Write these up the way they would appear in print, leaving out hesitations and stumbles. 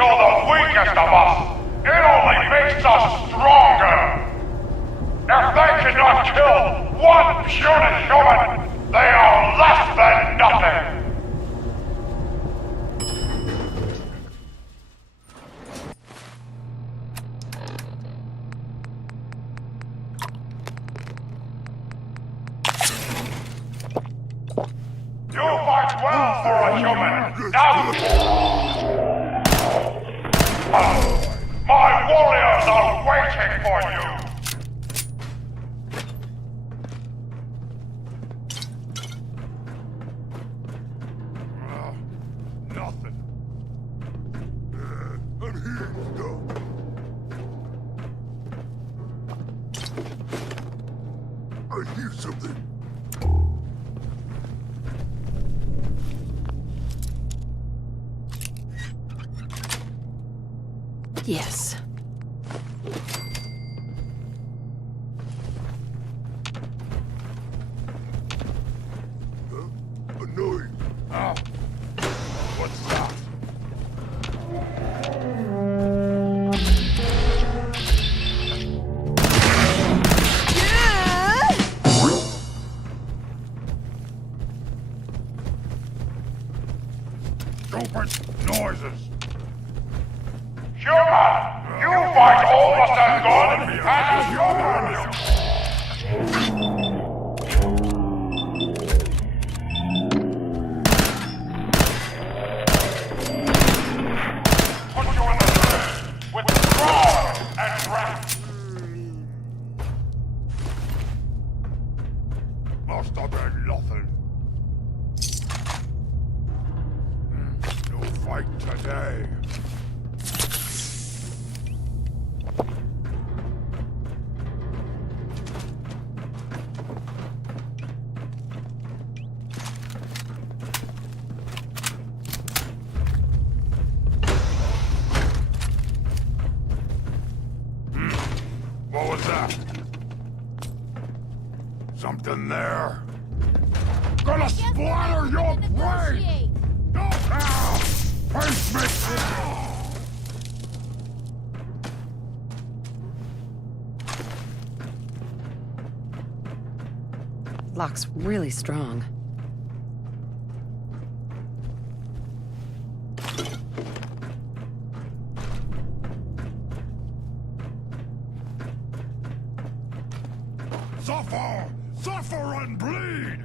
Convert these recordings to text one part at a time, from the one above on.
kill the weakest of us, it only makes us stronger! If they cannot kill one puny human, they are less than nothing! You fight well for a human! Now... my warriors are waiting for you! Nothing. I'm here. Go. I hear something. Yes. A noise. Oh. What's that? Stupid noises! Human! You fight almost as good as a human! Put you in the pit with straw and rats! Must have been nothing. No fight today. What was that? Something there. Gonna splatter your brain! No! Ow! Face me! Lock's really strong. Suffer! Suffer and bleed!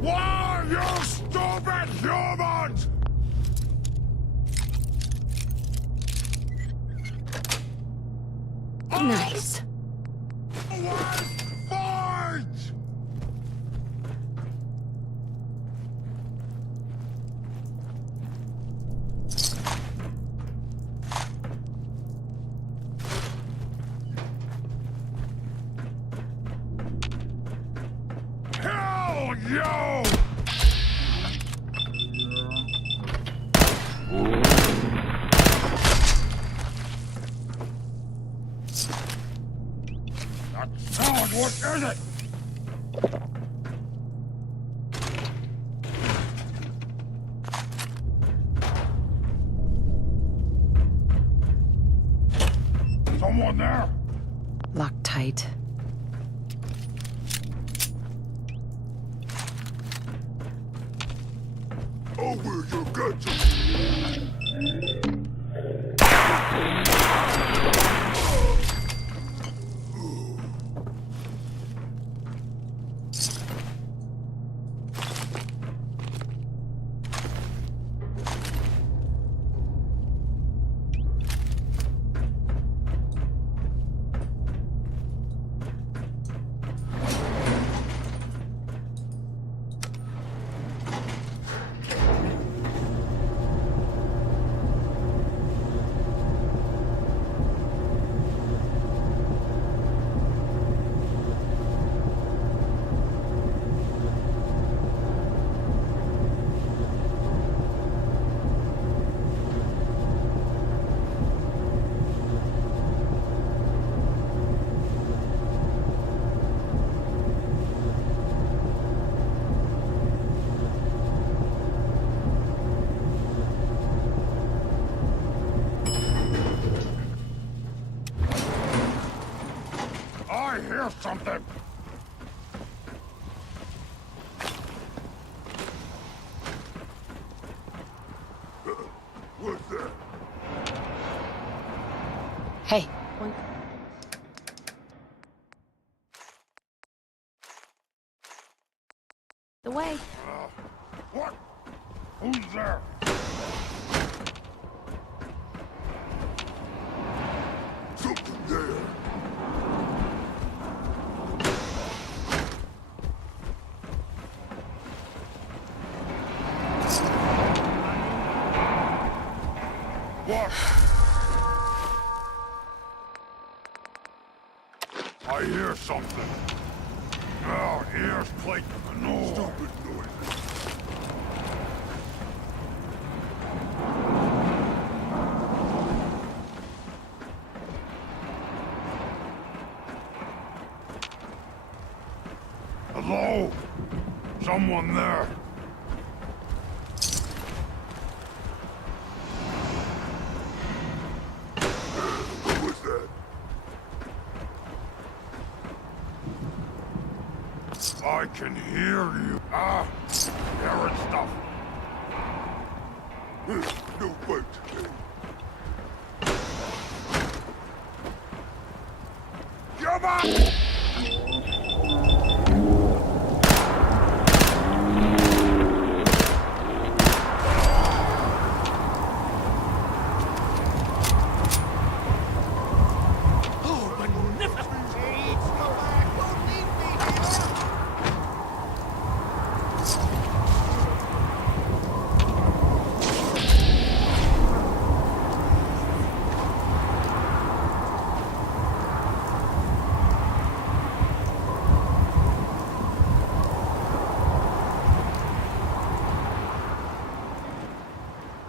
Why, you stupid humans! Nice. Let's fight! Hell you! That sound, what is it? Someone there? Locked tight. Over your guts! I hear something! What's that? Hey, the way. What? Who's there? Something there. What? I hear something. Our ears plate the noise. Stupid noises. Hello? Someone there? What was that? I can hear you. Hearing stuff. No fight today. Come on!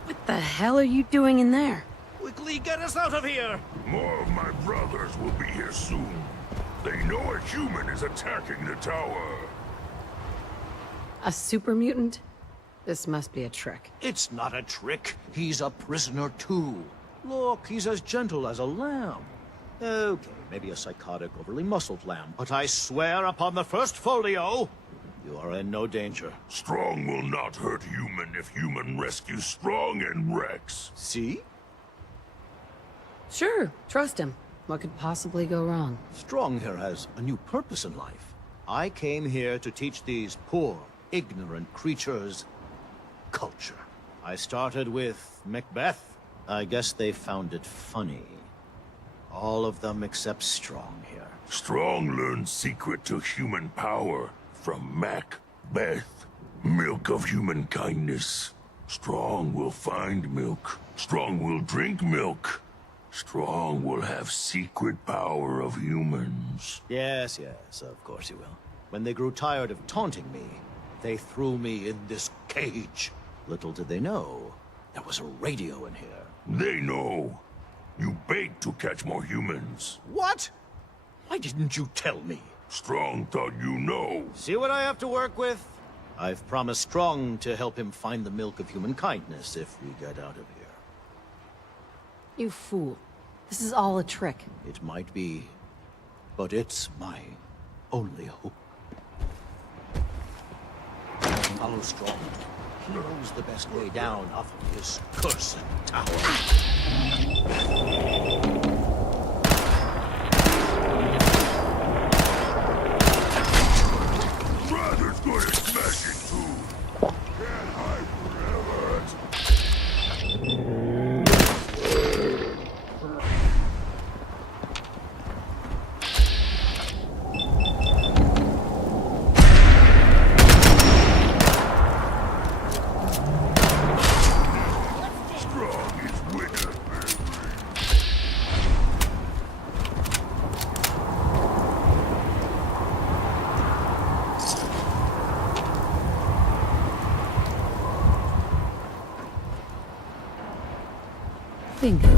What the hell are you doing in there? Quickly get us out of here! More of my brothers will be here soon. They know a human is attacking the tower. A super mutant? This must be a trick. It's not a trick. He's a prisoner too. Look, he's as gentle as a lamb. Okay, maybe a psychotic, overly muscled lamb, but I swear upon the first folio, you are in no danger. Strong will not hurt human if human rescues Strong and Rex. See? Sure, trust him. What could possibly go wrong? Strong here has a new purpose in life. I came here to teach these poor, ignorant creatures culture. I started with Macbeth. I guess they found it funny. All of them except Strong here. Strong learned secret to human power from Macbeth. Milk of human kindness. Strong will find milk. Strong will drink milk. Strong will have secret power of humans. Yes, of course you will. When they grew tired of taunting me, they threw me in this cage. Little did they know, there was a radio in here. They know. You bait to catch more humans. What? Why didn't you tell me? Strong thought you know. See what I have to work with? I've promised Strong to help him find the milk of human kindness if we get out of here. You fool. This is all a trick. It might be, but it's my only hope. Follow Strong. He knows the best way down off of this cursed tower. Brother's gonna smash it too. Can't hide forever. Strong is winner, baby. Bingo.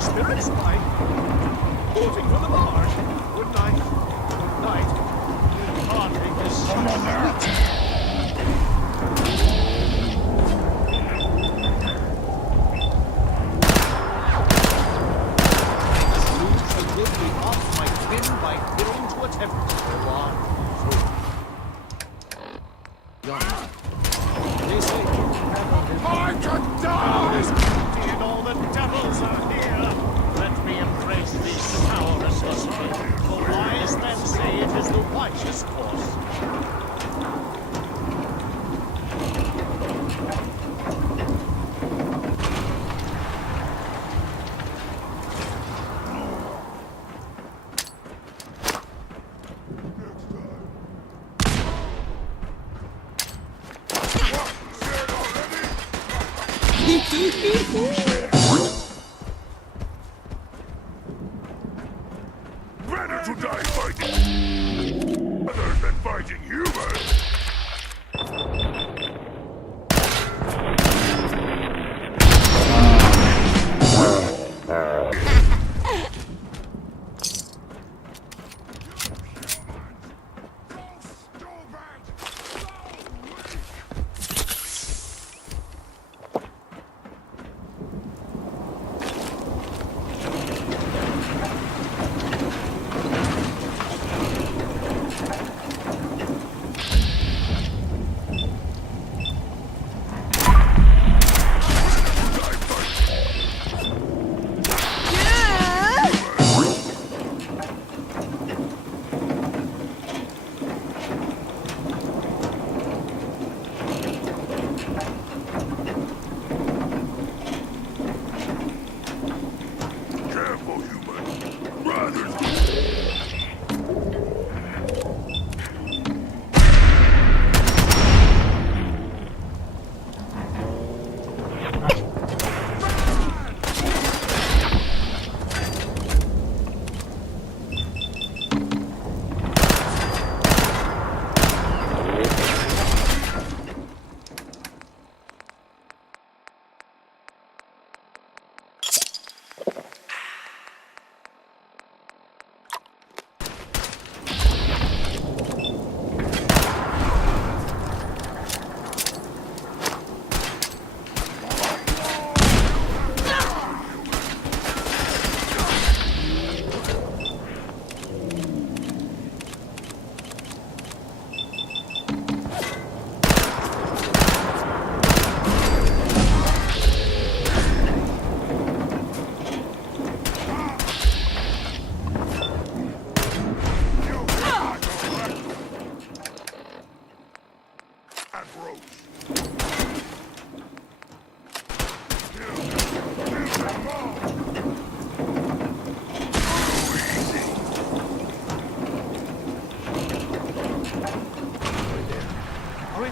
spirits, why? Hooting from the barn. Good night. Good night. Parting is so sweet. Get me off my twin by failing to attempt to go on through. They say I could die! beauty and all the devils are here. Let me embrace these powerless history. For wise men say it is the wisest course. Better to die fighting others than fighting humans!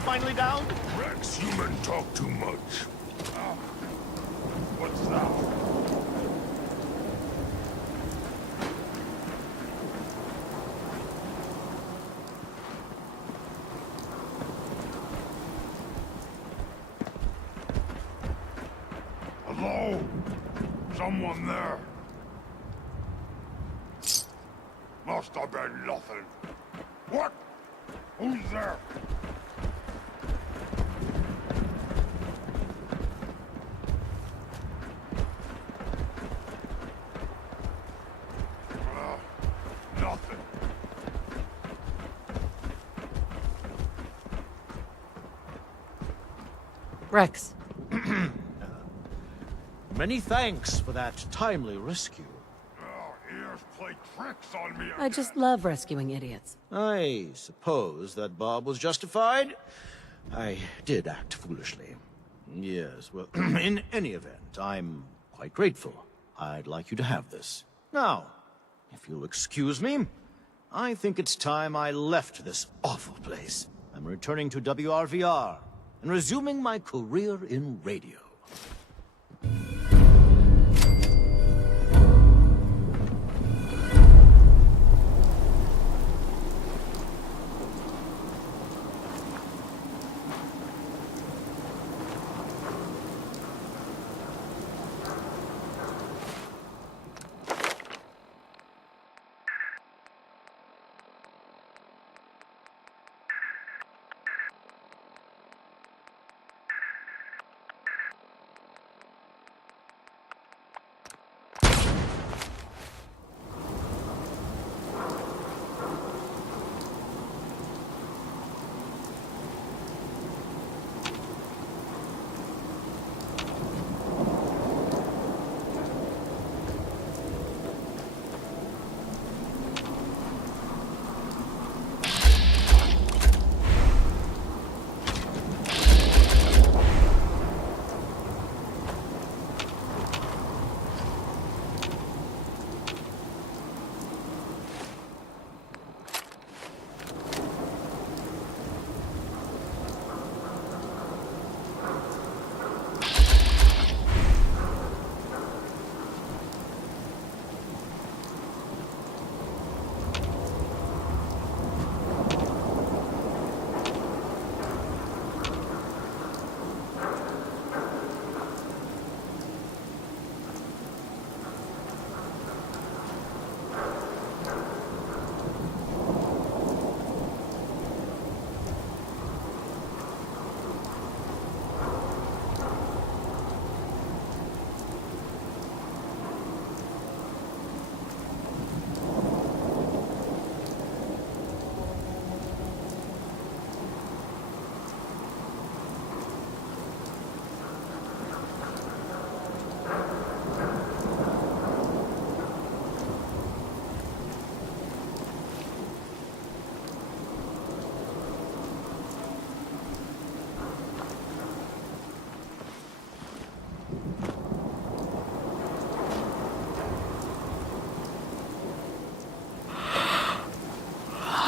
Finally down? Rex, human talk too much. What's that? Hello? Someone there? Must have been nothing. What? Who's there? Nothing. Rex, Many thanks for that timely rescue. Oh, ears play tricks on me again. I just love rescuing idiots. I suppose that Bob was justified. I did act foolishly. Yes, well, in any event, I'm quite grateful. I'd like you to have this. Now, if you'll excuse me, I think it's time I left this awful place. I'm returning to WRVR and resuming my career in radio.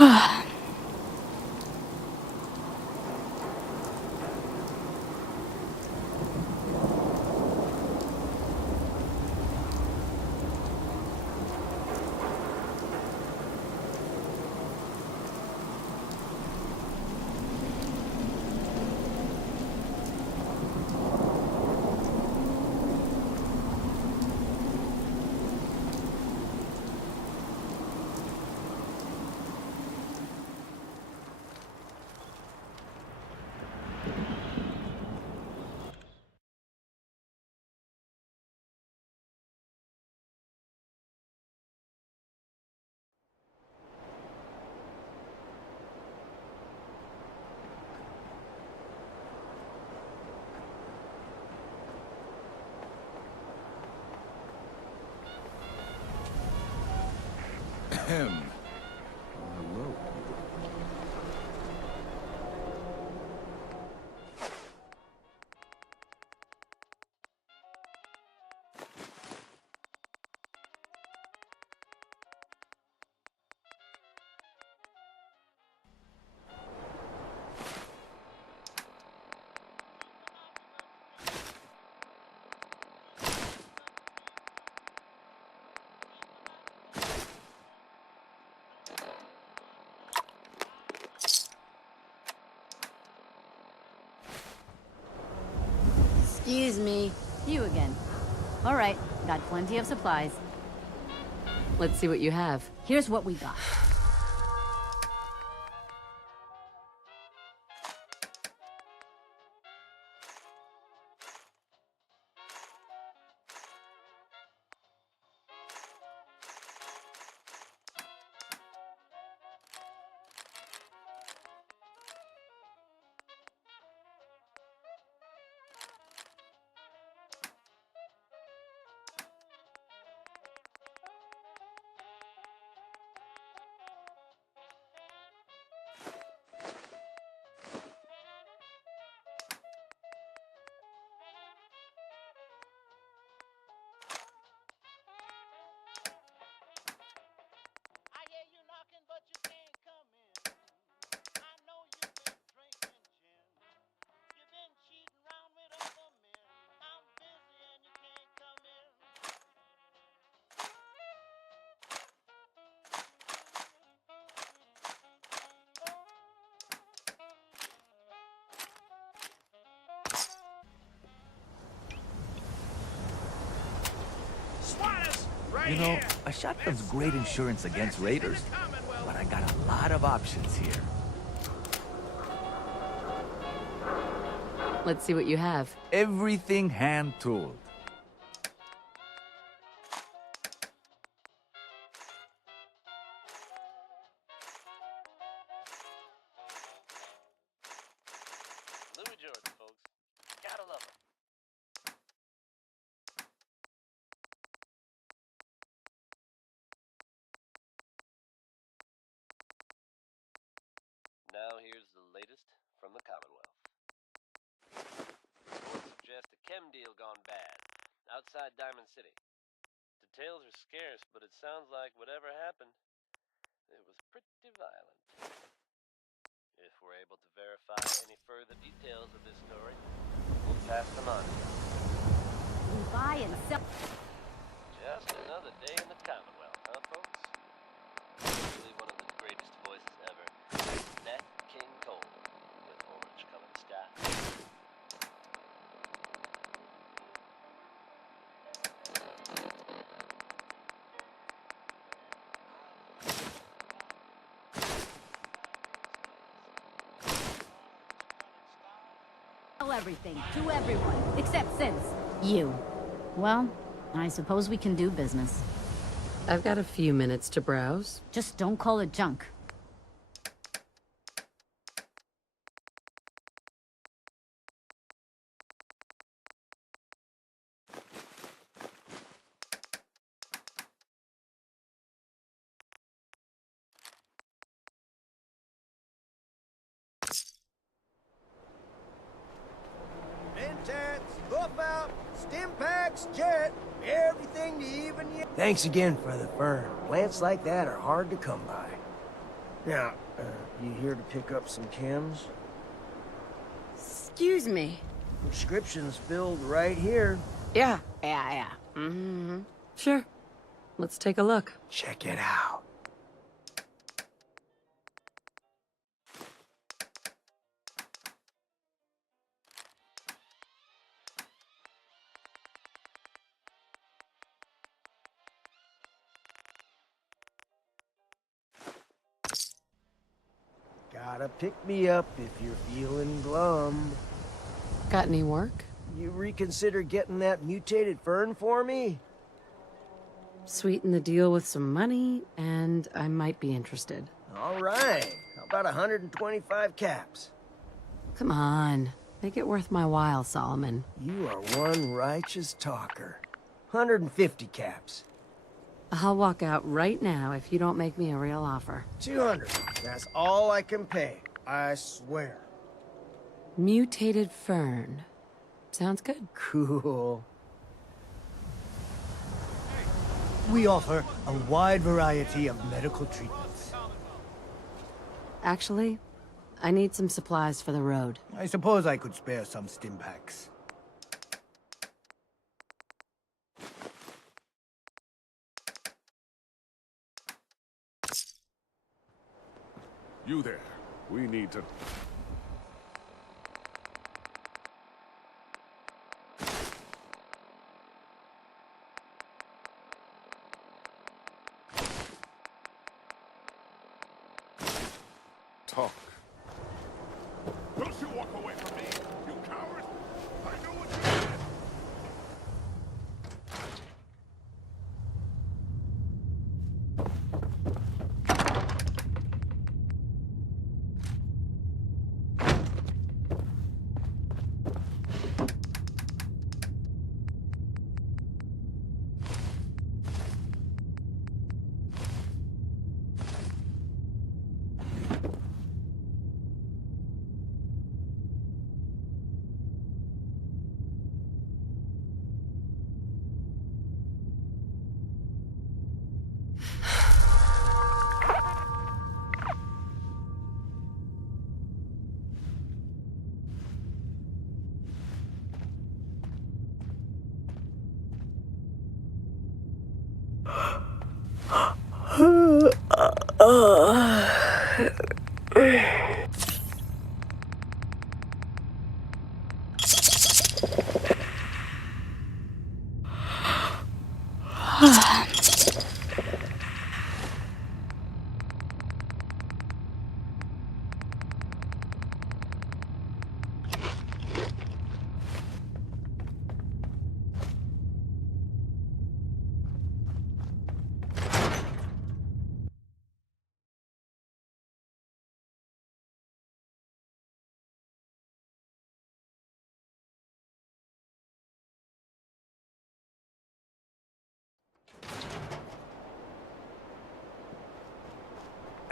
Hello. Excuse me. You again. All right, got plenty of supplies. Let's see what you have. Here's what we got. You know, a shotgun's great insurance against raiders, but I got a lot of options here. Let's see what you have. Everything hand-tooled. Louis Jordan, folks. Gotta love him. Now here's the latest from the Commonwealth. Reports suggest a chem deal gone bad, outside Diamond City. Details are scarce, but it sounds like whatever happened, it was pretty violent. If we're able to verify any further details of this story, we'll pass them on to you. We buy and sell. Just another day in the Commonwealth, huh, folks? Really one of the greatest voices ever. Nat King Cole, with orange-colored sky. Sell everything to everyone, except Sins. You. Well, I suppose we can do business. I've got a few minutes to browse. Just don't call it junk. Intense, hoof out, stim packs, jet, everything to even you. Thanks again for the fur. Plants like that are hard to come by. Now, you here to pick up some chems? Excuse me. Prescriptions filled right here. Yeah. Mm-hmm. Sure. Let's take a look. Check it out. Gotta pick me up if you're feeling glum. Got any work? You reconsider getting that mutated fern for me? Sweeten the deal with some money, and I might be interested. All right. How about 125 caps? Come on. Make it worth my while, Solomon. You are one righteous talker. 150 caps. I'll walk out right now if you don't make me a real offer. 200. That's all I can pay. I swear. Mutated fern. Sounds good. Cool. We offer a wide variety of medical treatments. Actually, I need some supplies for the road. I suppose I could spare some stim packs. You there. We need to... talk. Don't you walk away from me, you coward! I know what you did!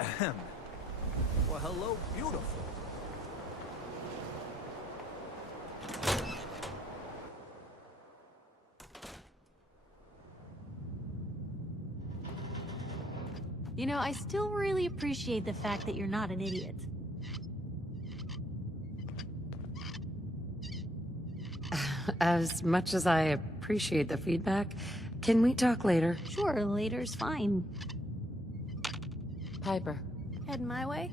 Ahem. Well, hello, beautiful. You know, I still really appreciate the fact that you're not an idiot. As much as I appreciate the feedback, can we talk later? Sure, later's fine. Piper. Heading my way?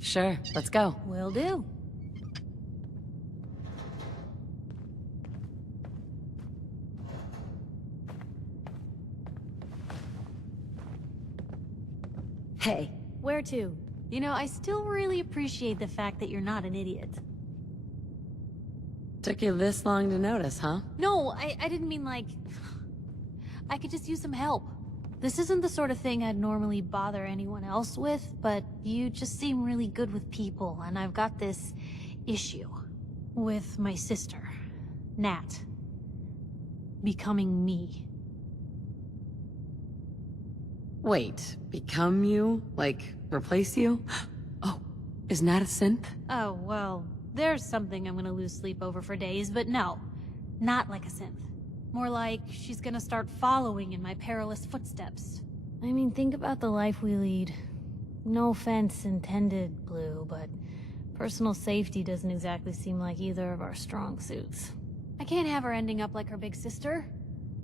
Sure, let's go. Will do. Hey. Where to? You know, I still really appreciate the fact that you're not an idiot. Took you this long to notice, huh? No, I didn't mean like... I could just use some help. This isn't the sort of thing I'd normally bother anyone else with, but you just seem really good with people, and I've got this issue with my sister, Nat, becoming me. Wait, become you? Like, replace you? Oh, isn't that a synth? Oh, well, there's something I'm gonna lose sleep over for days, but no, not like a synth. More like she's gonna start following in my perilous footsteps. I mean, think about the life we lead. No offense intended, Blue, but personal safety doesn't exactly seem like either of our strong suits. I can't have her ending up like her big sister,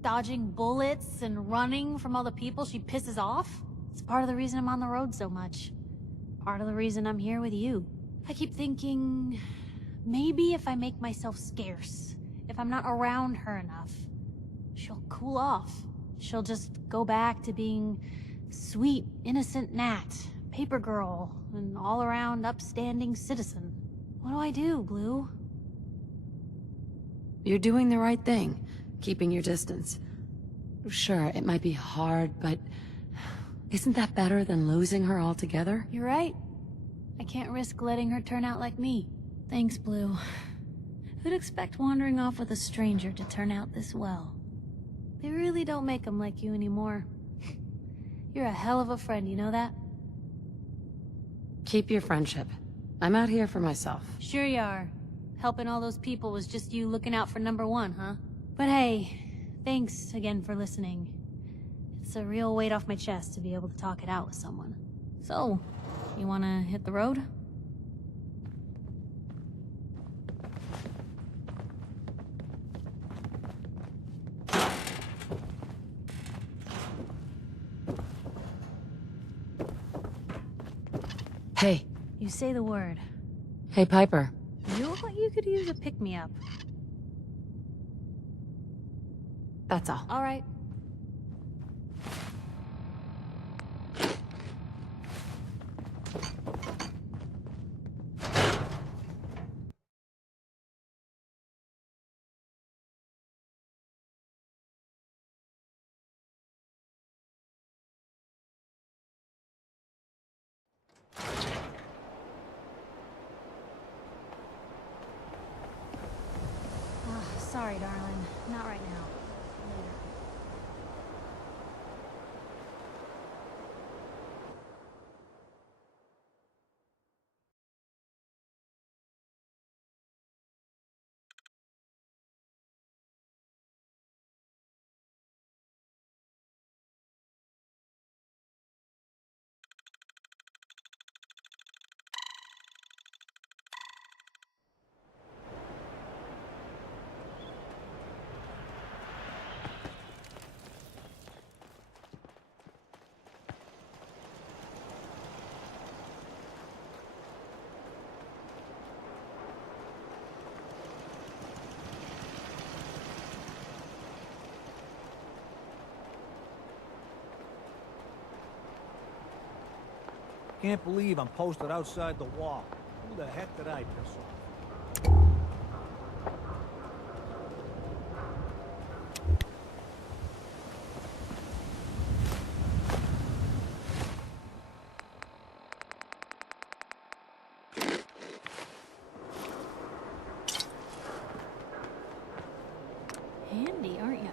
dodging bullets and running from all the people she pisses off. It's part of the reason I'm on the road so much. Part of the reason I'm here with you. I keep thinking, maybe if I make myself scarce, if I'm not around her enough, she'll cool off. She'll just go back to being sweet, innocent Nat, paper girl, an all-around upstanding citizen. What do I do, Blue? You're doing the right thing, keeping your distance. Sure, it might be hard, but isn't that better than losing her altogether? You're right. I can't risk letting her turn out like me. Thanks, Blue. Who'd expect wandering off with a stranger to turn out this well? They really don't make them like you anymore. You're a hell of a friend, you know that? Keep your friendship. I'm out here for myself. Sure you are. Helping all those people was just you looking out for number one, huh? But hey, thanks again for listening. It's a real weight off my chest to be able to talk it out with someone. So, you wanna hit the road? Hey. You say the word. Hey, Piper. You look like you could use a pick-me-up. That's all. All right. Sorry, darling. Not right now. Later. Can't believe I'm posted outside the wall. Who the heck did I piss off? Handy, aren't you?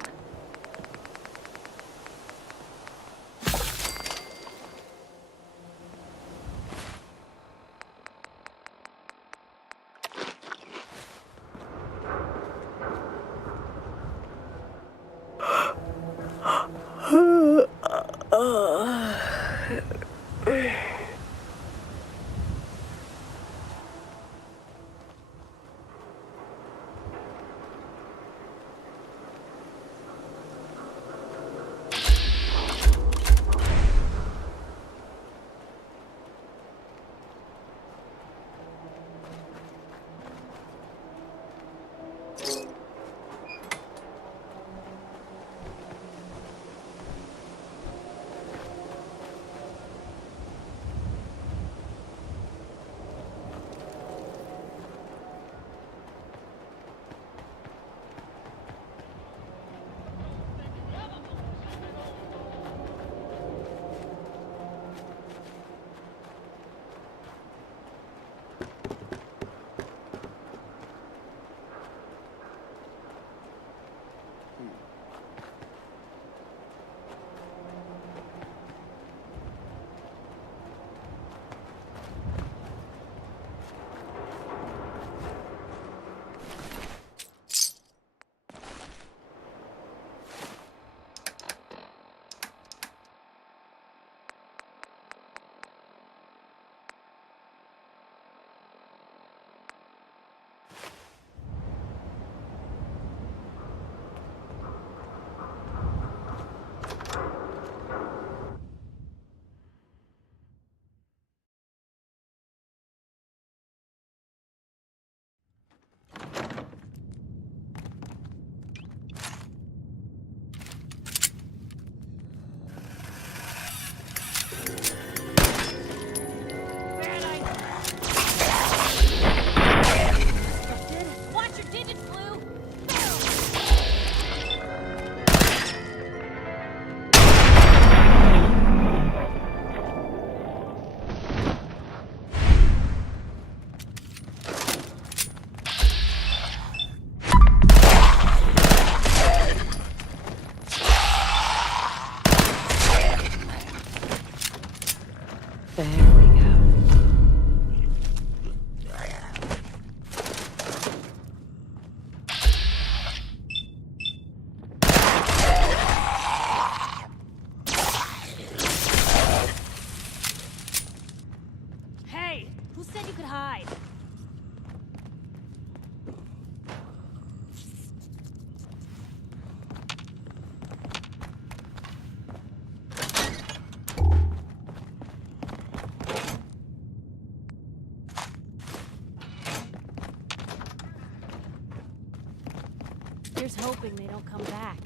Here's hoping they don't come back.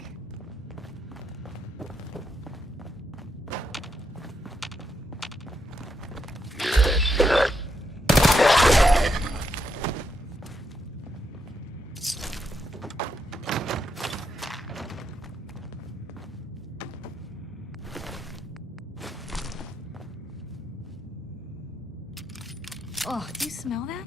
Oh, do you smell that?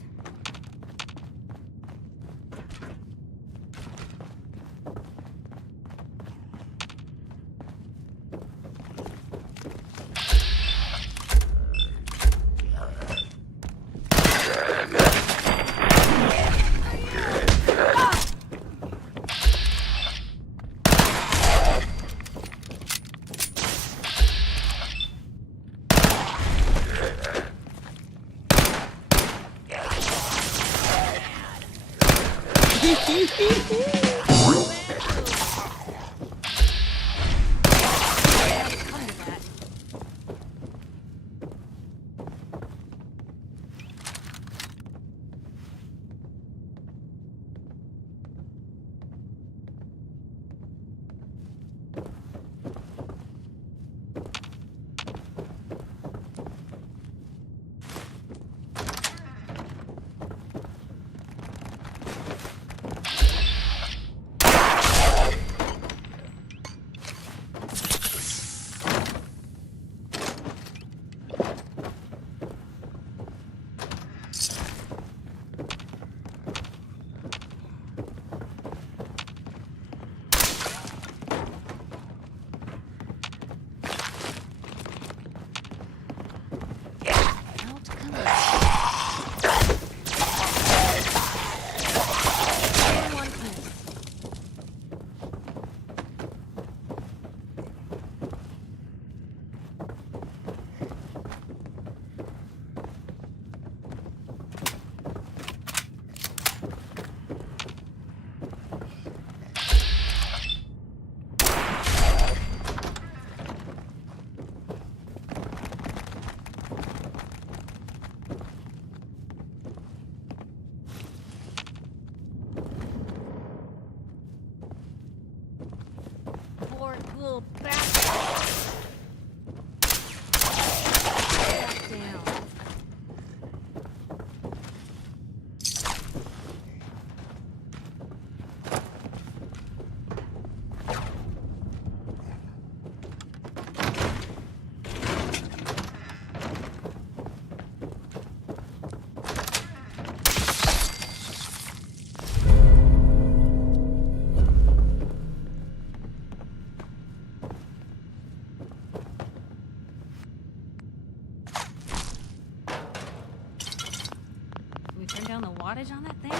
Poor little bastard. Back down. We turn down the wattage on that thing?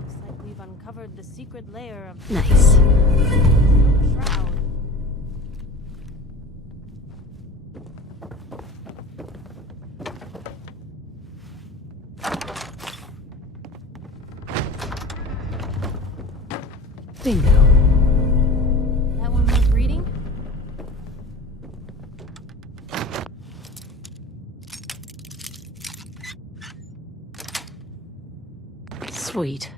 Looks like we've uncovered the secret layer of Nice. Silver Shroud. Bingo. That one worth reading? Sweet.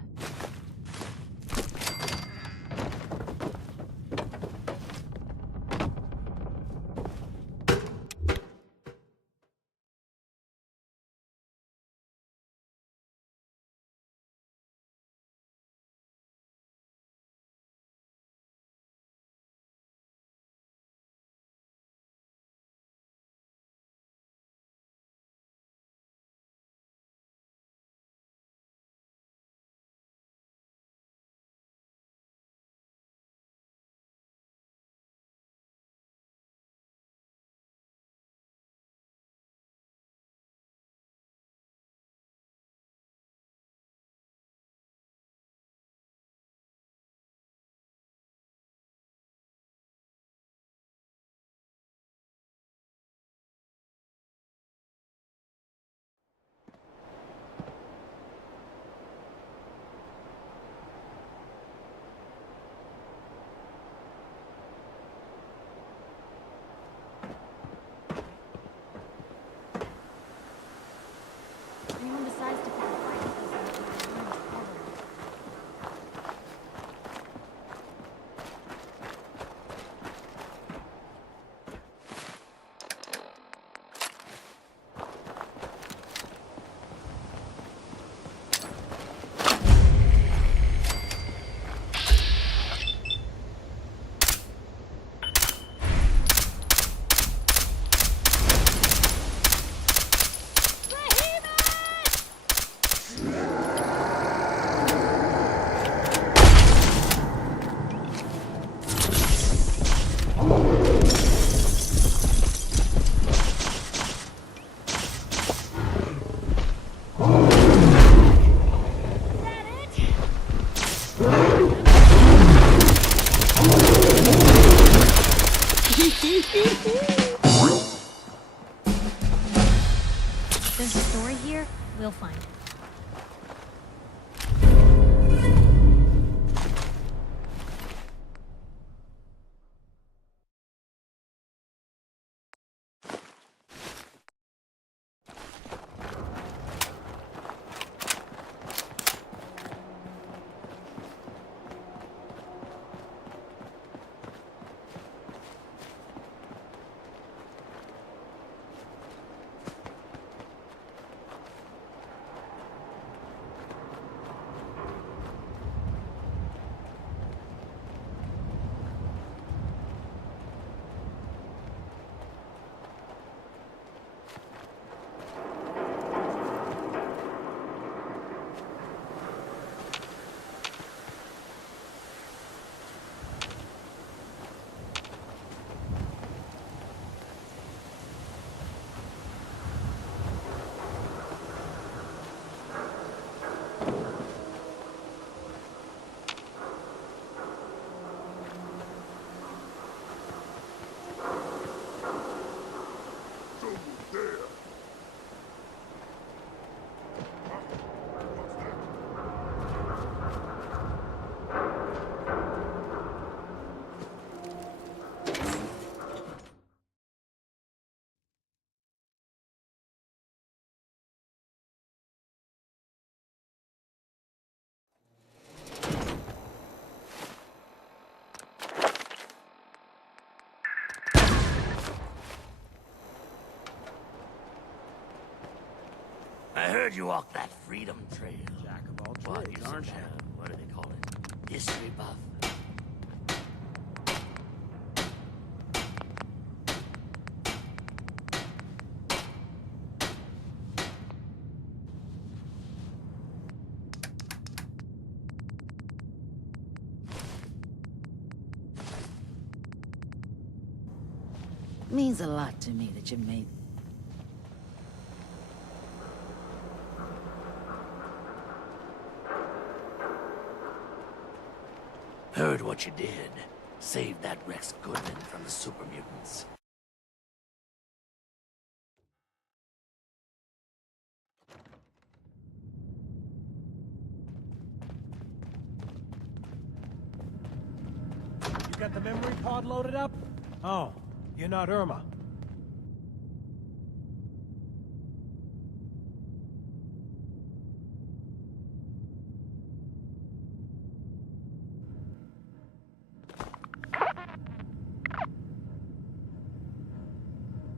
There's a story here. We'll find it. I heard you walk that freedom trail. Jack of all What, trades, you're aren't some you? kind of, what do they call it? History buff. Means a lot to me that you made. Heard what you did. Saved that Rex Goodman from the super mutants. You got the memory pod loaded up? Oh, you're not Irma.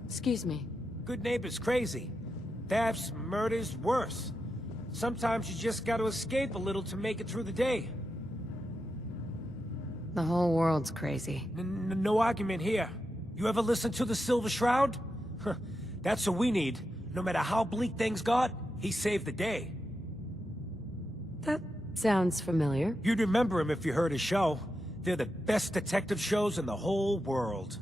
Excuse me. Good neighbor's crazy. Thefts, murders, worse. Sometimes you just gotta escape a little to make it through the day. The whole world's crazy. No argument here. You ever listen to the Silver Shroud? That's what we need. No matter how bleak things got, he saved the day. That sounds familiar. You'd remember him if you heard his show. They're the best detective shows in the whole world.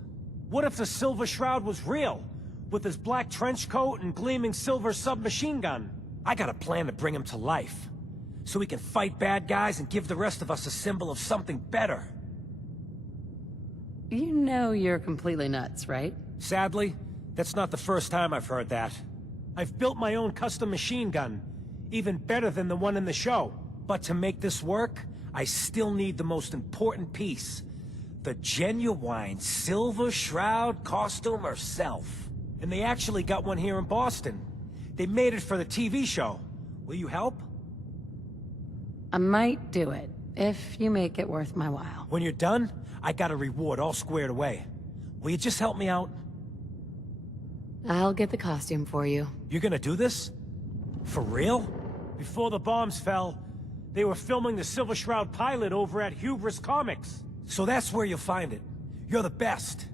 What if the Silver Shroud was real? With his black trench coat and gleaming silver submachine gun? I got a plan to bring him to life. So he can fight bad guys and give the rest of us a symbol of something better. You know you're completely nuts, right? Sadly, that's not the first time I've heard that. I've built my own custom machine gun, even better than the one in the show. But to make this work, I still need the most important piece. The genuine Silver Shroud costume herself. And they actually got one here in Boston. They made it for the TV show. Will you help? I might do it, if you make it worth my while. When you're done, I got a reward all squared away. Will you just help me out? I'll get the costume for you. You're gonna do this? For real? Before the bombs fell, they were filming the Silver Shroud pilot over at Hubris Comics. So that's where you'll find it. You're the best.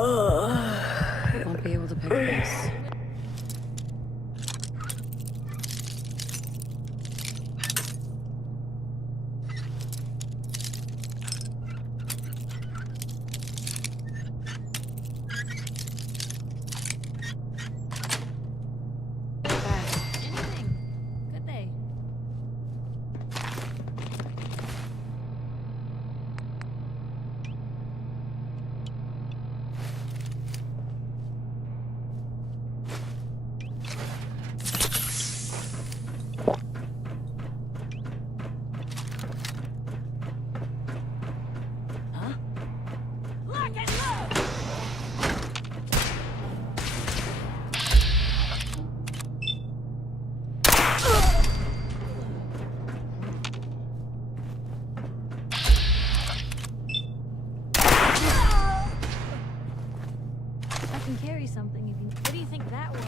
Won't be able to pick this. Carry something if you... What do you think that was?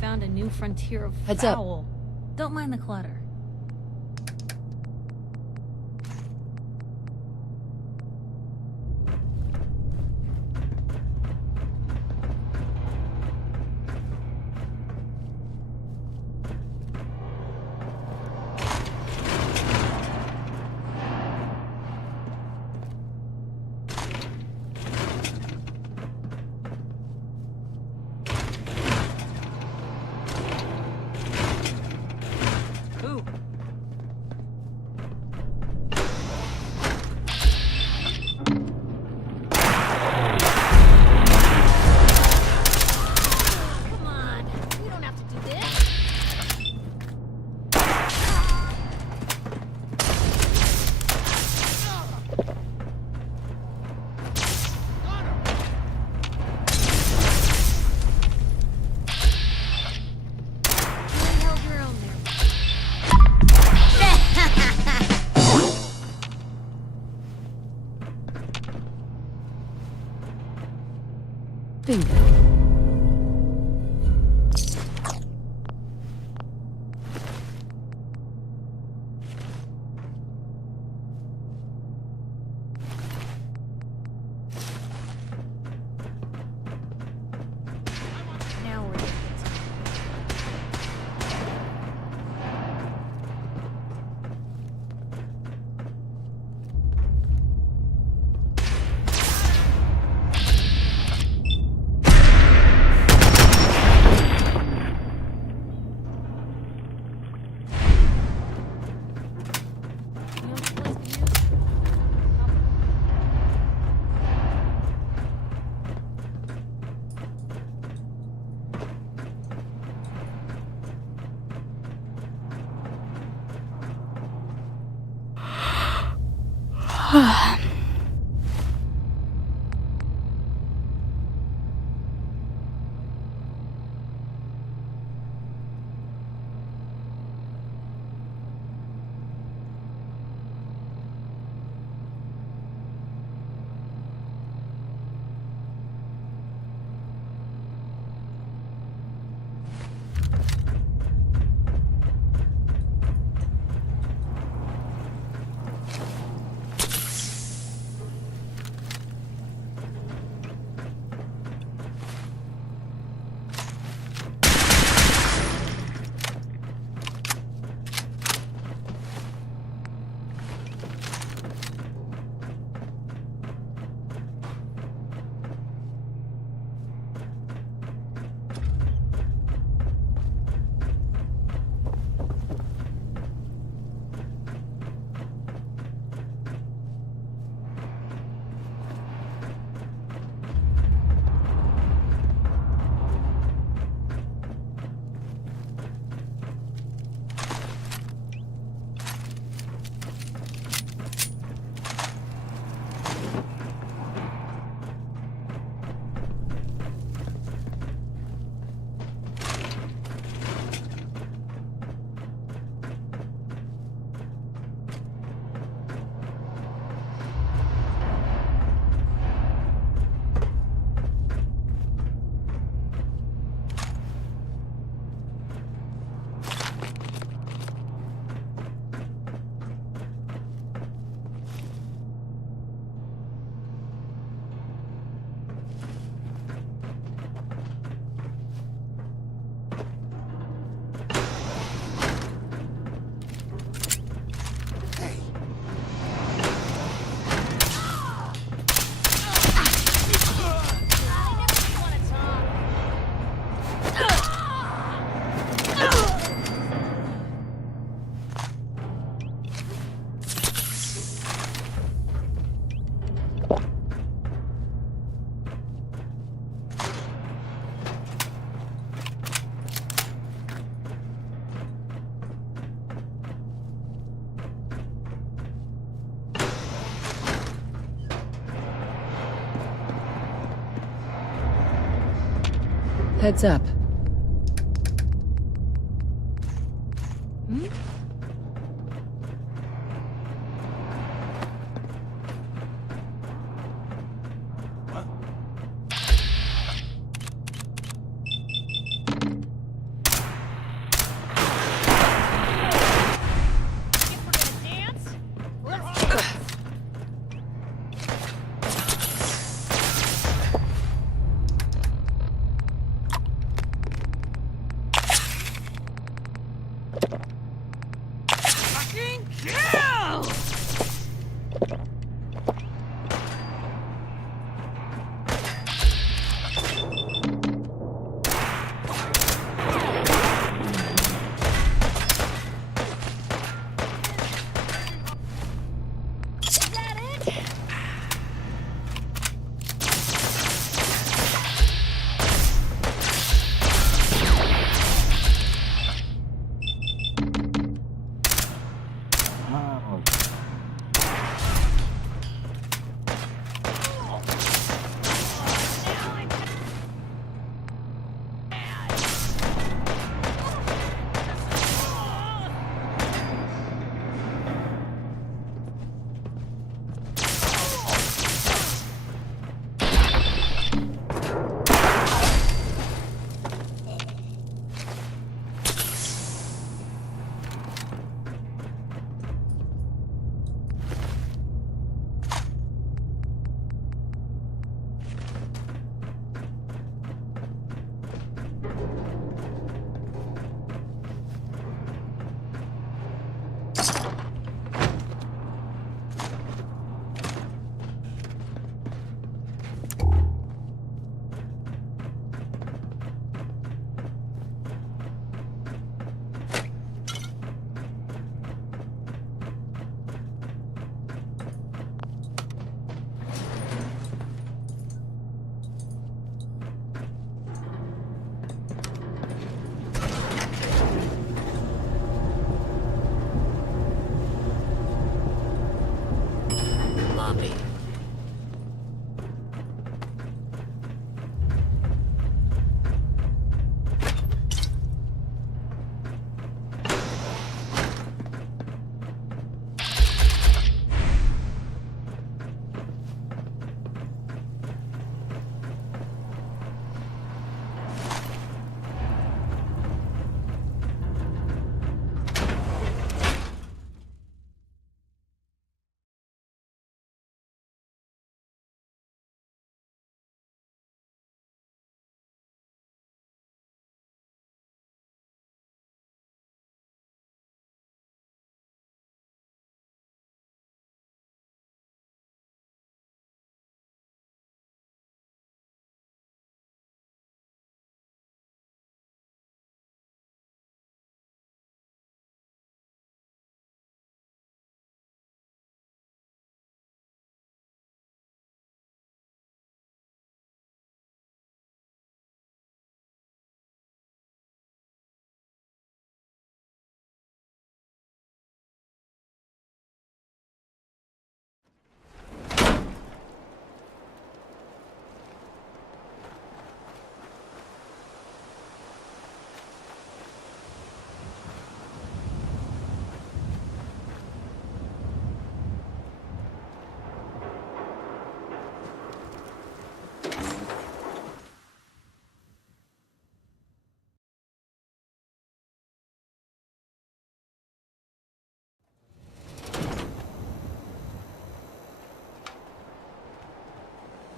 Found a new frontier of Heads up. foul. Don't mind the clutter. Bingo. Now we're getting Heads up.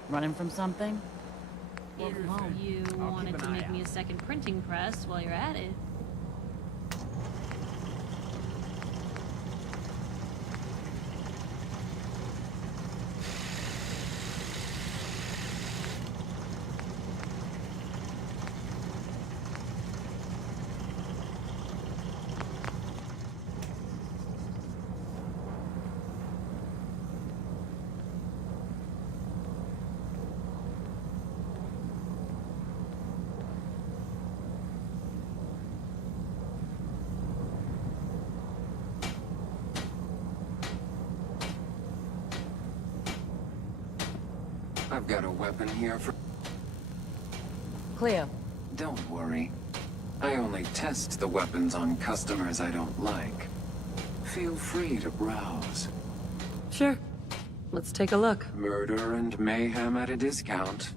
Running from something? If you wanted to make me a second printing press while you're at it. I've got a weapon here for... Cleo, Don't worry. I only test the weapons on customers I don't like. Feel free to browse. Sure. Let's take a look. Murder and mayhem at a discount.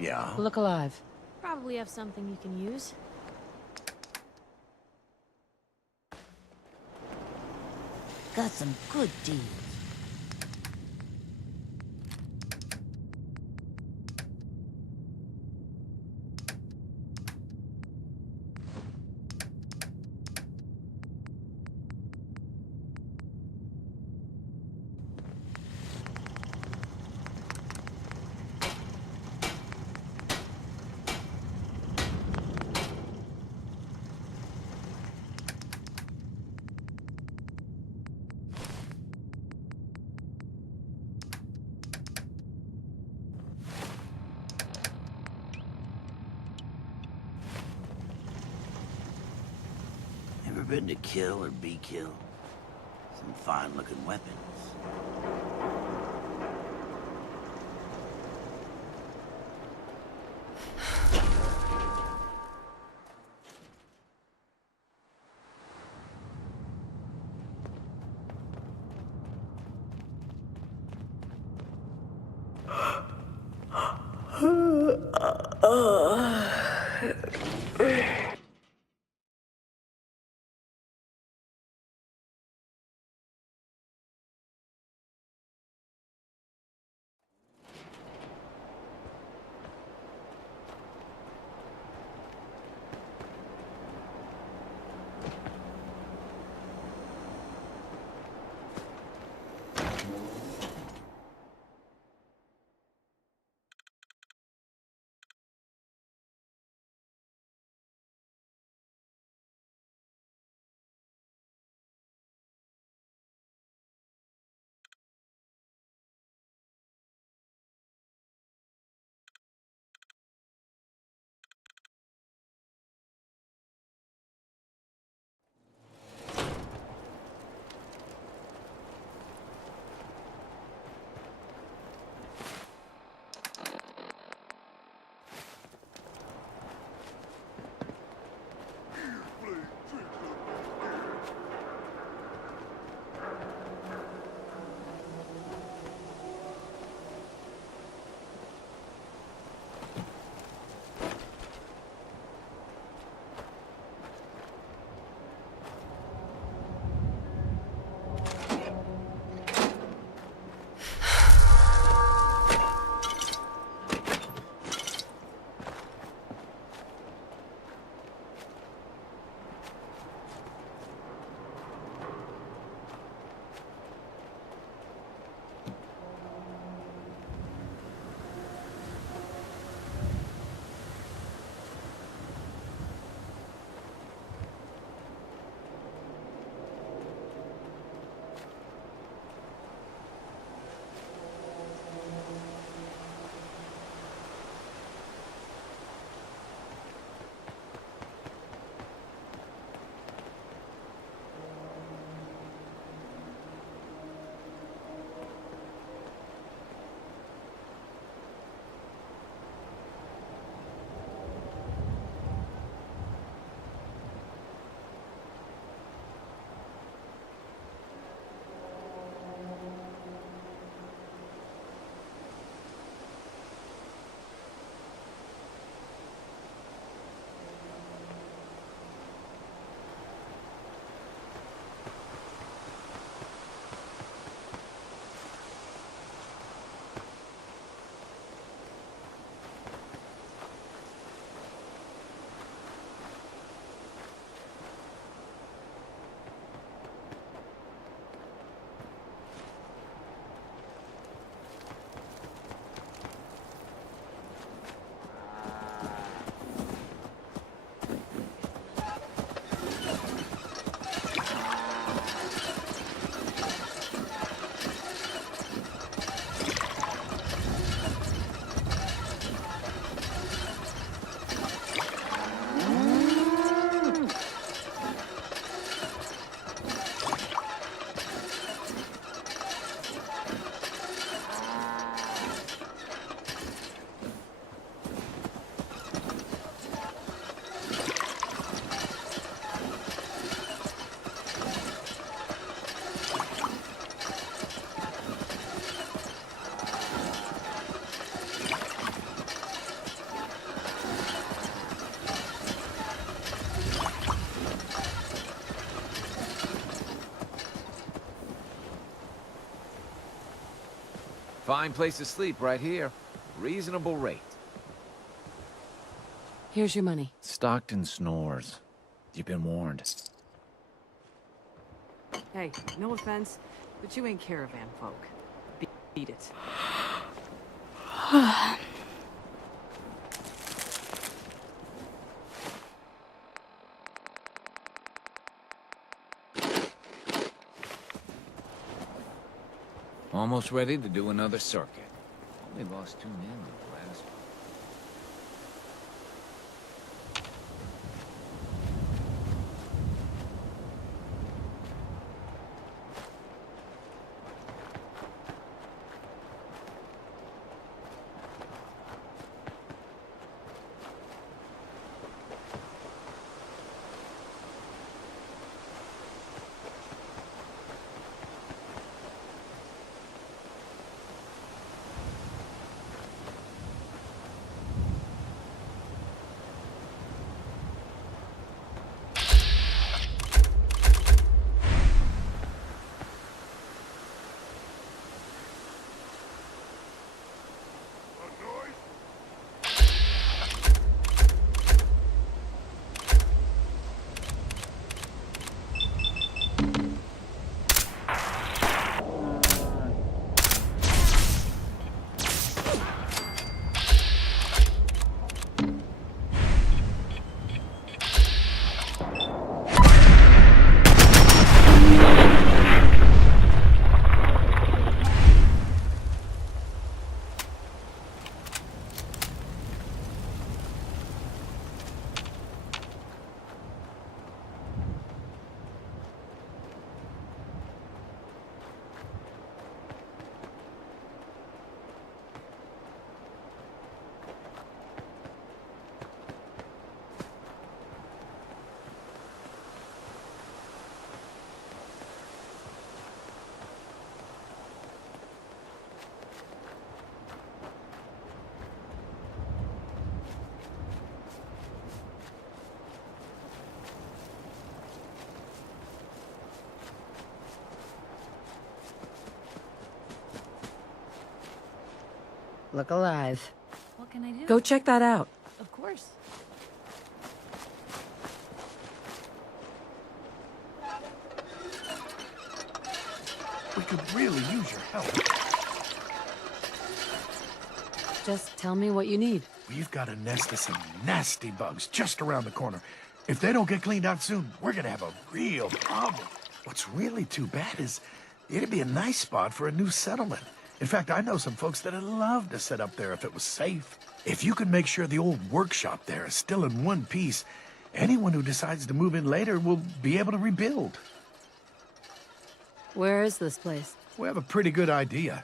Yeah? Look alive. Probably have something you can use. Got some good deals. Ever been to kill or be killed? Some fine-looking weapons. Fine place to sleep right here. Reasonable rate. Here's your money. Stockton snores. You've been warned. Hey, no offense, but you ain't Caravan folk. Beat it. Almost ready to do another circuit. Only lost 2 men in the last one. Look alive. What can I do? Go check that out. Of course. We could really use your help. Just tell me what you need. We've got a nest of some nasty bugs just around the corner. If they don't get cleaned out soon, we're gonna have a real problem. What's really too bad is it'd be a nice spot for a new settlement. In fact, I know some folks that'd love to set up there if it was safe. If you can make sure the old workshop there is still in one piece, anyone who decides to move in later will be able to rebuild. Where is this place? We have a pretty good idea.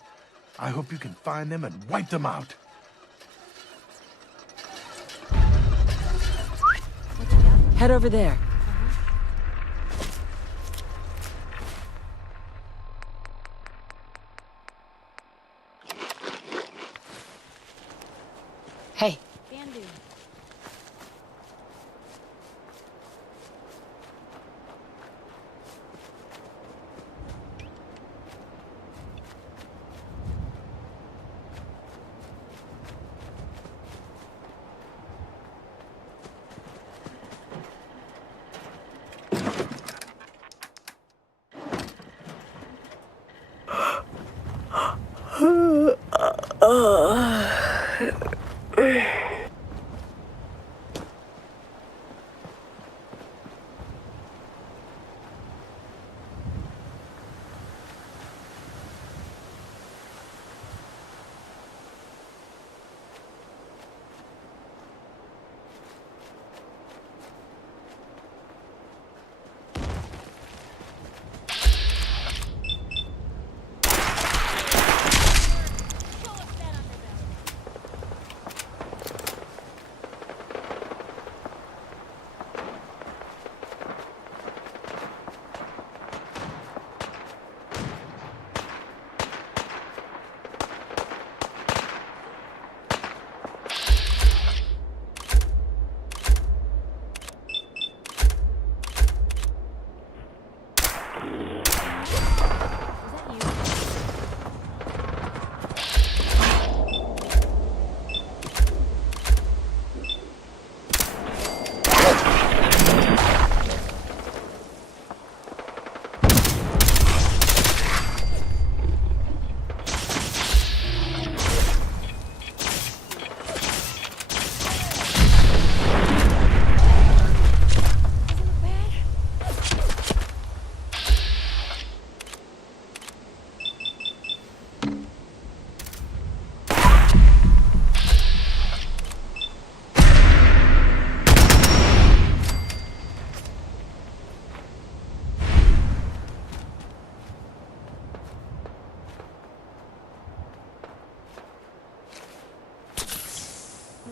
I hope you can find them and wipe them out. Head over there. Hey. Can do.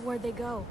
Where'd they go?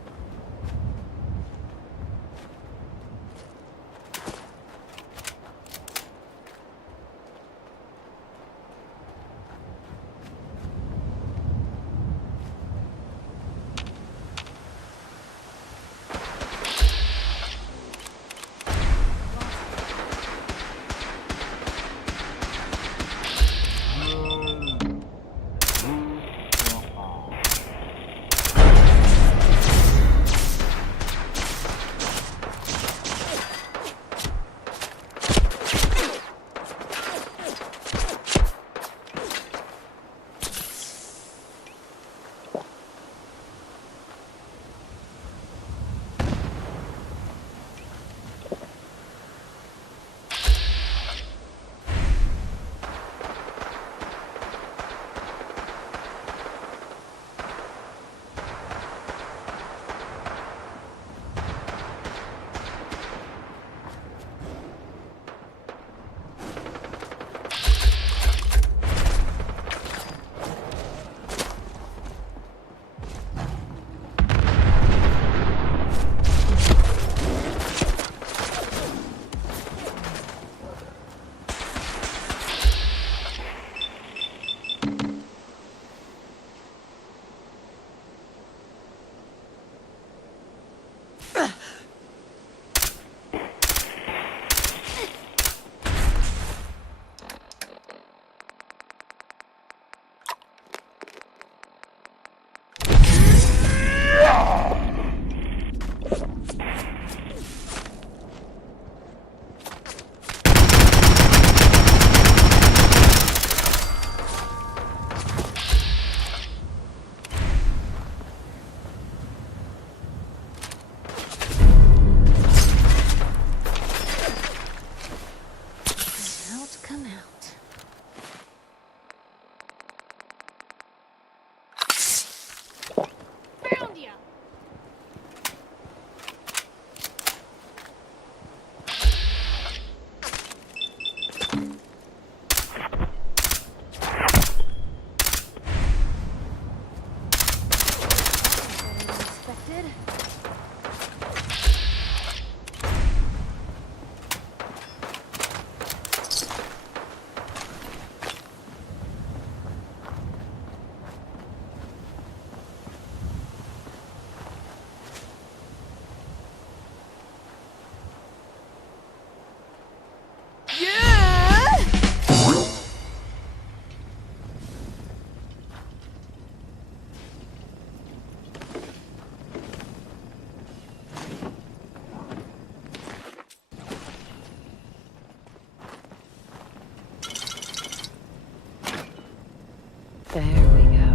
There we go.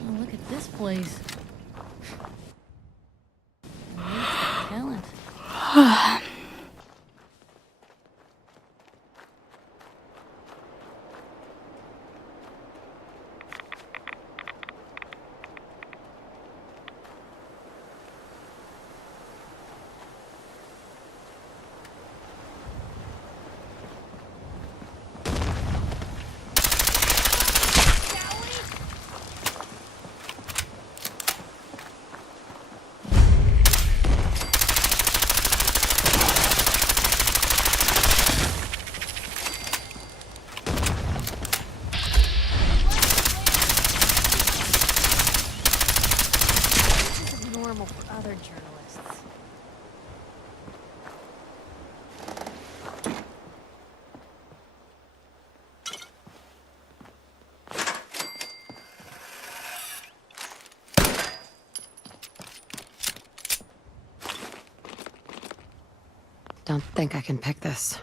Oh, look at this place. Talent. Other journalists. Don't think I can pick this.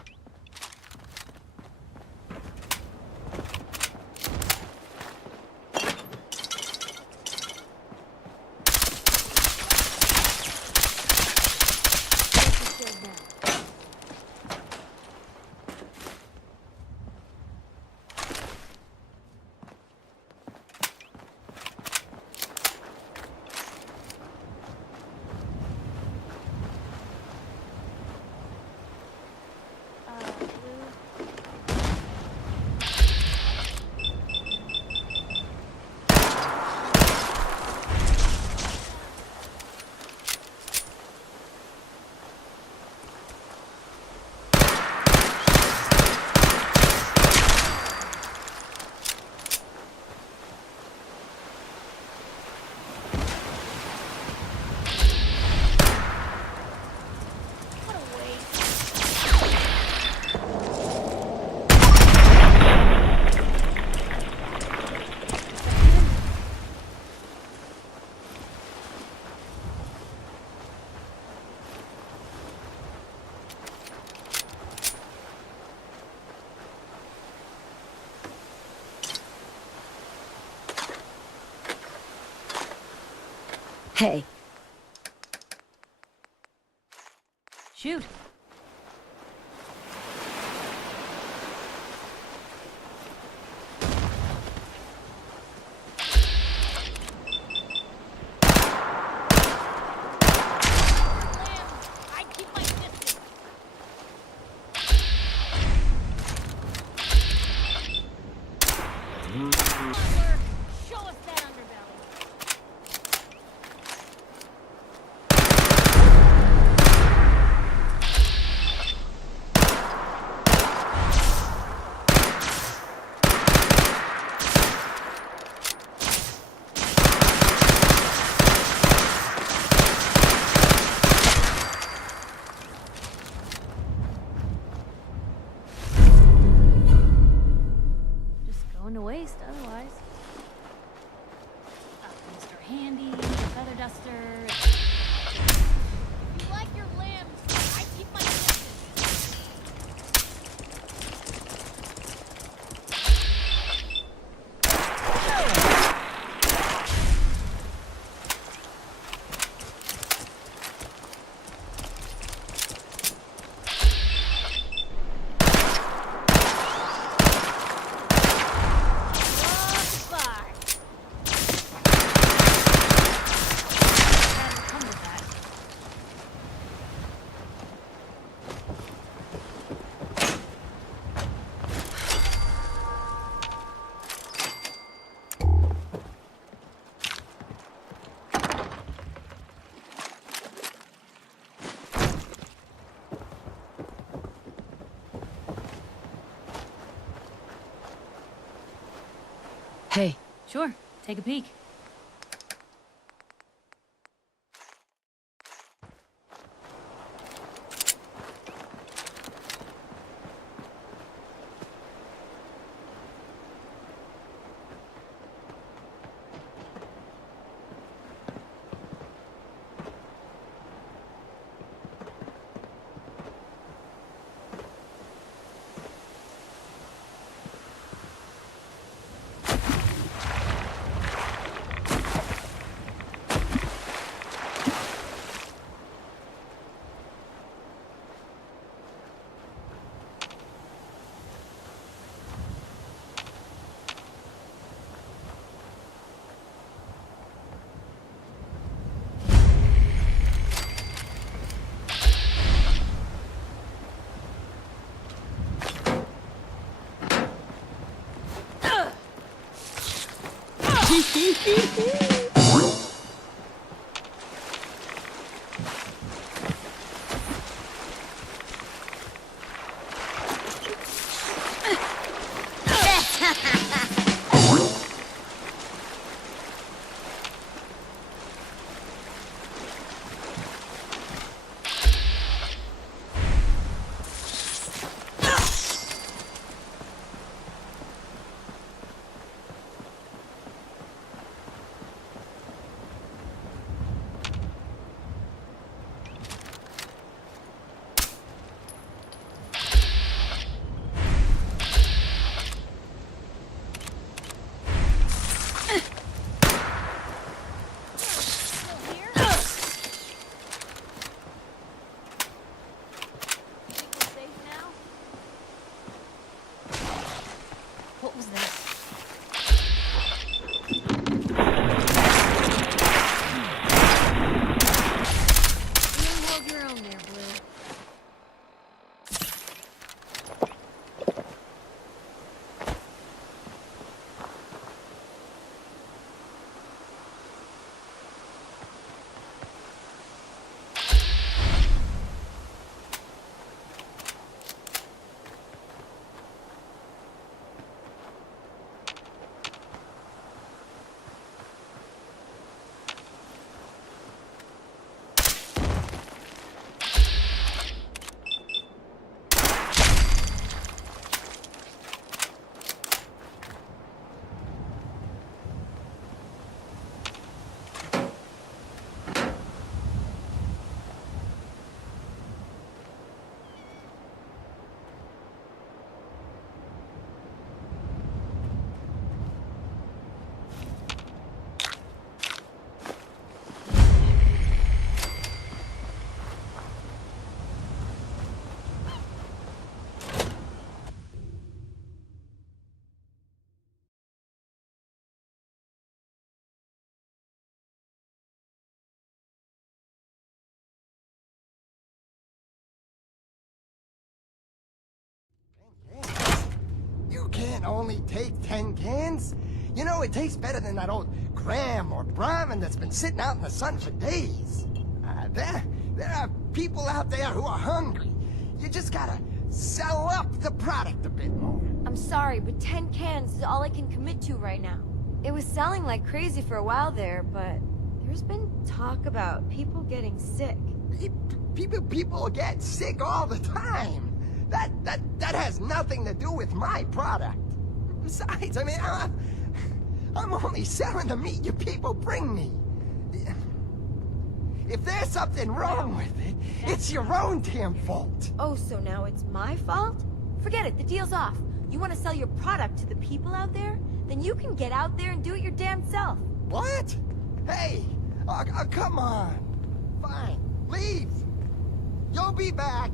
Hey. Shoot. To waste otherwise. Mr. Handy, feather duster. You like your limbs? I keep my distance. Hey. Sure, take a peek. can't only take 10 cans? You know, it tastes better than that old Graham or Brahmin that's been sitting out in the sun for days. There are people out there who are hungry. You just gotta sell up the product a bit more. I'm sorry, but 10 cans is all I can commit to right now. It was selling like crazy for a while there, but there's been talk about people getting sick. People get sick all the time. That has nothing to do with my product. Besides, I mean, I'm only selling the meat you people bring me. If there's something wrong with it, it's your own damn fault. Oh, so now it's my fault? Forget it, the deal's off. You want to sell your product to the people out there? Then you can get out there and do it your damn self. What? Hey, come on. Fine, leave. You'll be back.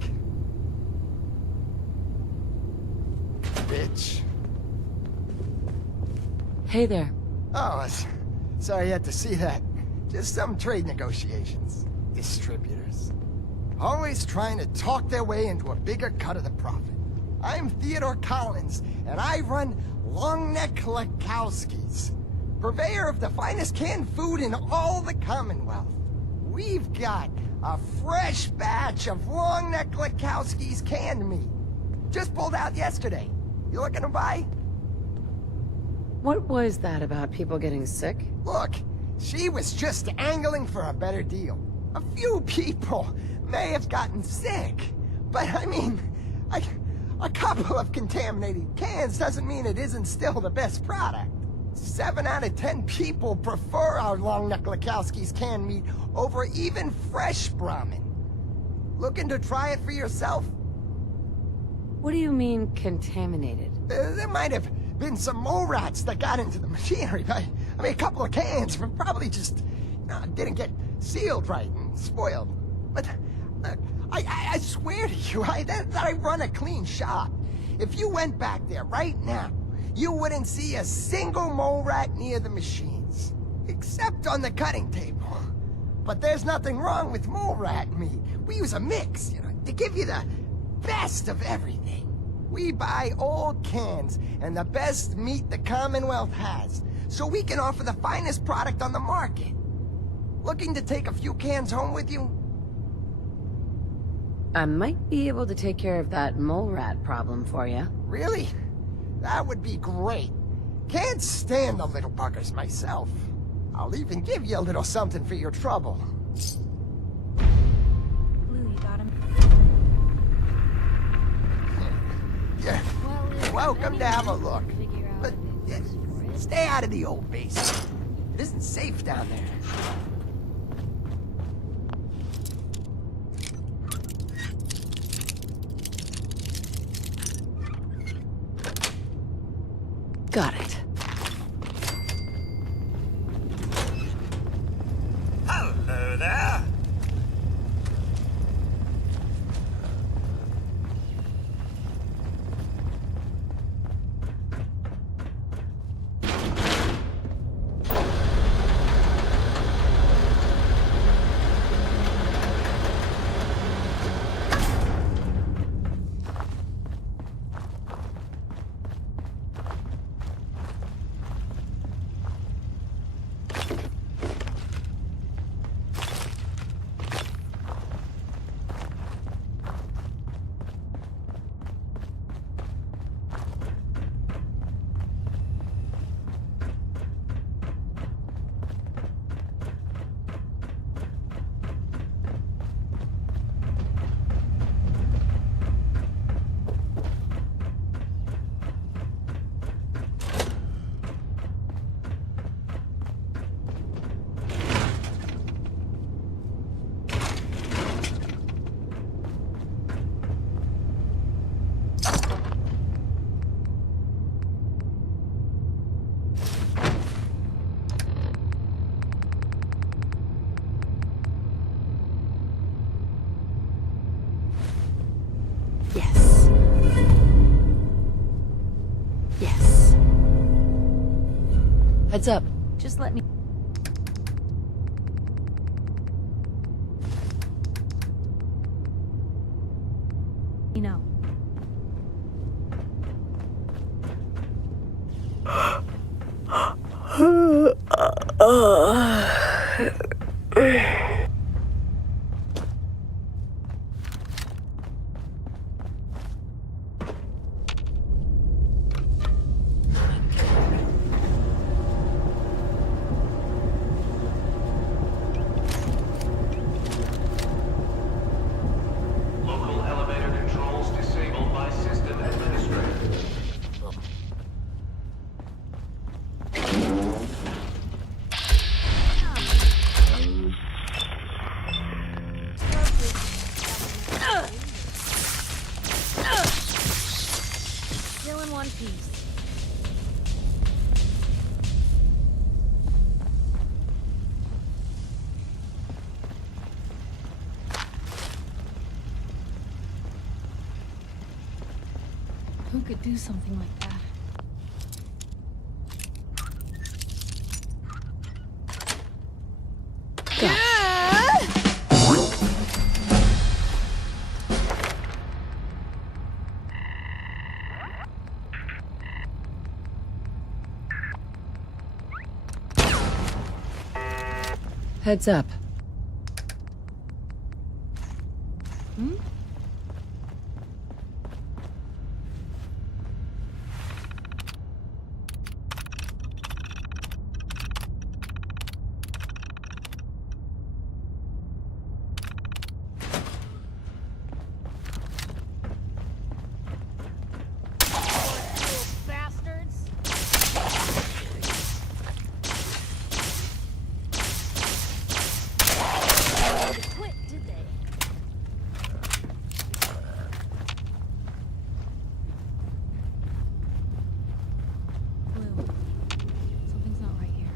Bitch. Hey there. Oh, sorry you had to see that. Just some trade negotiations. Distributors. Always trying to talk their way into a bigger cut of the profit. I'm Theodore Collins, and I run Longneck Lukowski's, purveyor of the finest canned food in all the Commonwealth. We've got a fresh batch of Longneck Lukowski's canned meat. Just pulled out yesterday. You looking to buy? What was that about people getting sick? Look, she was just angling for a better deal. A few people may have gotten sick, but I mean, a couple of contaminated cans doesn't mean it isn't still the best product. 7 out of 10 people prefer our Longneck Lukowski's canned meat over even fresh Brahmin. Looking to try it for yourself? What do you mean, contaminated? There might have been some mole rats that got into the machinery. I mean, a couple of cans probably just didn't get sealed right and spoiled. But I swear to you, that I run a clean shop. If you went back there right now, you wouldn't see a single mole rat near the machines, except on the cutting table. But there's nothing wrong with mole rat meat. We use a mix, to give you the best of everything. We buy old cans and the best meat the Commonwealth has, so we can offer the finest product on the market. Looking to take a few cans home with you? I might be able to take care of that mole rat problem for you. Really? That would be great. Can't stand the little buggers myself. I'll even give you a little something for your trouble. Blue, you got him. Yeah. Welcome to have a look. But stay out of the old basement. It isn't safe down there. Got it. Hello there. Heads up. Just let me... You know. Local elevator controls disabled by system administrator. Still in one piece. Who could do something like that? Heads up. Hmm? Bastards! Quit, did they? Blue. Something's not right here.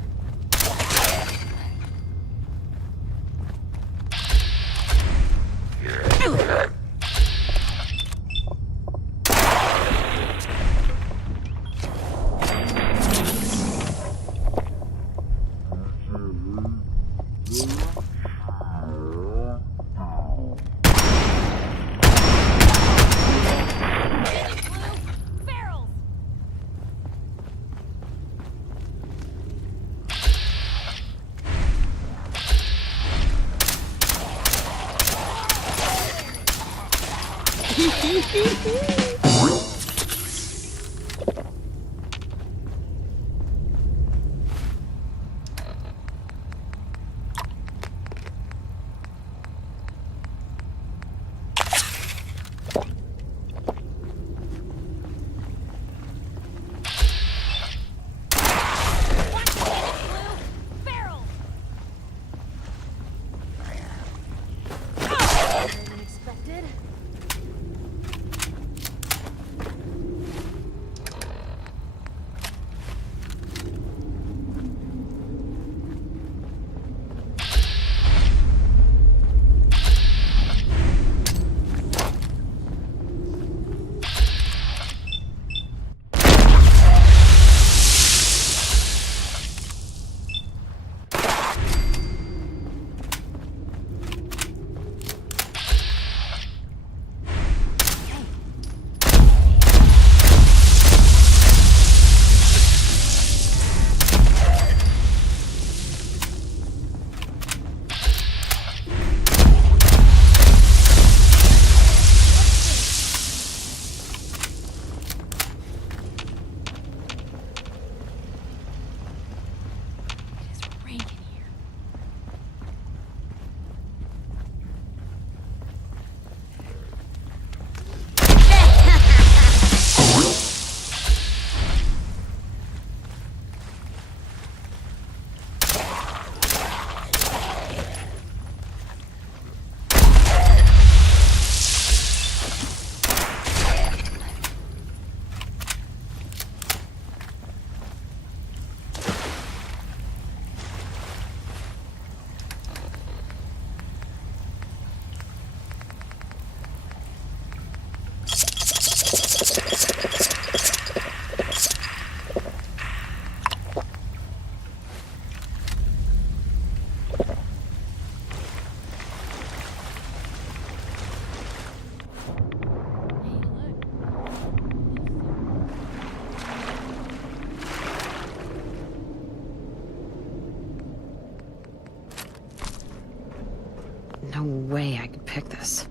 Barrels! Barrels! Better than expected. No way I could pick this.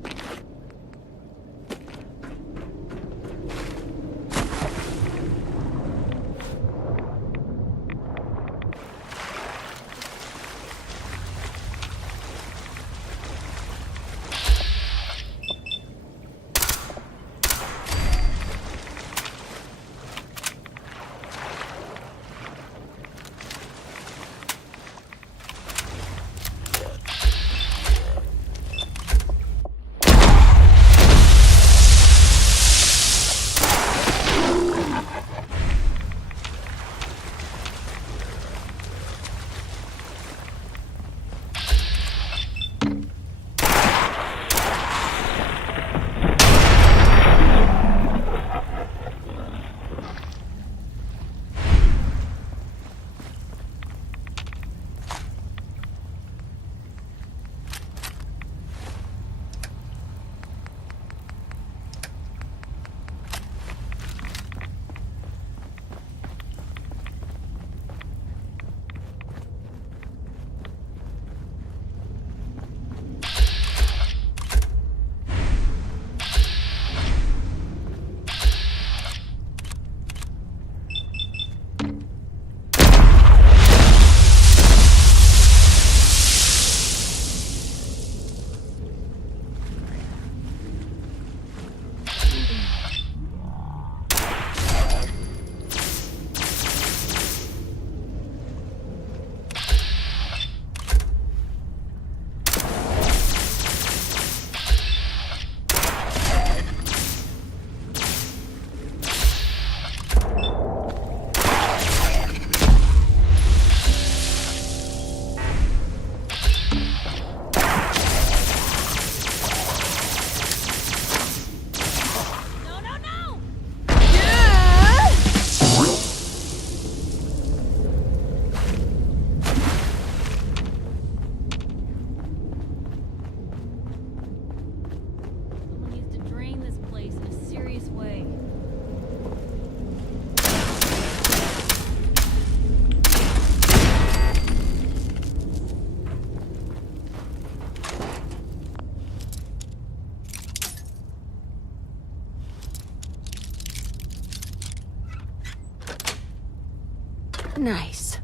Nice.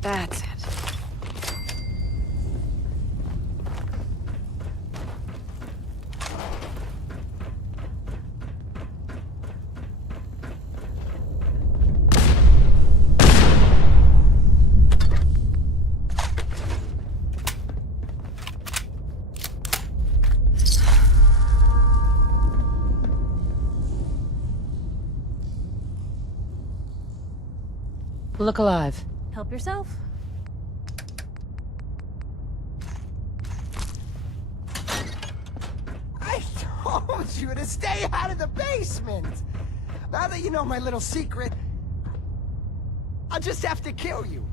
That's it. Look alive. Help yourself. I told you to stay out of the basement. Now that you know my little secret, I'll just have to kill you.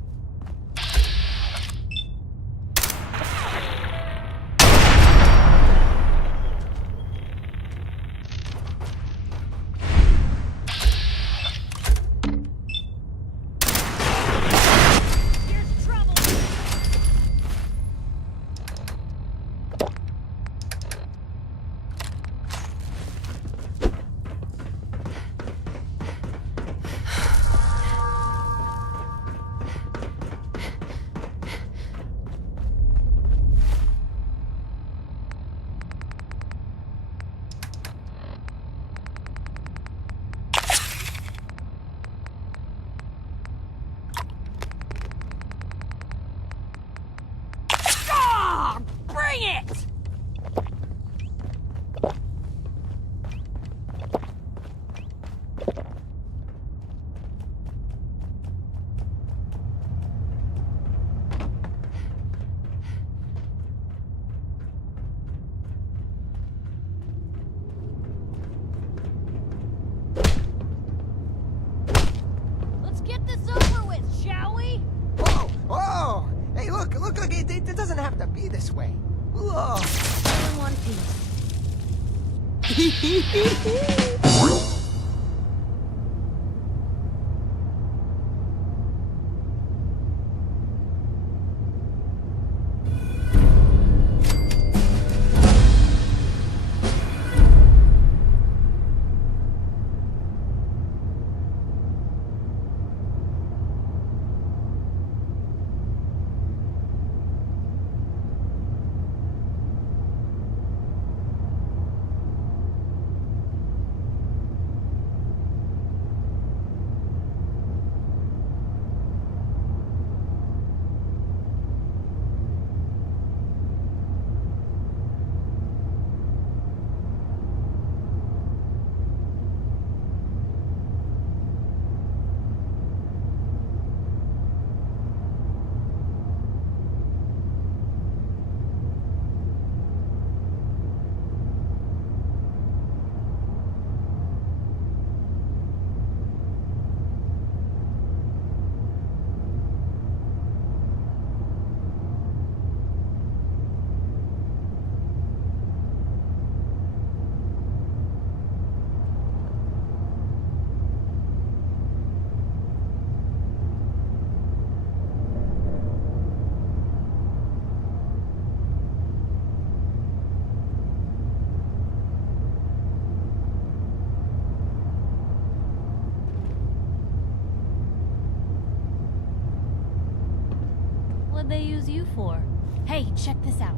get this over with, shall we? Whoa, whoa! Hey, look, it doesn't have to be this way. Whoa! All in one piece. What'd they use you for? Hey, check this out.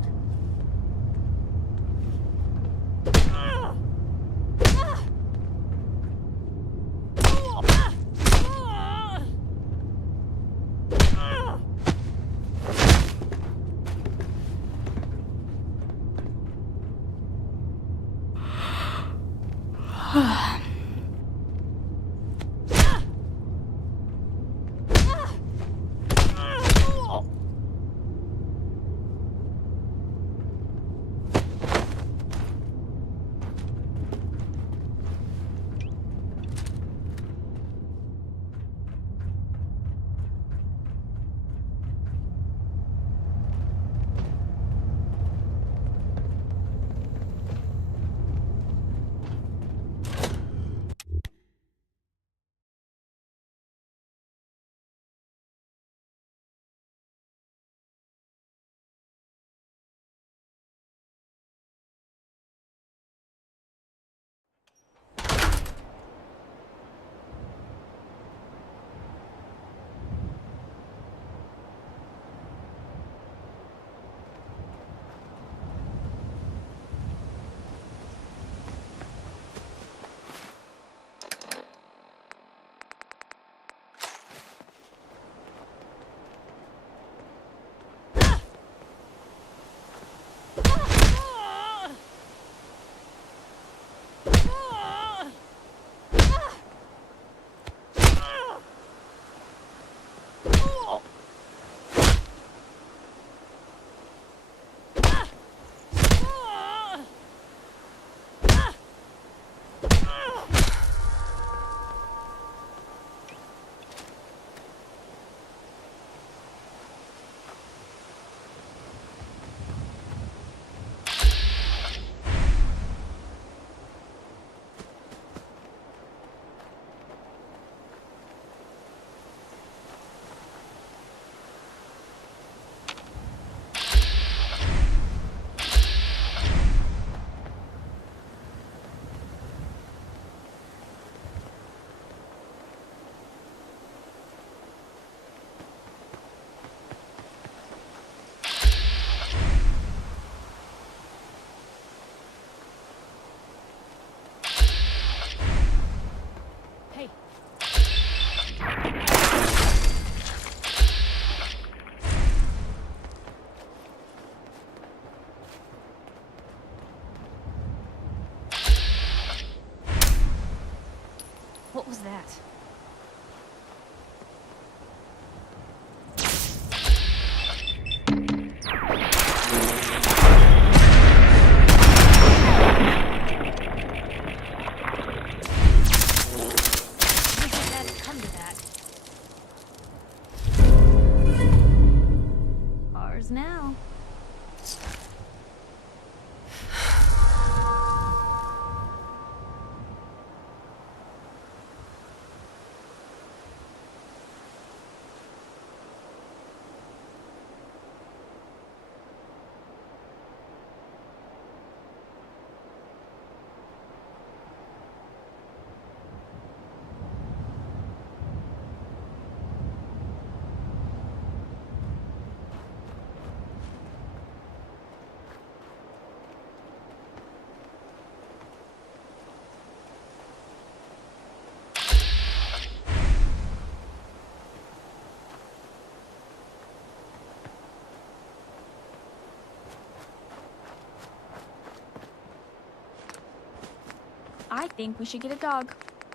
I think we should get a dog.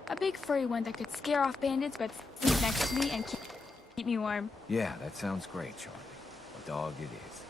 A big furry one that could scare off bandits but sleep next to me and keep me warm. Yeah, that sounds great, Charlie. A dog it is.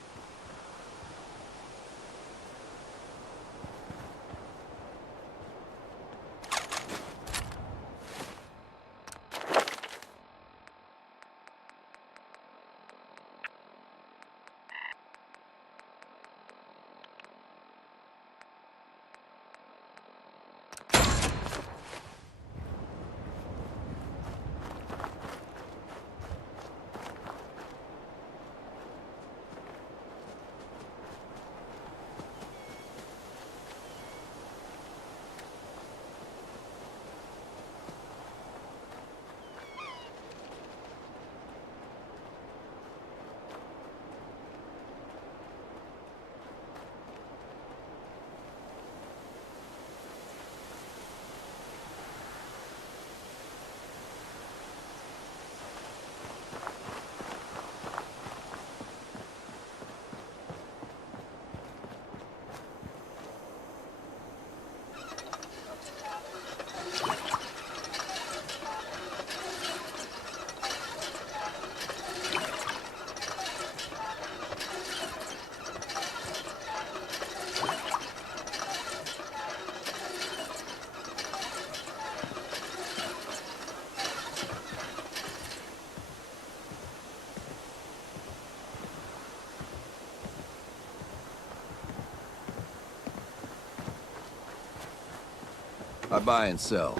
I buy and sell.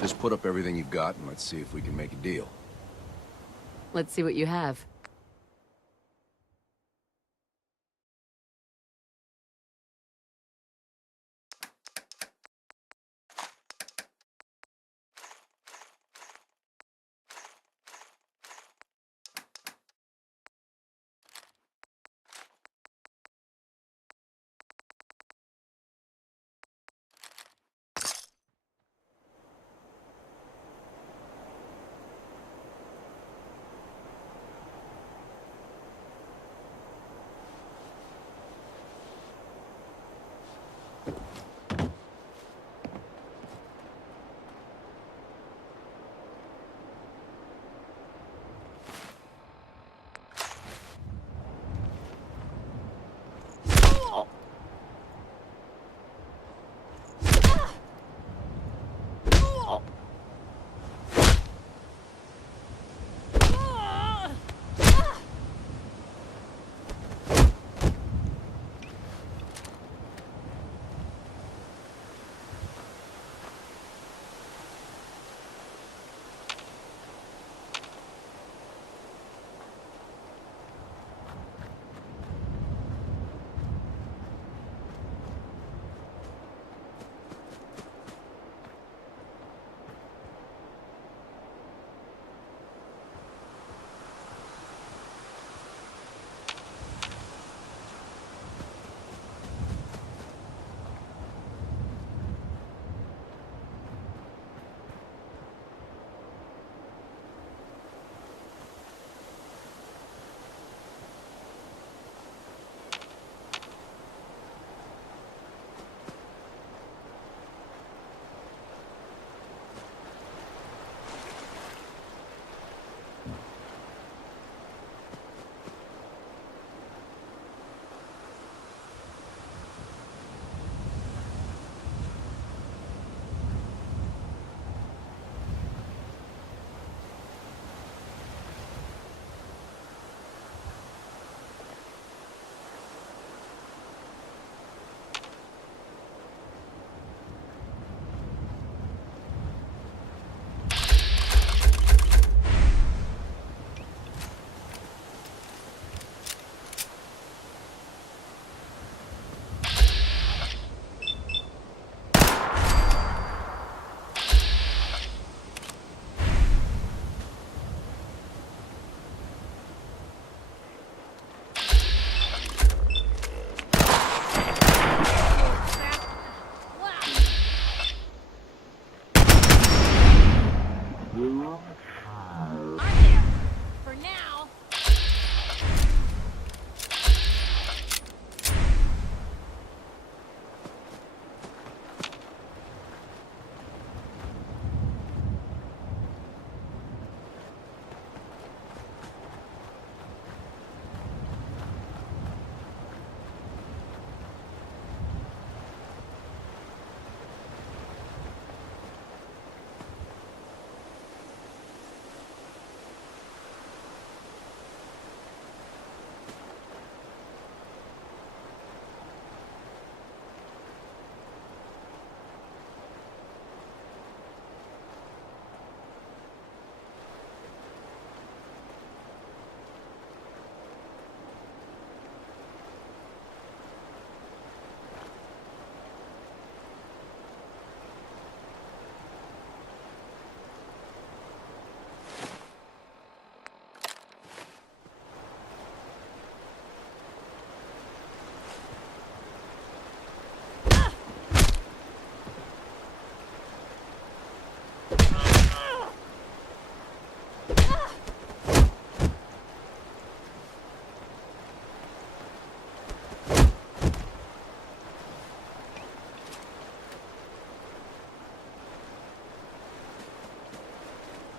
Just put up everything you've got and let's see if we can make a deal. Let's see what you have.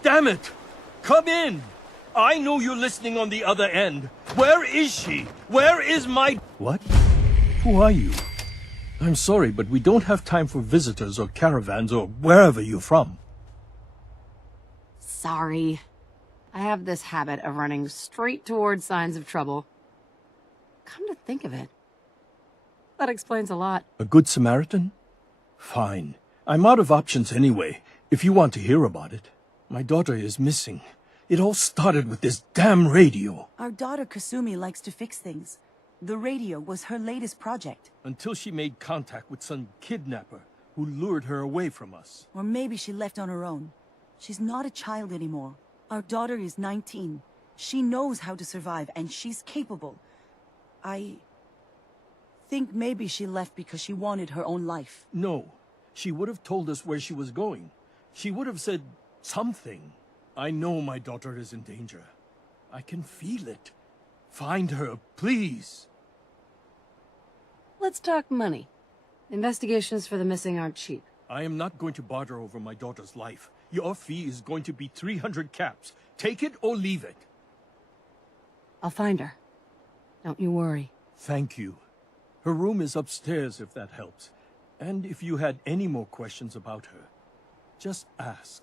Damn it! Come in! I know you're listening on the other end. Where is she? Where is my... What? Who are you? I'm sorry, but we don't have time for visitors or caravans or wherever you're from. Sorry. I have this habit of running straight towards signs of trouble. Come to think of it, that explains a lot. A good Samaritan? Fine. I'm out of options anyway, if you want to hear about it. My daughter is missing. It all started with this damn radio. Our daughter Kasumi likes to fix things. The radio was her latest project. Until she made contact with some kidnapper who lured her away from us. Or maybe she left on her own. She's not a child anymore. Our daughter is 19. She knows how to survive, and she's capable. I think maybe she left because she wanted her own life. No. She would have told us where she was going. She would have said something. I know my daughter is in danger. I can feel it. Find her, please. Let's talk money. Investigations for the missing aren't cheap. I am not going to barter over my daughter's life. Your fee is going to be 300 caps. Take it or leave it. I'll find her. Don't you worry. Thank you. Her room is upstairs if that helps. And if you had any more questions about her, just ask.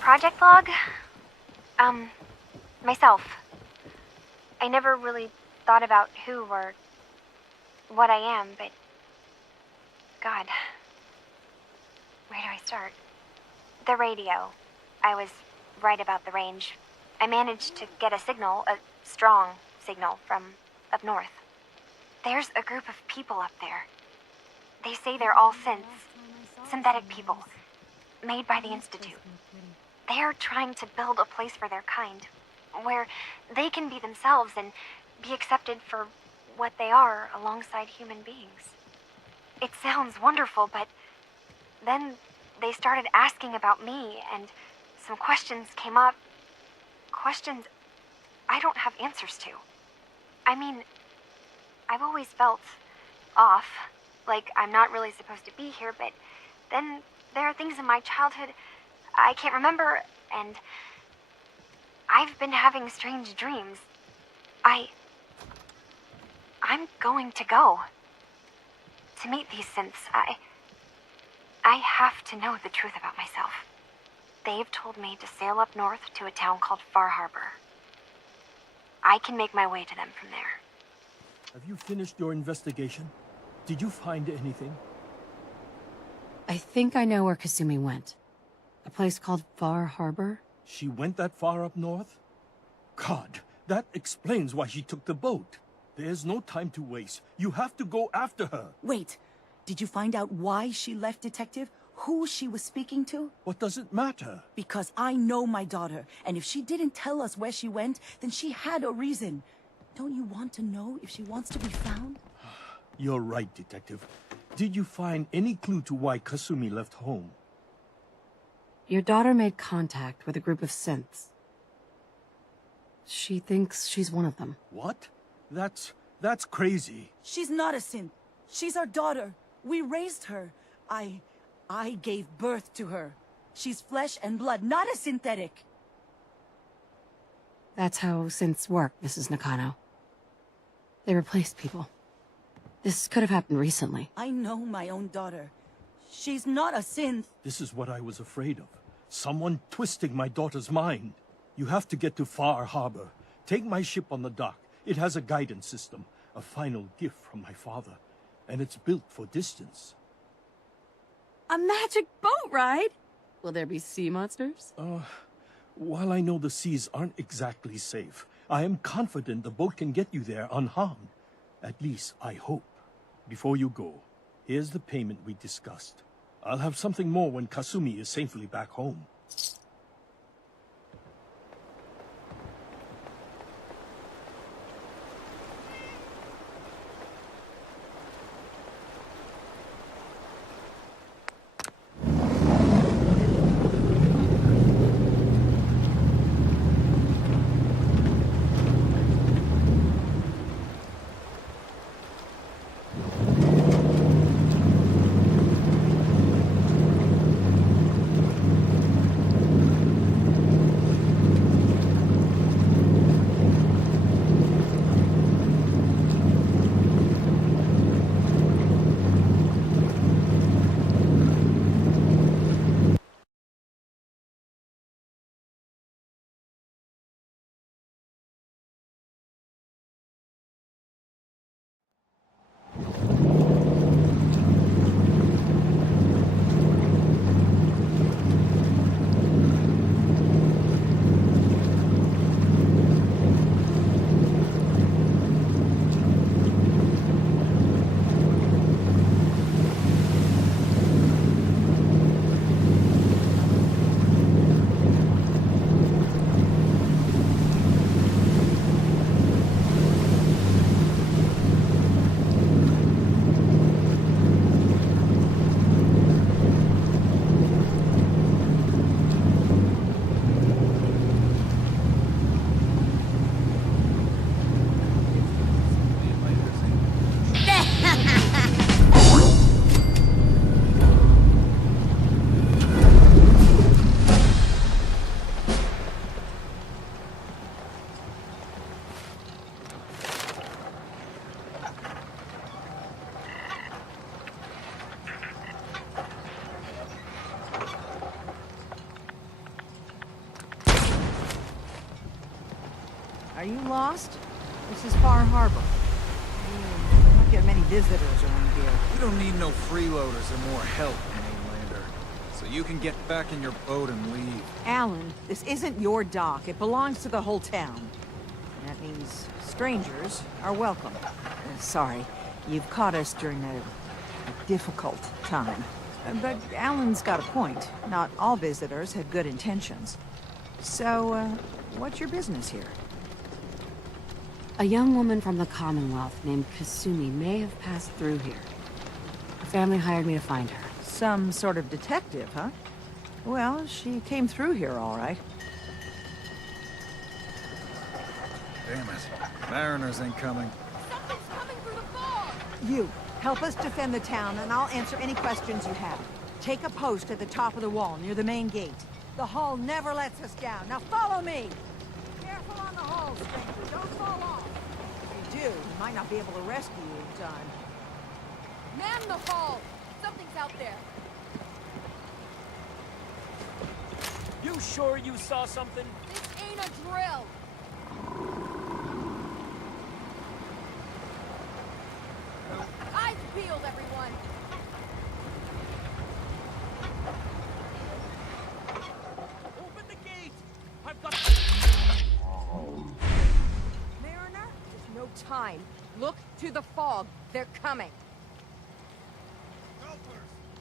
Project log? Myself. I never really thought about who or what I am, but... God. Where do I start? The radio. I was right about the range. I managed to get a signal, a strong signal, from up north. There's a group of people up there. They say they're all synths. Synthetic people. Made by the Institute. They're trying to build a place for their kind, where they can be themselves and be accepted for what they are alongside human beings. It sounds wonderful, but then they started asking about me, and some questions came up. Questions I don't have answers to. I mean, I've always felt off, like I'm not really supposed to be here, but then there are things in my childhood I can't remember, and I've been having strange dreams. I'm going to go. To meet these synths, I have to know the truth about myself. They've told me to sail up north to a town called Far Harbor. I can make my way to them from there. Have you finished your investigation? Did you find anything? I think I know where Kasumi went. A place called Far Harbor? She went that far up north? God, that explains why she took the boat. There's no time to waste. You have to go after her. Wait, did you find out why she left, Detective? Who she was speaking to? What does it matter? Because I know my daughter, and if she didn't tell us where she went, then she had a reason. Don't you want to know if she wants to be found? You're right, Detective. Did you find any clue to why Kasumi left home? Your daughter made contact with a group of synths. She thinks she's one of them. What? That's crazy. She's not a synth. She's our daughter. We raised her. I gave birth to her. She's flesh and blood, not a synthetic. That's how synths work, Mrs. Nakano. They replace people. This could have happened recently. I know my own daughter. She's not a synth. This is what I was afraid of. Someone twisting my daughter's mind. You have to get to Far Harbor. Take my ship on the dock. It has a guidance system. A final gift from my father. And it's built for distance. A magic boat ride? Will there be sea monsters? While I know the seas aren't exactly safe, I am confident the boat can get you there unharmed. At least, I hope. Before you go, here's the payment we discussed. I'll have something more when Kasumi is safely back home. Are you lost? This is Far Harbor. We don't get many visitors around here. We don't need no freeloaders or more help, mainlander. So you can get back in your boat and leave. Alan, this isn't your dock. It belongs to the whole town. And that means strangers are welcome. Sorry, you've caught us during a difficult time. But Alan's got a point. Not all visitors had good intentions. So, what's your business here? A young woman from the Commonwealth named Kasumi may have passed through here. Her family hired me to find her. Some sort of detective, huh? Well, she came through here all right. Damn it. Mariners ain't coming. Something's coming through the fog! You, help us defend the town, and I'll answer any questions you have. Take a post at the top of the wall, near the main gate. The hull never lets us down. Now follow me! Careful on the hull, stranger. Don't fall off. If you do, we might not be able to rescue you in time. Man the hull! Something's out there. You sure you saw something? This ain't a drill! Eyes peeled, everyone! Open the gate! I've got... Mariner, there's no time. Look to the fog. They're coming.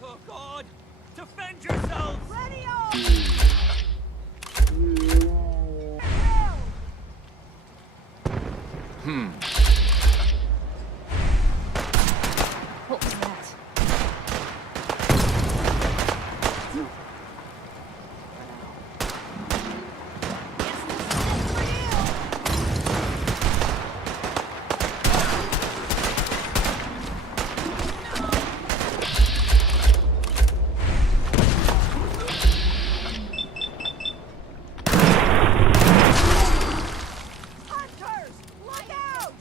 Oh, God! Defend yourselves! Ready up! What was that? Hunters! Look out!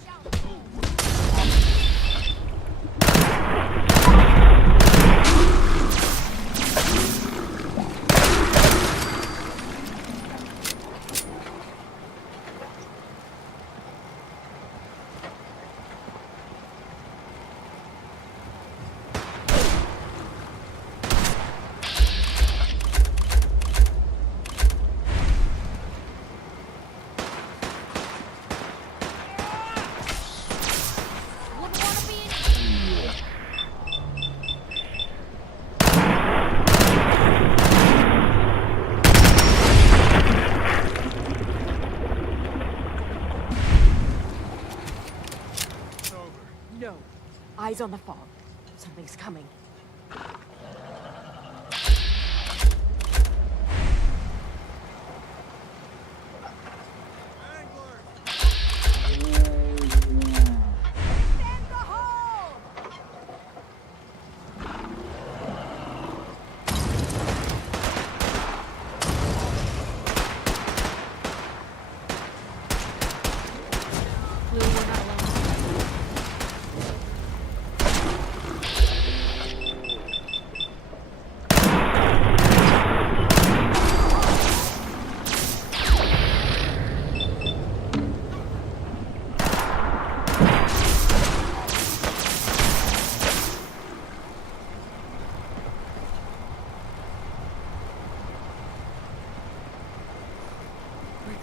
Eyes on the fog. Something's coming.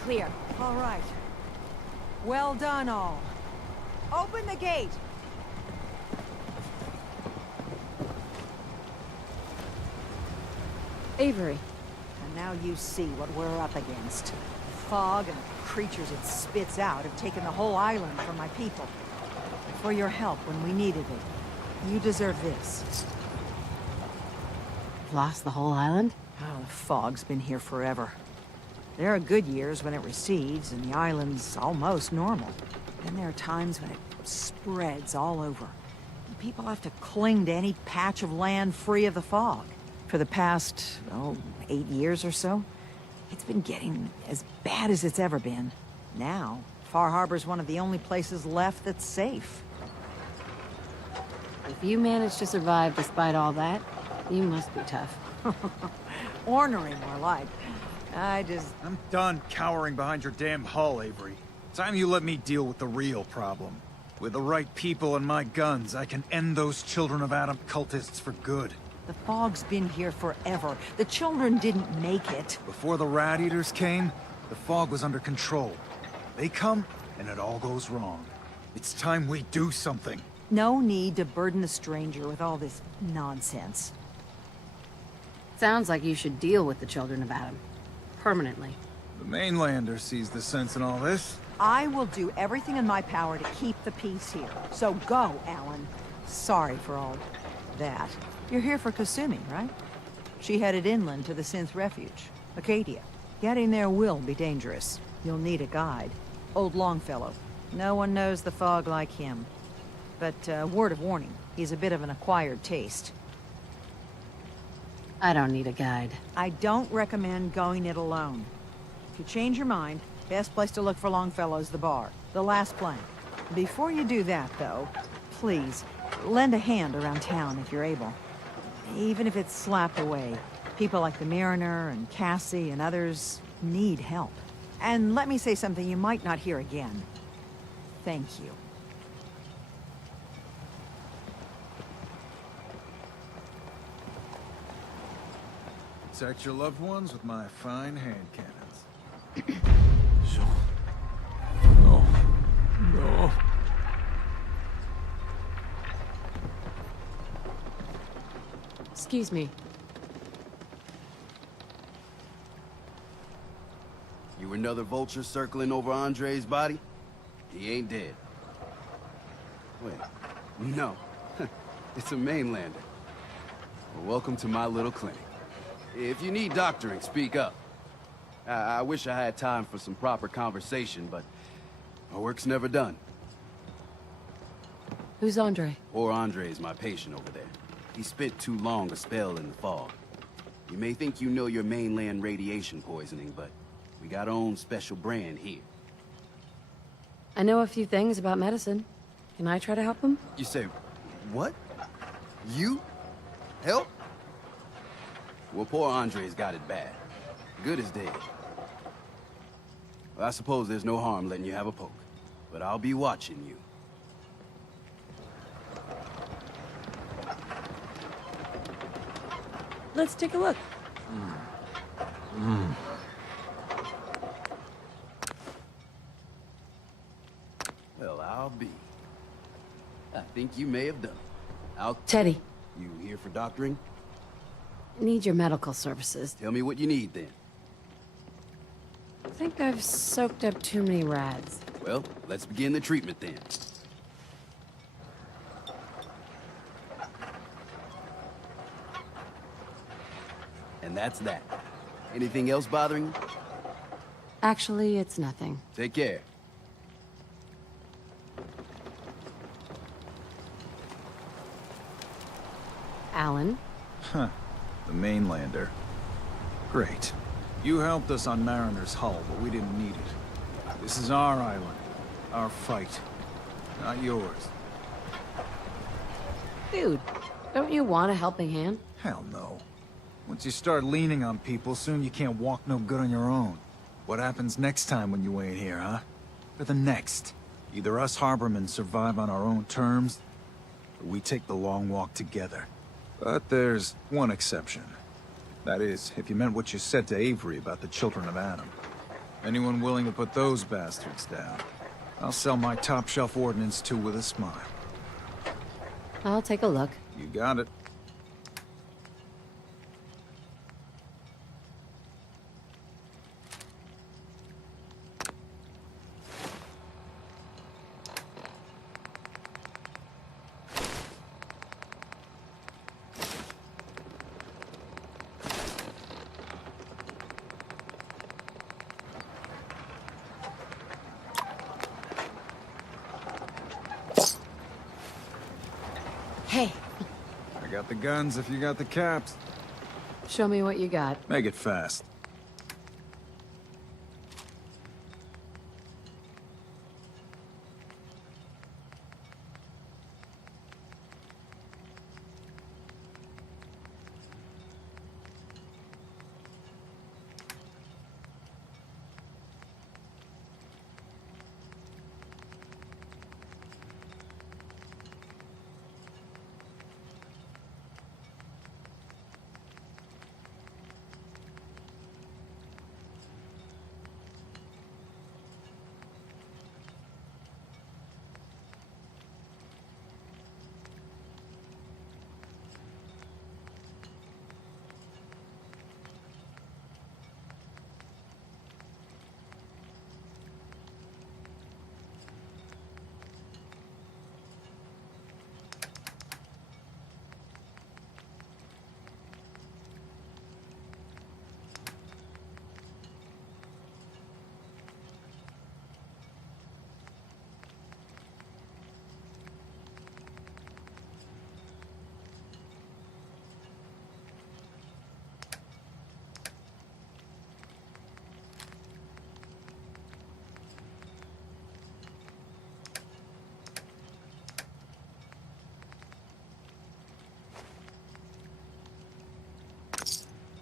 Clear. All right. Well done, all. Open the gate! Avery. And now you see what we're up against. The fog and the creatures it spits out have taken the whole island from my people. For your help when we needed it. You deserve this. Lost the whole island? Oh, the fog's been here forever. There are good years when it recedes and the island's almost normal. Then there are times when it spreads all over. And people have to cling to any patch of land free of the fog. For the past, 8 years or so, it's been getting as bad as it's ever been. Now, Far Harbor's one of the only places left that's safe. If you managed to survive despite all that, you must be tough. Ornery, more like. I'm done cowering behind your damn hull, Avery. Time you let me deal with the real problem. With the right people and my guns, I can end those Children of Adam cultists for good. The fog's been here forever. The children didn't make it. Before the Rat Eaters came, the fog was under control. They come, and it all goes wrong. It's time we do something. No need to burden the stranger with all this nonsense. Sounds like you should deal with the Children of Adam. Permanently. The mainlander sees the sense in all this. I will do everything in my power to keep the peace here. So go, Alan. Sorry for all that. You're here for Kasumi, right? She headed inland to the synth refuge, Acadia. Getting there will be dangerous. You'll need a guide. Old Longfellow. No one knows the fog like him. But word of warning, he's a bit of an acquired taste. I don't need a guide. I don't recommend going it alone. If you change your mind, best place to look for Longfellow's the bar, the last plank. Before you do that, though, please, lend a hand around town if you're able. Even if it's slapped away. People like the Mariner and Cassie and others need help. And let me say something you might not hear again. Thank you. Protect your loved ones with my fine hand cannons. No. No. Excuse me. You another vulture circling over Andre's body? He ain't dead. Wait, no. It's a mainlander. Well, welcome to my little clinic. If you need doctoring, speak up. I wish I had time for some proper conversation, but my work's never done. Who's Andre? Poor Andre is my patient over there. He spent too long a spell in the fog. You may think you know your mainland radiation poisoning, but we got our own special brand here. I know a few things about medicine. Can I try to help him? You say, what? You? Help? Well, poor Andre's got it bad. Good as dead. Well, I suppose there's no harm letting you have a poke. But I'll be watching you. Let's take a look. Well, I'll be. I think you may have done it. Teddy. You here for doctoring? Need your medical services. Tell me what you need, then. I think I've soaked up too many rads. Well, let's begin the treatment, then. that's that. Anything else bothering you? Actually, it's nothing. Take care. Alan? Huh. The mainlander. Great. You helped us on Mariner's hull, but we didn't need it. This is our island. Our fight. Not yours. Dude, don't you want a helping hand? Hell no. Once you start leaning on people, soon you can't walk no good on your own. What happens next time when you ain't here, huh? Or the next? Either us harbormen survive on our own terms, or we take the long walk together. But there's one exception. That is, if you meant what you said to Avery about the children of Adam. Anyone willing to put those bastards down, I'll sell my top-shelf ordnance to with a smile. I'll take a look. You got it. Hey. I got the guns if you got the caps. Show me what you got. Make it fast.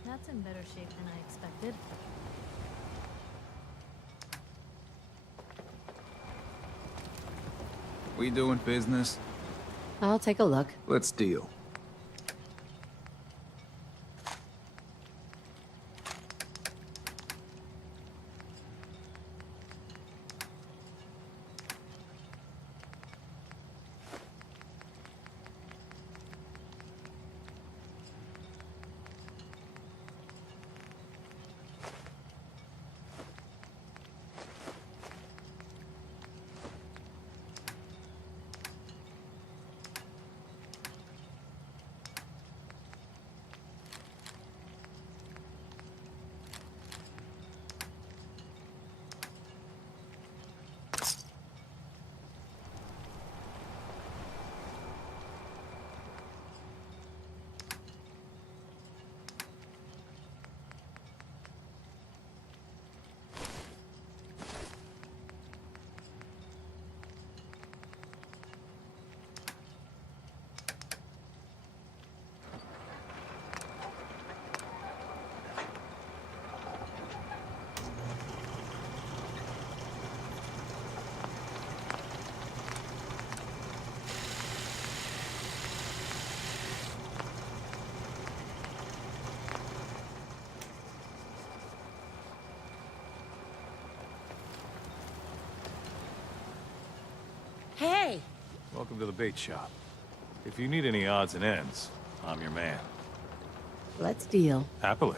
That's in better shape than I expected. We doing business? I'll take a look. Let's deal. Hey! Welcome to the bait shop. If you need any odds and ends, I'm your man. Let's deal. Happily.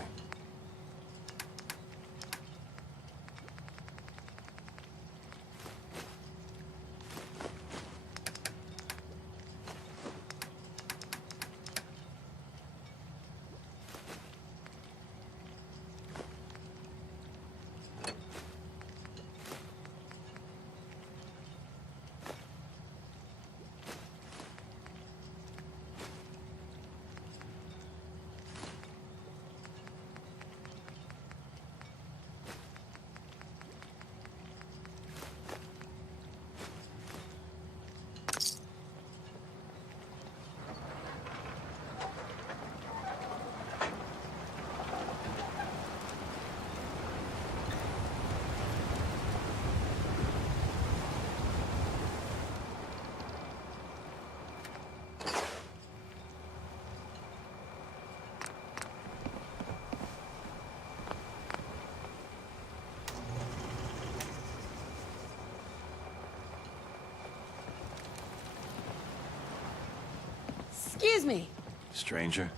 Excuse me. Stranger,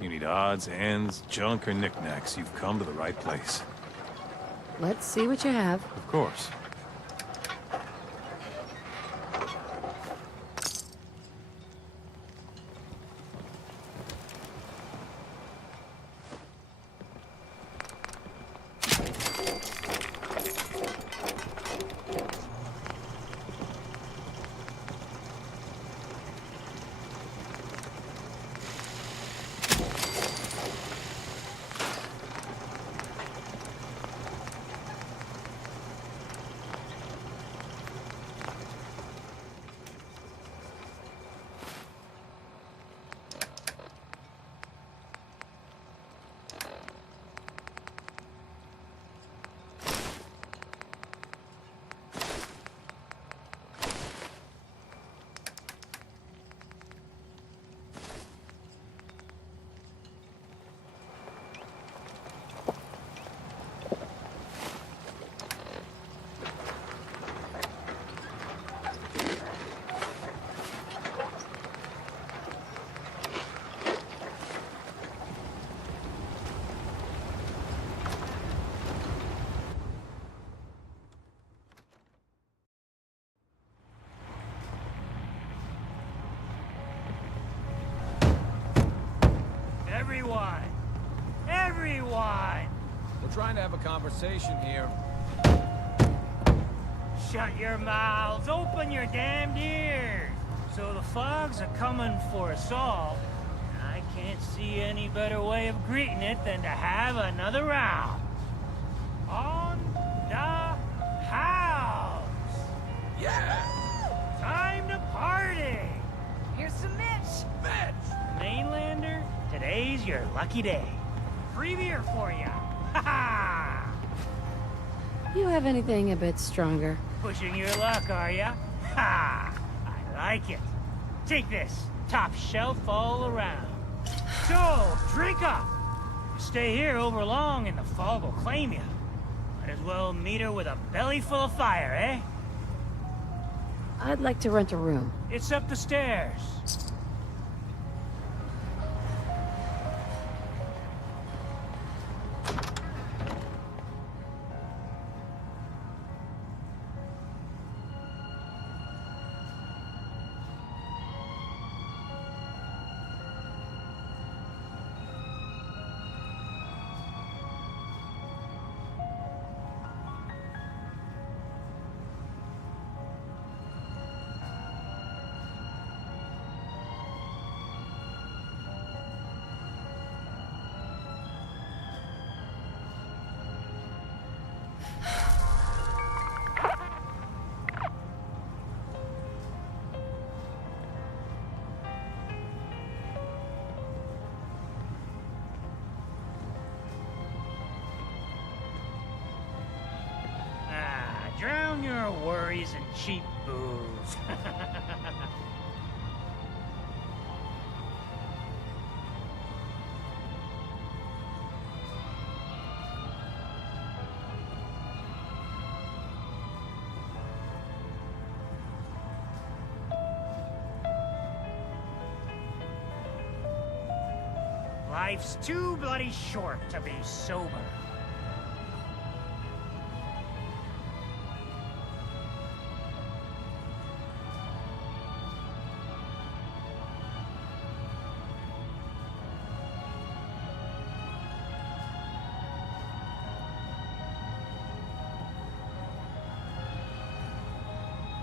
you need odds, ends, junk, or knickknacks. You've come to the right place. Let's see what you have. Of course. Everyone! We're trying to have a conversation here. Shut your mouths, open your damned ears! So the fogs are coming for us all, and I can't see any better way of greeting it than to have another round. On the house! Yeah! Time to party! Here's some Mitch! Mitch! Mainlander, today's your lucky day. Free beer for ya! Ha ha! You have anything a bit stronger? Pushing your luck, are ya? Ha! I like it. Take this. Top shelf all around. So, drink up. You stay here over long and the fog will claim you. Might as well meet her with a belly full of fire, eh? I'd like to rent a room. It's up the stairs. Drown your worries in cheap booze. Life's too bloody short to be sober.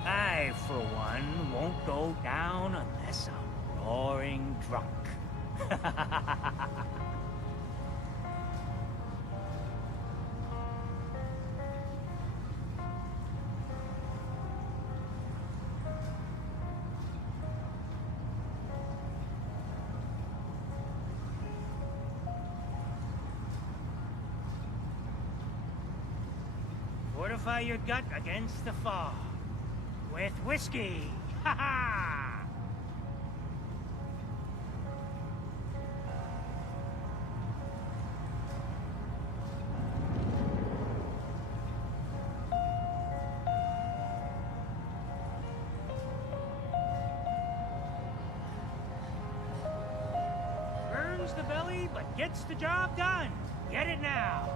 I, for one, won't go down unless I'm roaring drunk. Fortify your gut against the fog. With whiskey! Ha ha! blows the belly, but gets the job done. Get it now.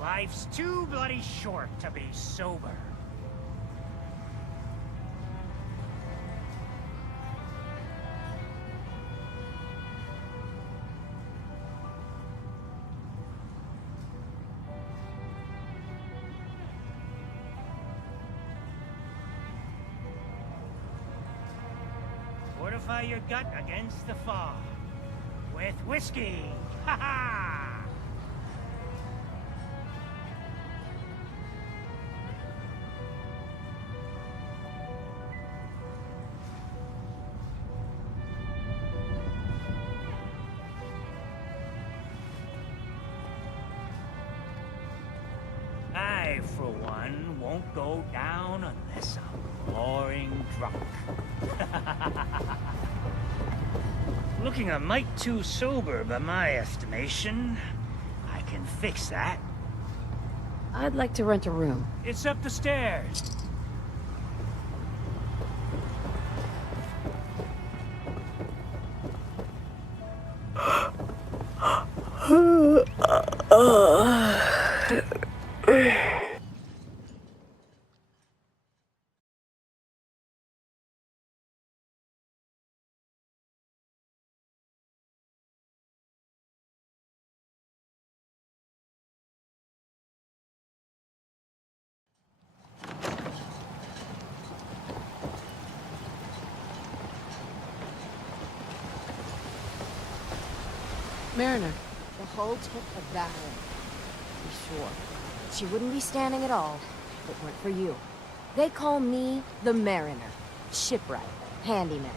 Life's too bloody short to be sober. Fortify your gut against the fog. With whiskey! Ha ha! I, for one, won't go down unless I'm roaring drunk. Looking a mite too sober by my estimation. I can fix that. I'd like to rent a room. It's up the stairs. Mariner. The hull took a battering. Be sure. She wouldn't be standing at all if it weren't for you. They call me the Mariner. Shipwright. Handyman.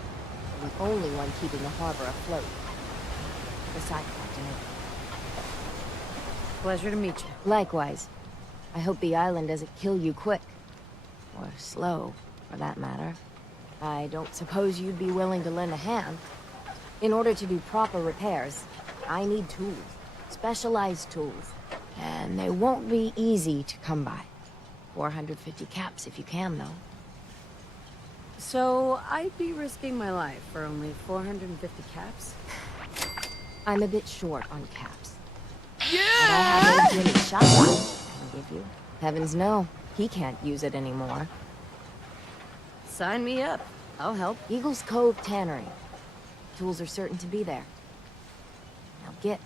The only one keeping the harbor afloat. Besides Captain Ed. Pleasure to meet you. Likewise. I hope the island doesn't kill you quick. Or slow, for that matter. I don't suppose you'd be willing to lend a hand. In order to do proper repairs, I need tools. Specialized tools. And they won't be easy to come by. 450 caps if you can, though. So, I'd be risking my life for only 450 caps? I'm a bit short on caps. Yeah! But I have a Jimmy shotgun I can give you. Heavens no, he can't use it anymore. Sign me up. I'll help. Eagles Cove Tannery. Tools are certain to be there. Now get.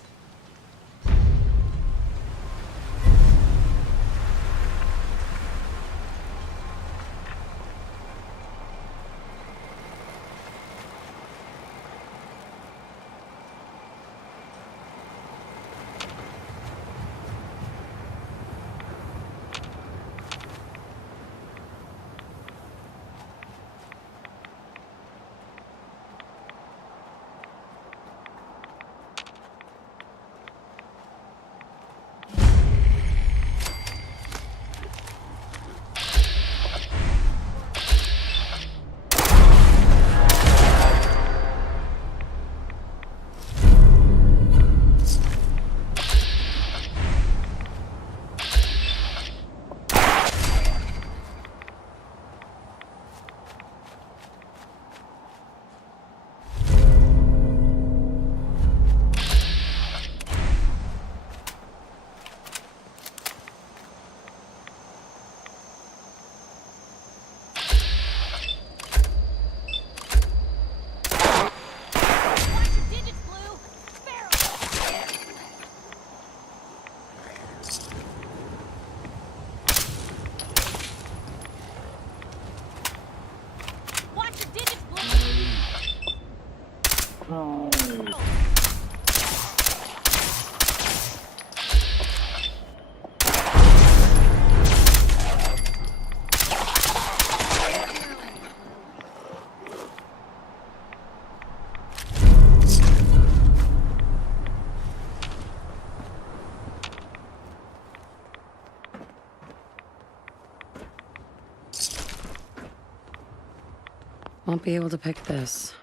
Won't be able to pick this.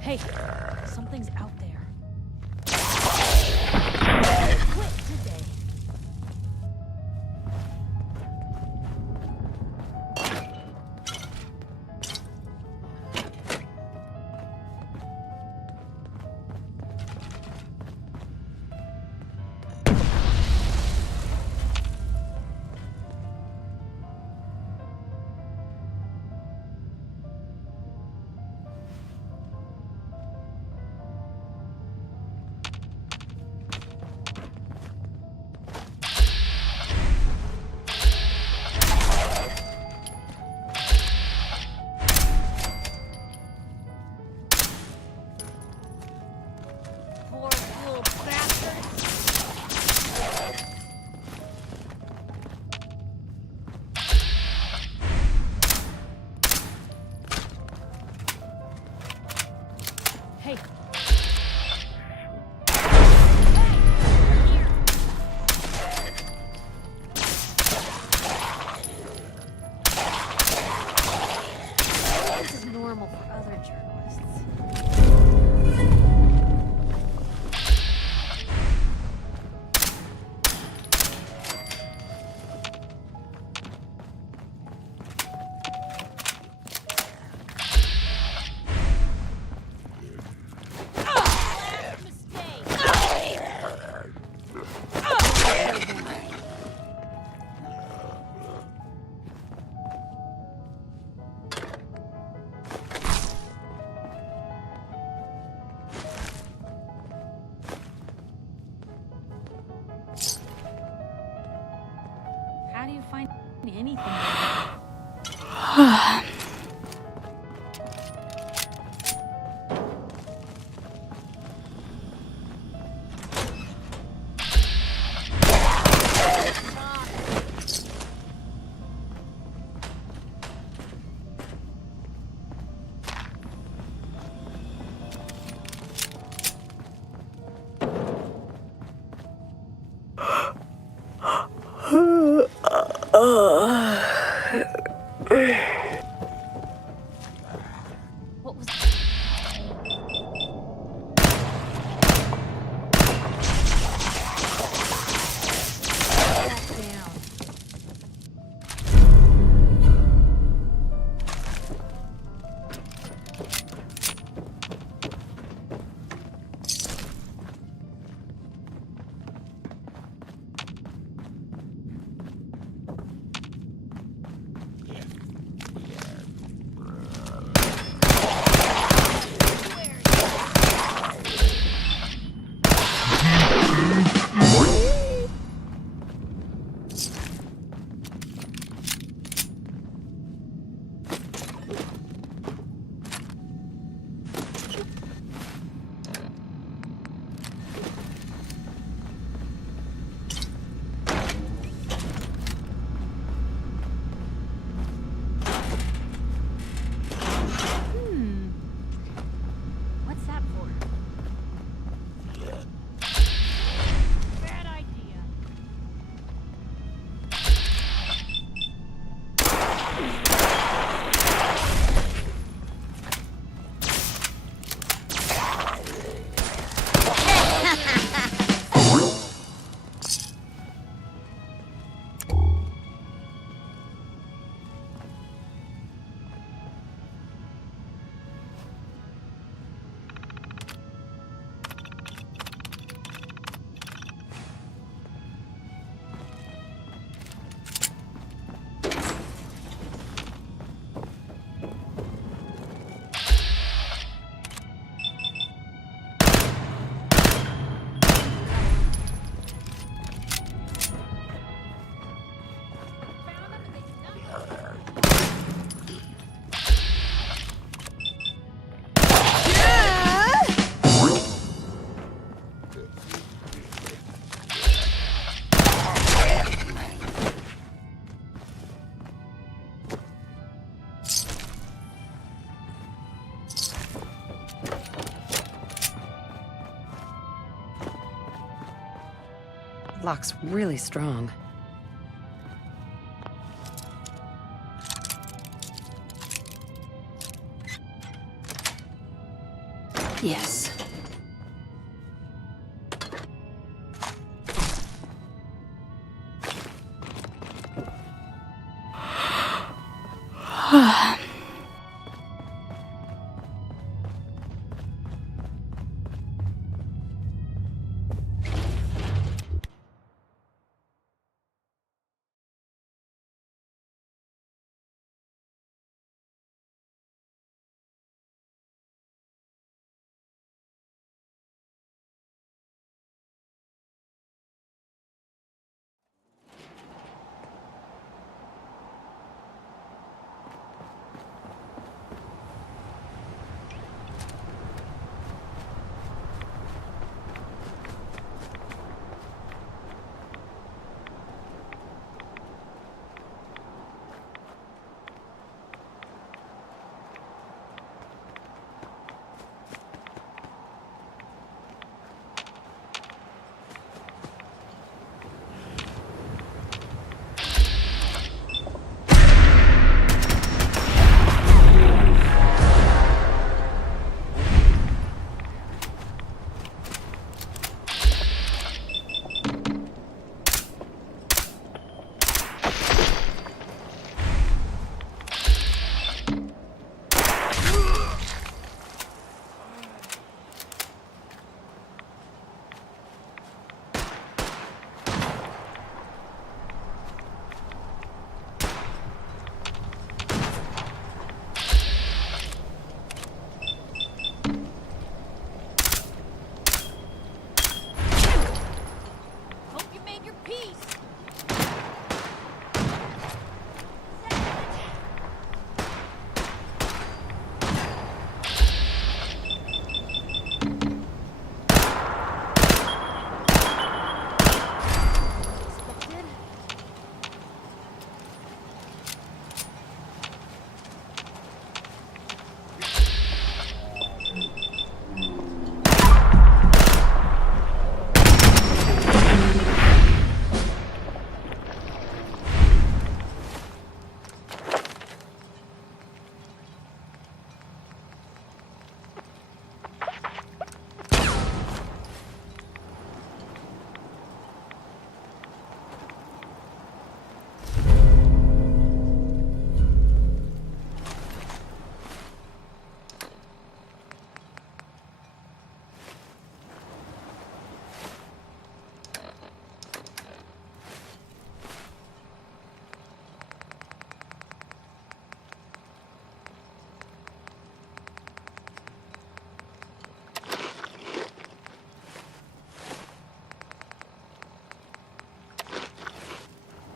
Hey, something's out there. Quit today. How do you find anything? Lock's really strong. Yes.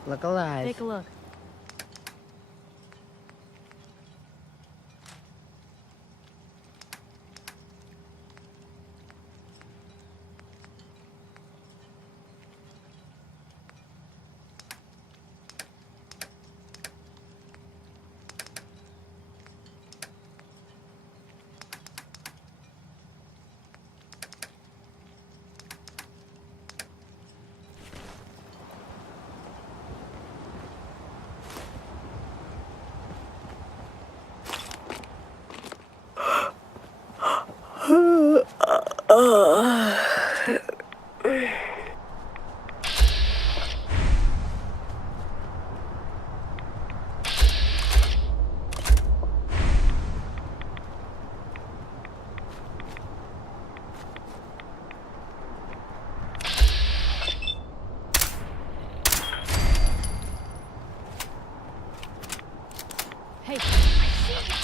Look alive. Take a look. Hey, I see you.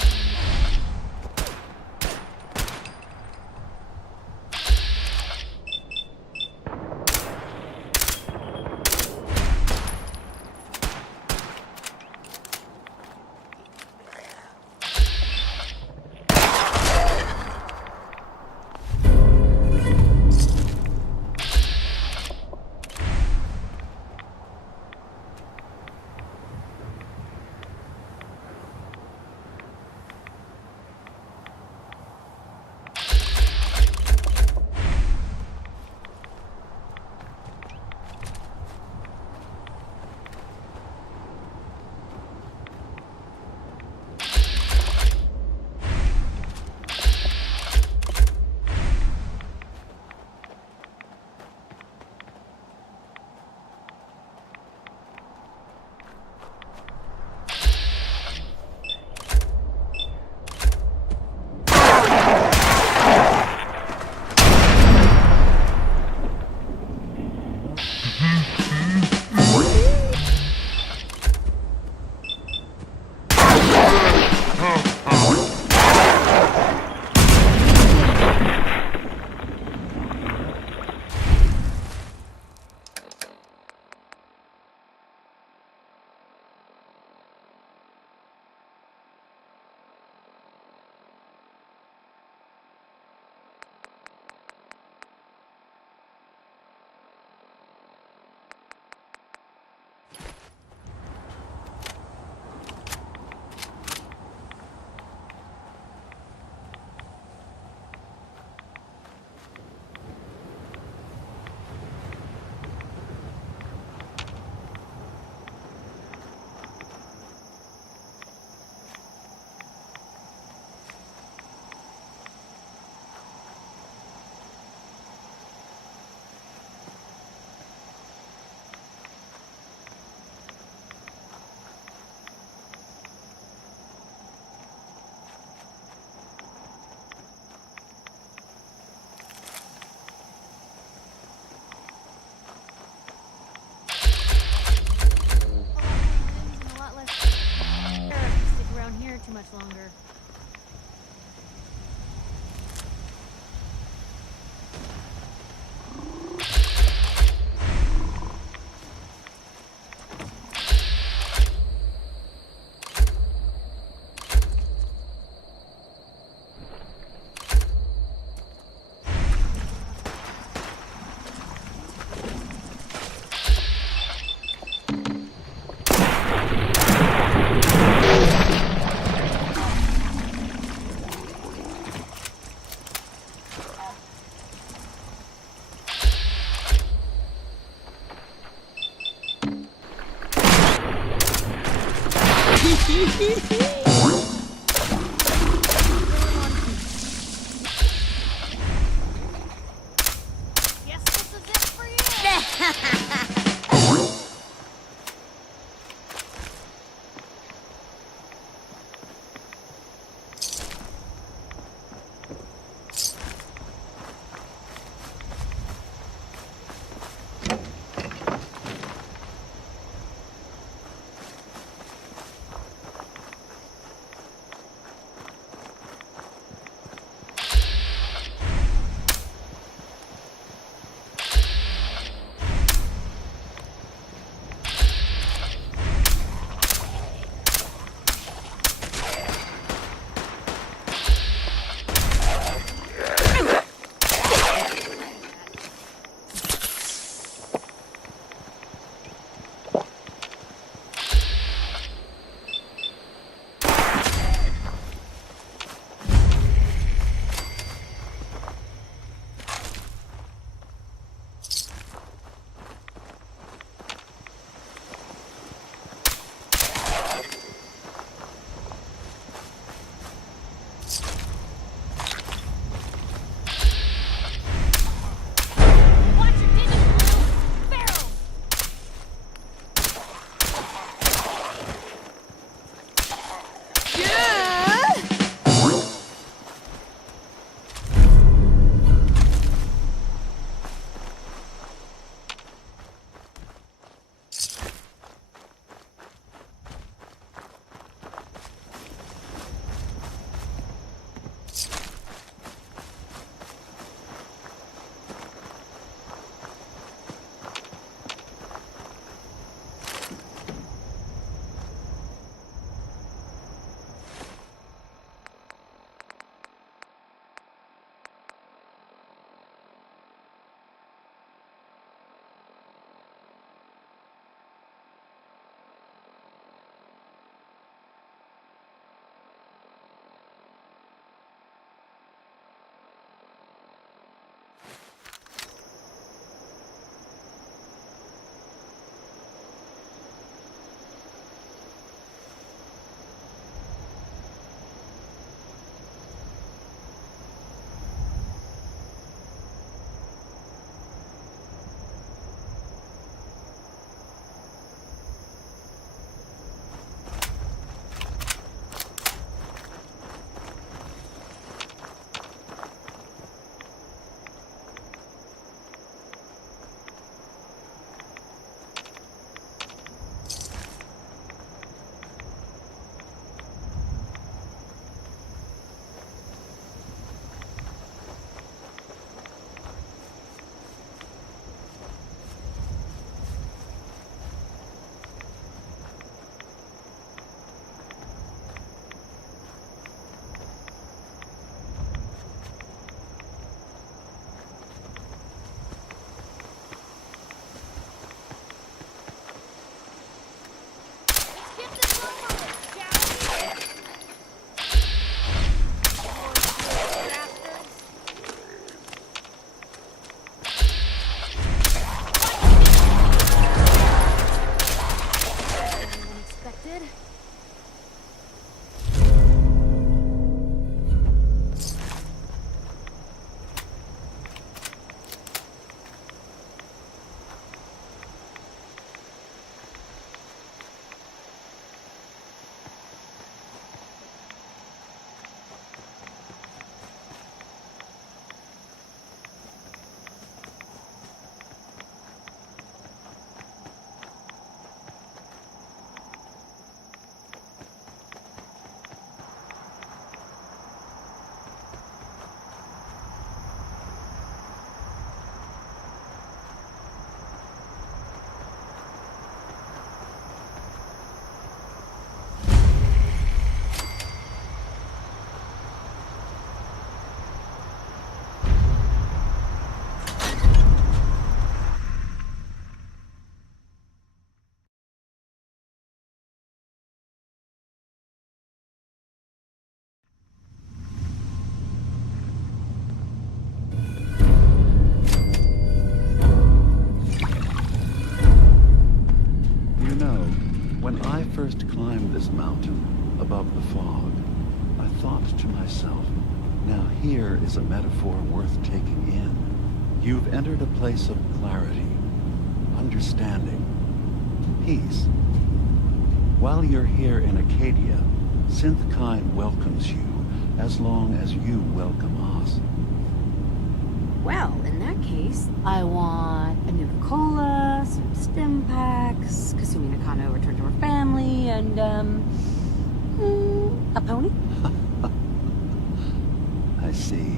Guess this is it for you. first climbed this mountain above the fog, I thought to myself, now here is a metaphor worth taking in. You've entered a place of clarity, understanding, peace. While you're here in Acadia, Synthkind welcomes you as long as you welcome us. Well, in that case, I want a Nuka-Cola, some stim packs, Kasumi Nakano returned to her family, and, a pony? I see.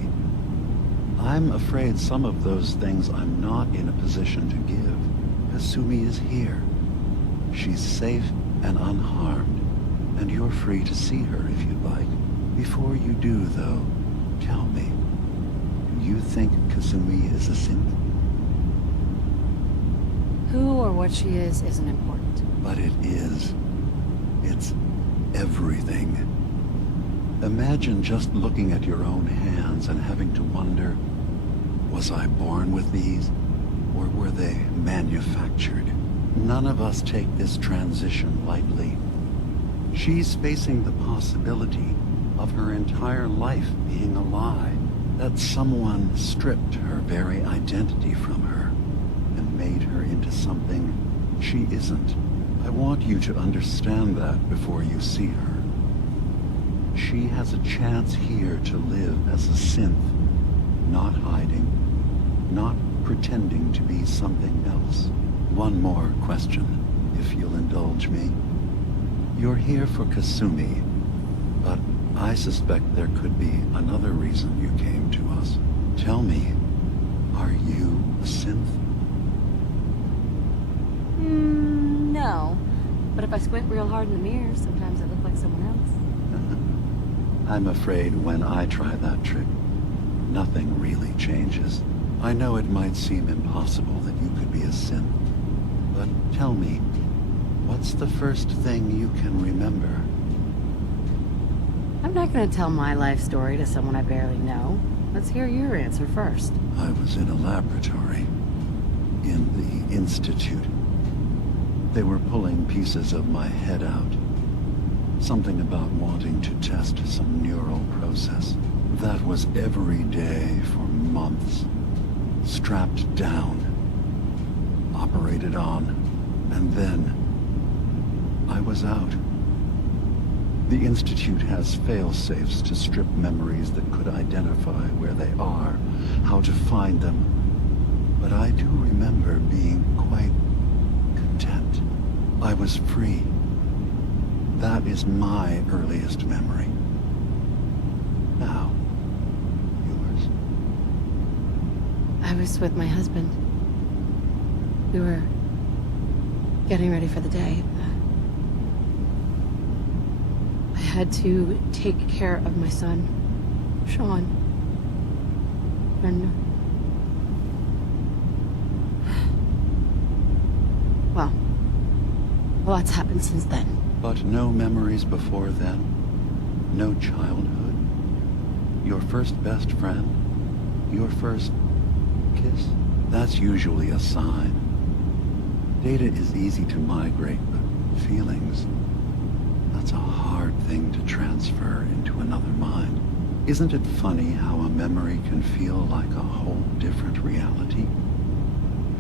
I'm afraid some of those things I'm not in a position to give. Kasumi is here. She's safe and unharmed, and you're free to see her if you'd like. Before you do, though, tell me, do you think Kasumi is a synth? Who or what she is isn't important. But it is. It's everything. Imagine just looking at your own hands and having to wonder, was I born with these, or were they manufactured? None of us take this transition lightly. She's facing the possibility of her entire life being a lie, that someone stripped her very identity from her and made her into something she isn't. I want you to understand that before you see her. She has a chance here to live as a synth, not hiding, not pretending to be something else. One more question, if you'll indulge me. You're here for Kasumi, but I suspect there could be another reason you came to us. Tell me, are you a synth? No. But if I squint real hard in the mirror, sometimes I look like someone else. I'm afraid when I try that trick, nothing really changes. I know it might seem impossible that you could be a synth, but tell me, what's the first thing you can remember? I'm not gonna tell my life story to someone I barely know. Let's hear your answer first. I was in a laboratory, in the Institute. They were pulling pieces of my head out. Something about wanting to test some neural process. That was every day for months. Strapped down, operated on, and then I was out. The Institute has fail-safes to strip memories that could identify where they are, how to find them. But I do remember being quite content. I was free. That is my earliest memory. Now, yours. I was with my husband. We were getting ready for the day. I had to take care of my son, Sean. And... well, a lot's happened since then. But no memories before then? No childhood? Your first best friend? Your first kiss? That's usually a sign. Data is easy to migrate, but feelings... that's a hard thing to transfer into another mind. Isn't it funny how a memory can feel like a whole different reality?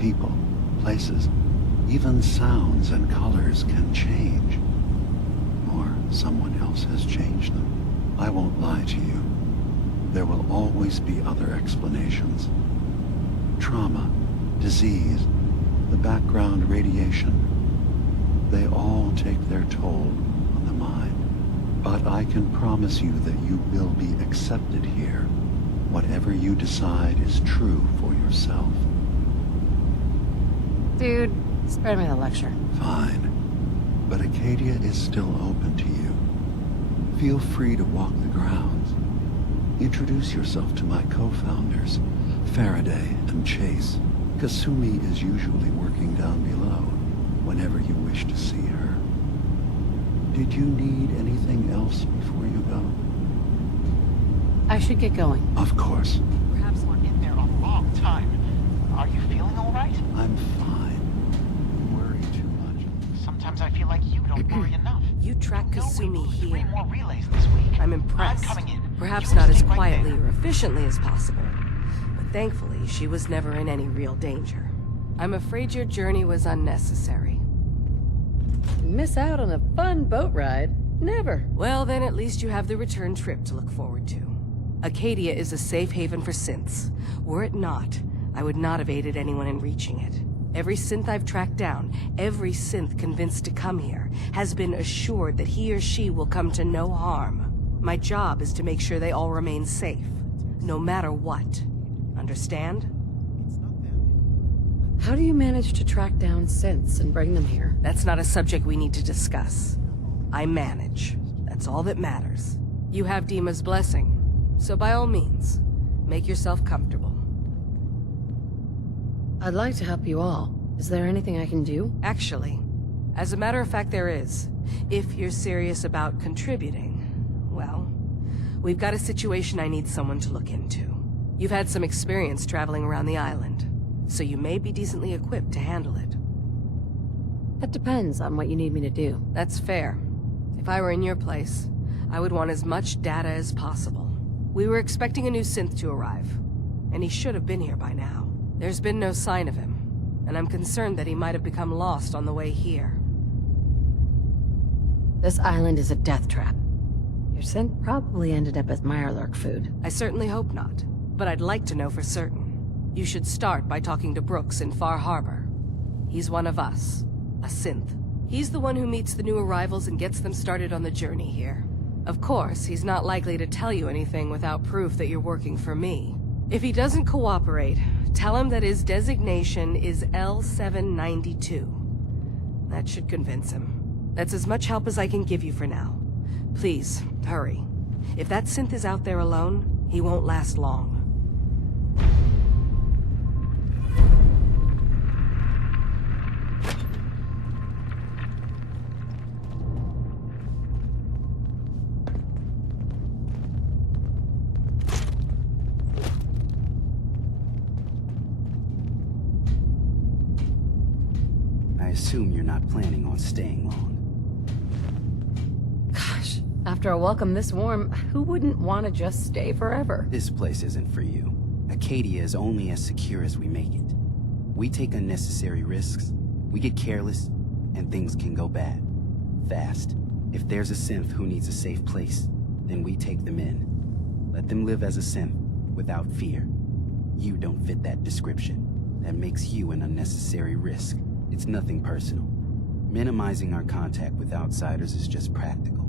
People, places, even sounds and colors can change. Or someone else has changed them. I won't lie to you. There will always be other explanations. Trauma, disease, the background radiation. They all take their toll on the mind. But I can promise you that you will be accepted here. Whatever you decide is true for yourself. Dude, spare me the lecture. Fine. But Acadia is still open to you. Feel free to walk the grounds. Introduce yourself to my co-founders, Faraday and Chase. Kasumi is usually working down below, whenever you wish to see her. Did you need anything else before you go? I should get going. Of course. Perhaps we're in there a long time. Are you feeling all right? I'm fine. You worry too much. Sometimes I feel like you don't worry enough. track Kasumi here. More relays this week. I'm impressed. I'm coming in. Perhaps You not as stay right quietly there. or efficiently as possible. But thankfully, she was never in any real danger. I'm afraid your journey was unnecessary. Miss out on a fun boat ride? Never. Well, then at least you have the return trip to look forward to. Acadia is a safe haven for synths. Were it not, I would not have aided anyone in reaching it. Every synth I've tracked down, every synth convinced to come here, has been assured that he or she will come to no harm. My job is to make sure they all remain safe, no matter what. Understand? How do you manage to track down synths and bring them here? That's not a subject we need to discuss. I manage. That's all that matters. You have Dima's blessing, so by all means, make yourself comfortable. I'd like to help you all. Is there anything I can do? Actually, as a matter of fact, there is. If you're serious about contributing, well, we've got a situation I need someone to look into. You've had some experience traveling around the island, so you may be decently equipped to handle it. That depends on what you need me to do. That's fair. If I were in your place, I would want as much data as possible. We were expecting a new synth to arrive, and he should have been here by now. There's been no sign of him, and I'm concerned that he might have become lost on the way here. This island is a death trap. Your synth probably ended up as Mirelurk food. I certainly hope not, but I'd like to know for certain. You should start by talking to Brooks in Far Harbor. He's one of us, a synth. He's the one who meets the new arrivals and gets them started on the journey here. Of course, he's not likely to tell you anything without proof that you're working for me. If he doesn't cooperate, tell him that his designation is L792. That should convince him. That's as much help as I can give you for now. Please, hurry. If that synth is out there alone, he won't last long. I assume you're not planning on staying long. Gosh, after a welcome this warm, who wouldn't want to just stay forever? This place isn't for you. Acadia is only as secure as we make it. We take unnecessary risks, we get careless, and things can go bad. Fast. If there's a synth who needs a safe place, then we take them in. Let them live as a synth, without fear. You don't fit that description. That makes you an unnecessary risk. It's nothing personal. Minimizing our contact with outsiders is just practical.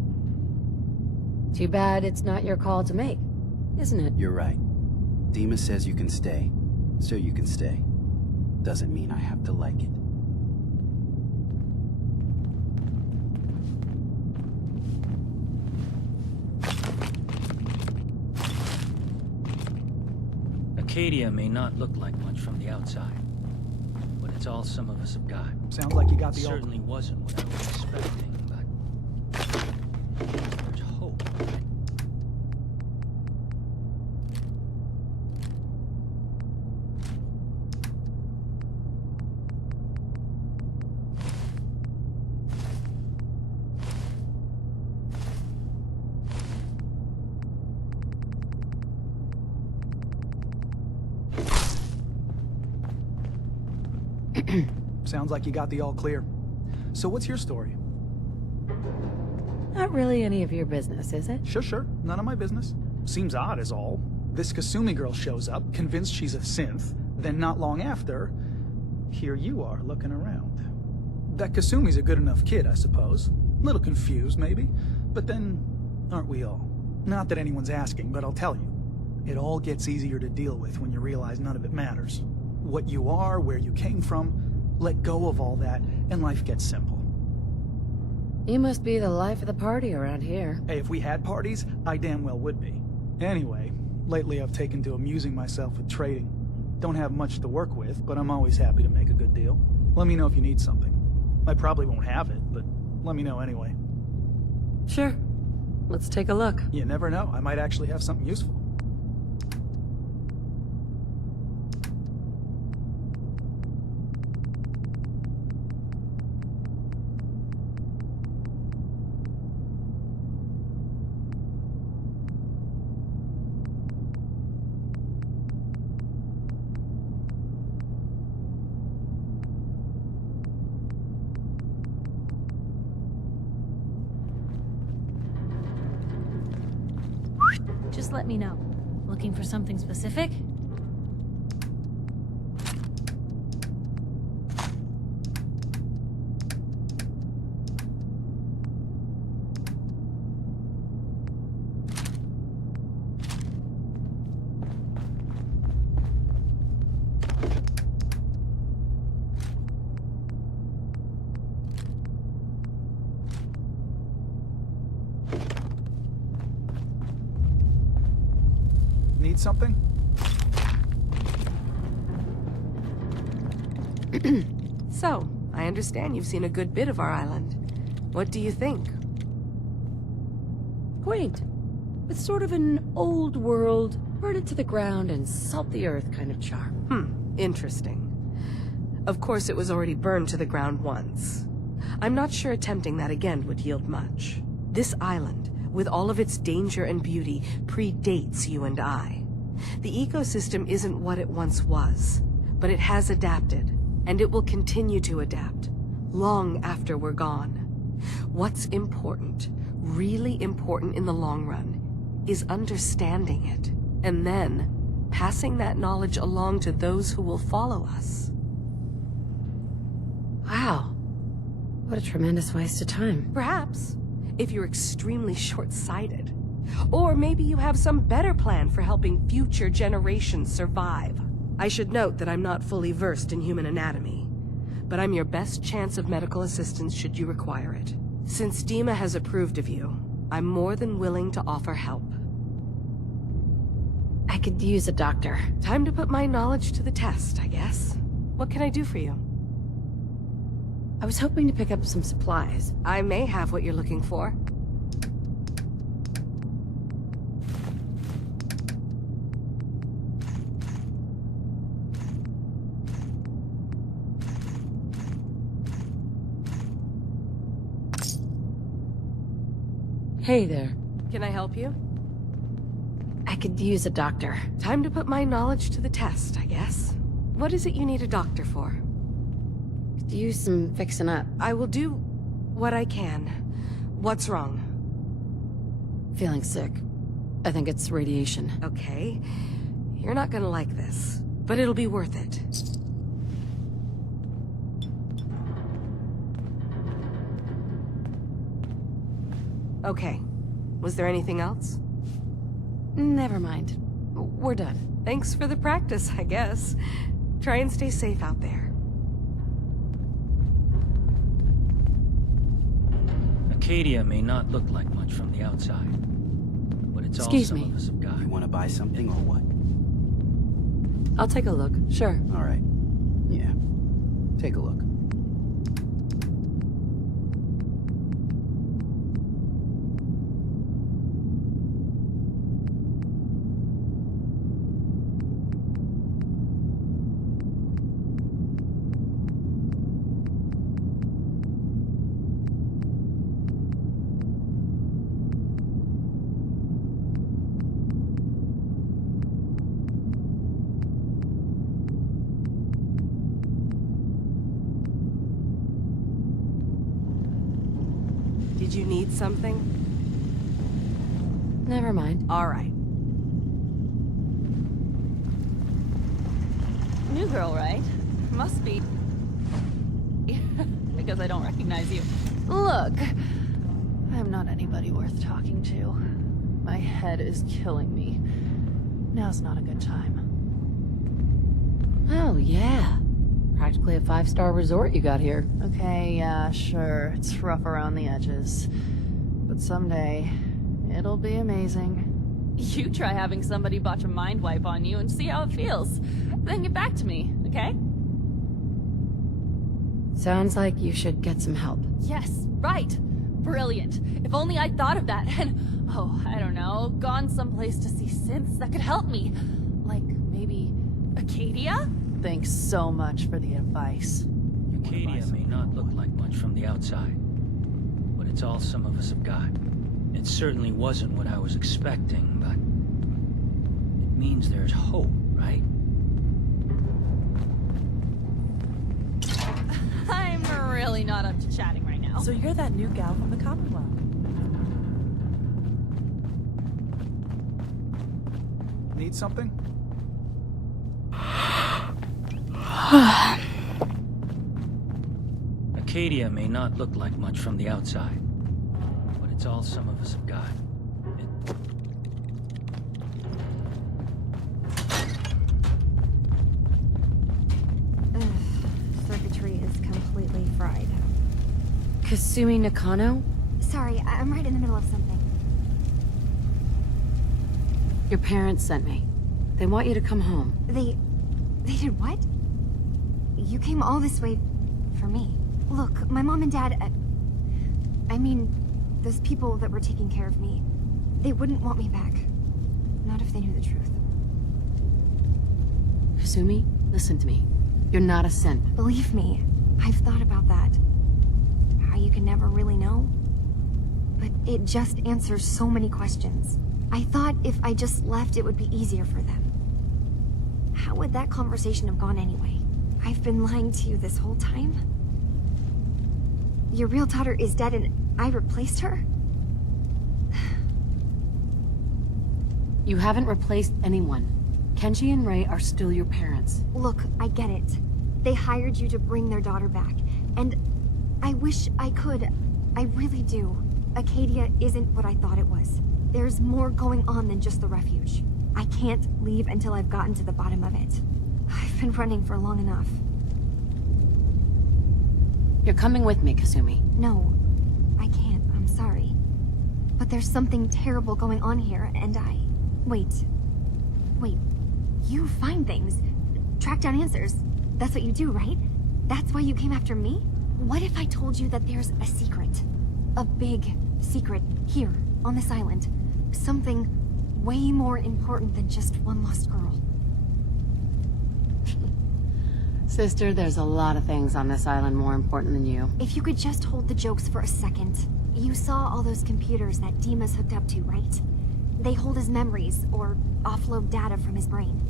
Too bad it's not your call to make, isn't it? You're right. Dima says you can stay, so you can stay. Doesn't mean I have to like it. Acadia may not look like much from the outside, but it's all some of us have got. Sounds like you got the Certainly wasn't what I was expecting, but there's hope. Sounds like you got the all clear. So what's your story? Not really any of your business, is it? Sure. None of my business. Seems odd is all. This Kasumi girl shows up, convinced she's a synth, then not long after, here you are looking around. That Kasumi's a good enough kid, I suppose. Little confused, maybe. But then, aren't we all? Not that anyone's asking, but I'll tell you. It all gets easier to deal with when you realize none of it matters. What you are, where you came from, let go of all that, and life gets simple. You must be the life of the party around here. Hey, if we had parties, I damn well would be. Anyway, lately I've taken to amusing myself with trading. Don't have much to work with, but I'm always happy to make a good deal. Let me know if you need something. I probably won't have it, but let me know anyway. Sure. Let's take a look. You never know, I might actually have something useful. just let me know. Looking for something specific? Need something? So, I understand you've seen a good bit of our island. What do you think? Quaint. With sort of an old world, burn it to the ground and salt the earth kind of charm. Interesting. Of course it was already burned to the ground once. I'm not sure attempting that again would yield much. This island, with all of its danger and beauty, predates you and I. The ecosystem isn't what it once was, but it has adapted, and it will continue to adapt, long after we're gone. What's important, really important in the long run, is understanding it, and then passing that knowledge along to those who will follow us. Wow. What a tremendous waste of time. Perhaps, if you're extremely short-sighted. Or maybe you have some better plan for helping future generations survive. I should note that I'm not fully versed in human anatomy, but I'm your best chance of medical assistance should you require it. Since Dima has approved of you, I'm more than willing to offer help. I could use a doctor. Time to put my knowledge to the test, I guess. What can I do for you? I was hoping to pick up some supplies. I may have what you're looking for. Hey there. Can I help you? I could use a doctor. Time to put my knowledge to the test, I guess. What is it you need a doctor for? Could use some fixing up. I will do what I can. What's wrong? Feeling sick. I think it's radiation. Okay. You're not gonna like this, but it'll be worth it. Okay. Was there anything else? Never mind. We're done. Thanks for the practice, I guess. Try and stay safe out there. Acadia may not look like much from the outside, but it's all some of us have got. You want to buy something or what? I'll take a look. Sure. All right. Yeah. Take a look. Did you need something? Never mind. All right. New girl, right? Must be. Because I don't recognize you. Look, I'm not anybody worth talking to. My head is killing me. Now's not a good time. Oh, yeah. Practically a 5-star resort you got here. Okay, yeah, sure. It's rough around the edges. But someday, it'll be amazing. You try having somebody botch a mind wipe on you and see how it feels. Then get back to me, okay? Sounds like you should get some help. Yes, right. Brilliant. If only I'd thought of that and, oh, I don't know, gone someplace to see synths that could help me. Like, maybe Acadia? Thanks so much for the advice. Acadia may not look like much from the outside, but it's all some of us have got. It certainly wasn't what I was expecting, but it means there's hope, right? I'm really not up to chatting right now. So you're that new gal from the Commonwealth. Need something? Acadia may not look like much from the outside, but it's all some of us have got. Circuitry is completely fried. Kasumi Nakano? Sorry, I'm right in the middle of something. Your parents sent me. They want you to come home. They did what? You came all this way for me. Look, my mom and dad, I mean, those people that were taking care of me, they wouldn't want me back. Not if they knew the truth. Kasumi, listen to me. You're not a synth. Believe me, I've thought about that. How you can never really know. But it just answers so many questions. I thought if I just left, it would be easier for them. How would that conversation have gone anyway? I've been lying to you this whole time? Your real daughter is dead and I replaced her? You haven't replaced anyone. Kenji and Ray are still your parents. Look, I get it. They hired you to bring their daughter back. And I wish I could. I really do. Acadia isn't what I thought it was. There's more going on than just the refuge. I can't leave until I've gotten to the bottom of it. I've been running for long enough. You're coming with me, Kasumi. No, I can't. I'm sorry. But there's something terrible going on here, and I... Wait. You find things. Track down answers. That's what you do, right? That's why you came after me? What if I told you that there's a secret? A big secret here, on this island. Something way more important than just one lost girl. Sister, there's a lot of things on this island more important than you. If you could just hold the jokes for a second. You saw all those computers that Dima's hooked up to, right? They hold his memories, or offload data from his brain.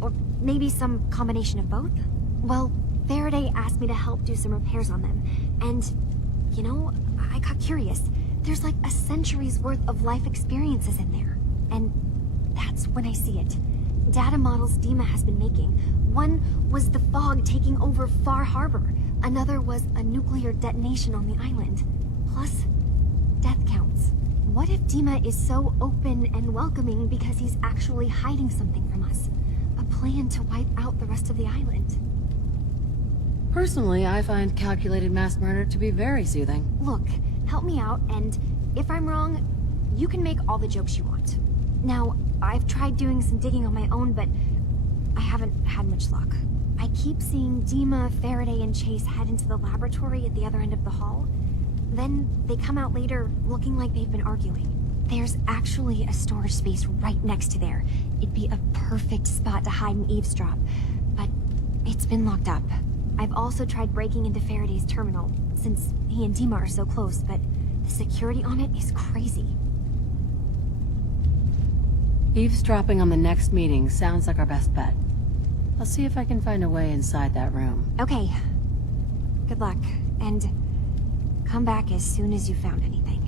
Or maybe some combination of both? Well, Faraday asked me to help do some repairs on them. And, you know, I got curious. There's like a century's worth of life experiences in there. And that's when I see it. Data models Dima has been making. One was the fog taking over Far Harbor. Another was a nuclear detonation on the island. Plus, death counts. What if Dima is so open and welcoming because he's actually hiding something from us? A plan to wipe out the rest of the island. Personally, I find calculated mass murder to be very soothing. Look, help me out, and if I'm wrong, you can make all the jokes you want. Now, I've tried doing some digging on my own, but I haven't had much luck. I keep seeing Dima, Faraday, and Chase head into the laboratory at the other end of the hall. Then they come out later looking like they've been arguing. There's actually a storage space right next to there. It'd be a perfect spot to hide and eavesdrop, but it's been locked up. I've also tried breaking into Faraday's terminal, since he and Dima are so close, but the security on it is crazy. Eavesdropping on the next meeting sounds like our best bet. I'll see if I can find a way inside that room. Okay. Good luck, and come back as soon as you found anything.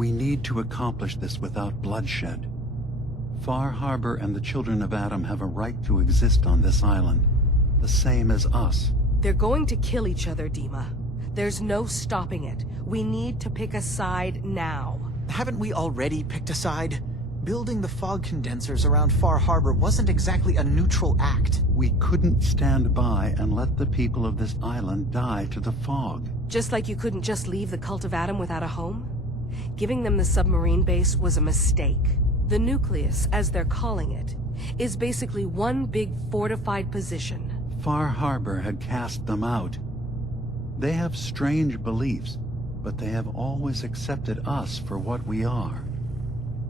We need to accomplish this without bloodshed. Far Harbor and the children of Adam have a right to exist on this island, the same as us. They're going to kill each other, Dima. There's no stopping it. We need to pick a side now. Haven't we already picked a side? Building the fog condensers around Far Harbor wasn't exactly a neutral act. We couldn't stand by and let the people of this island die to the fog. Just like you couldn't just leave the Cult of Adam without a home? Giving them the submarine base was a mistake. The nucleus, as they're calling it, is basically one big fortified position. Far Harbor had cast them out. They have strange beliefs, but they have always accepted us for what we are.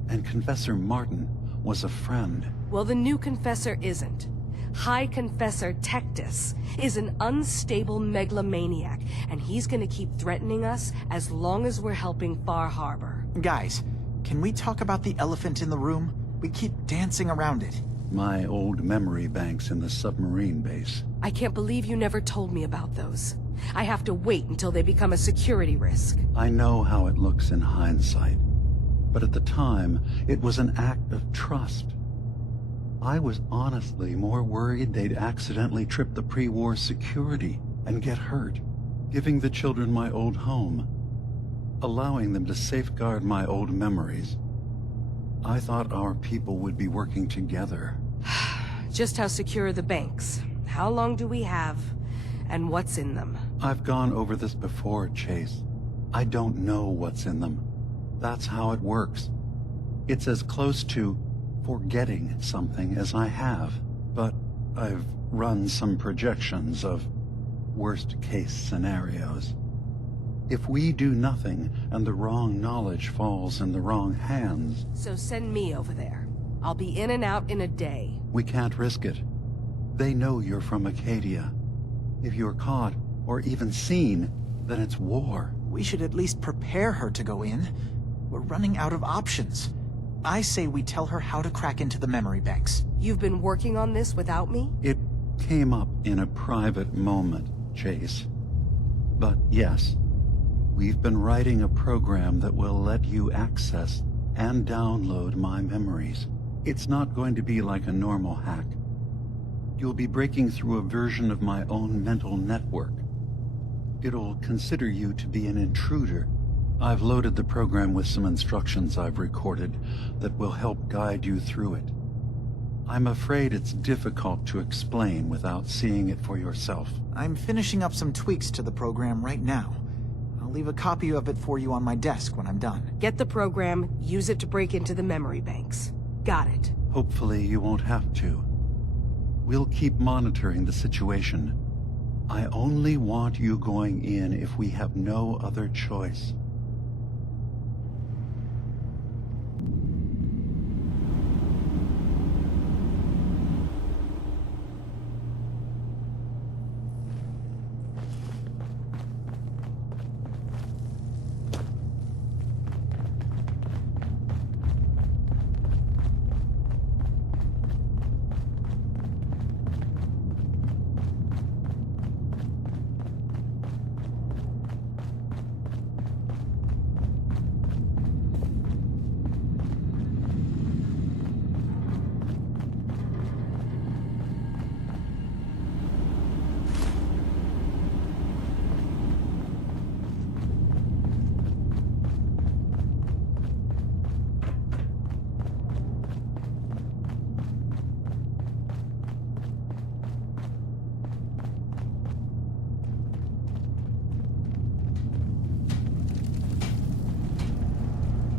And Confessor Martin was a friend. Well, the new Confessor isn't. High Confessor Tectus is an unstable megalomaniac, and he's gonna keep threatening us as long as we're helping Far Harbor. Guys, can we talk about the elephant in the room? We keep dancing around it. My old memory banks in the submarine base. I can't believe you never told me about those. I have to wait until they become a security risk. I know how it looks in hindsight, but at the time, it was an act of trust. I was honestly more worried they'd accidentally trip the pre-war security and get hurt, giving the children my old home, allowing them to safeguard my old memories. I thought our people would be working together. Just how secure are the banks? How long do we have? And what's in them? I've gone over this before, Chase. I don't know what's in them. That's how it works. It's as close to forgetting something as I have. But I've run some projections of worst-case scenarios. If we do nothing and the wrong knowledge falls in the wrong hands... So send me over there. I'll be in and out in a day. We can't risk it. They know you're from Acadia. If you're caught, or even seen, then it's war. We should at least prepare her to go in. We're running out of options. I say we tell her how to crack into the memory banks. You've been working on this without me? It came up in a private moment, Chase. But yes, we've been writing a program that will let you access and download my memories. It's not going to be like a normal hack. You'll be breaking through a version of my own mental network. It'll consider you to be an intruder. I've loaded the program with some instructions I've recorded that will help guide you through it. I'm afraid it's difficult to explain without seeing it for yourself. I'm finishing up some tweaks to the program right now. I'll leave a copy of it for you on my desk when I'm done. Get the program, use it to break into the memory banks. Got it. Hopefully you won't have to. We'll keep monitoring the situation. I only want you going in if we have no other choice.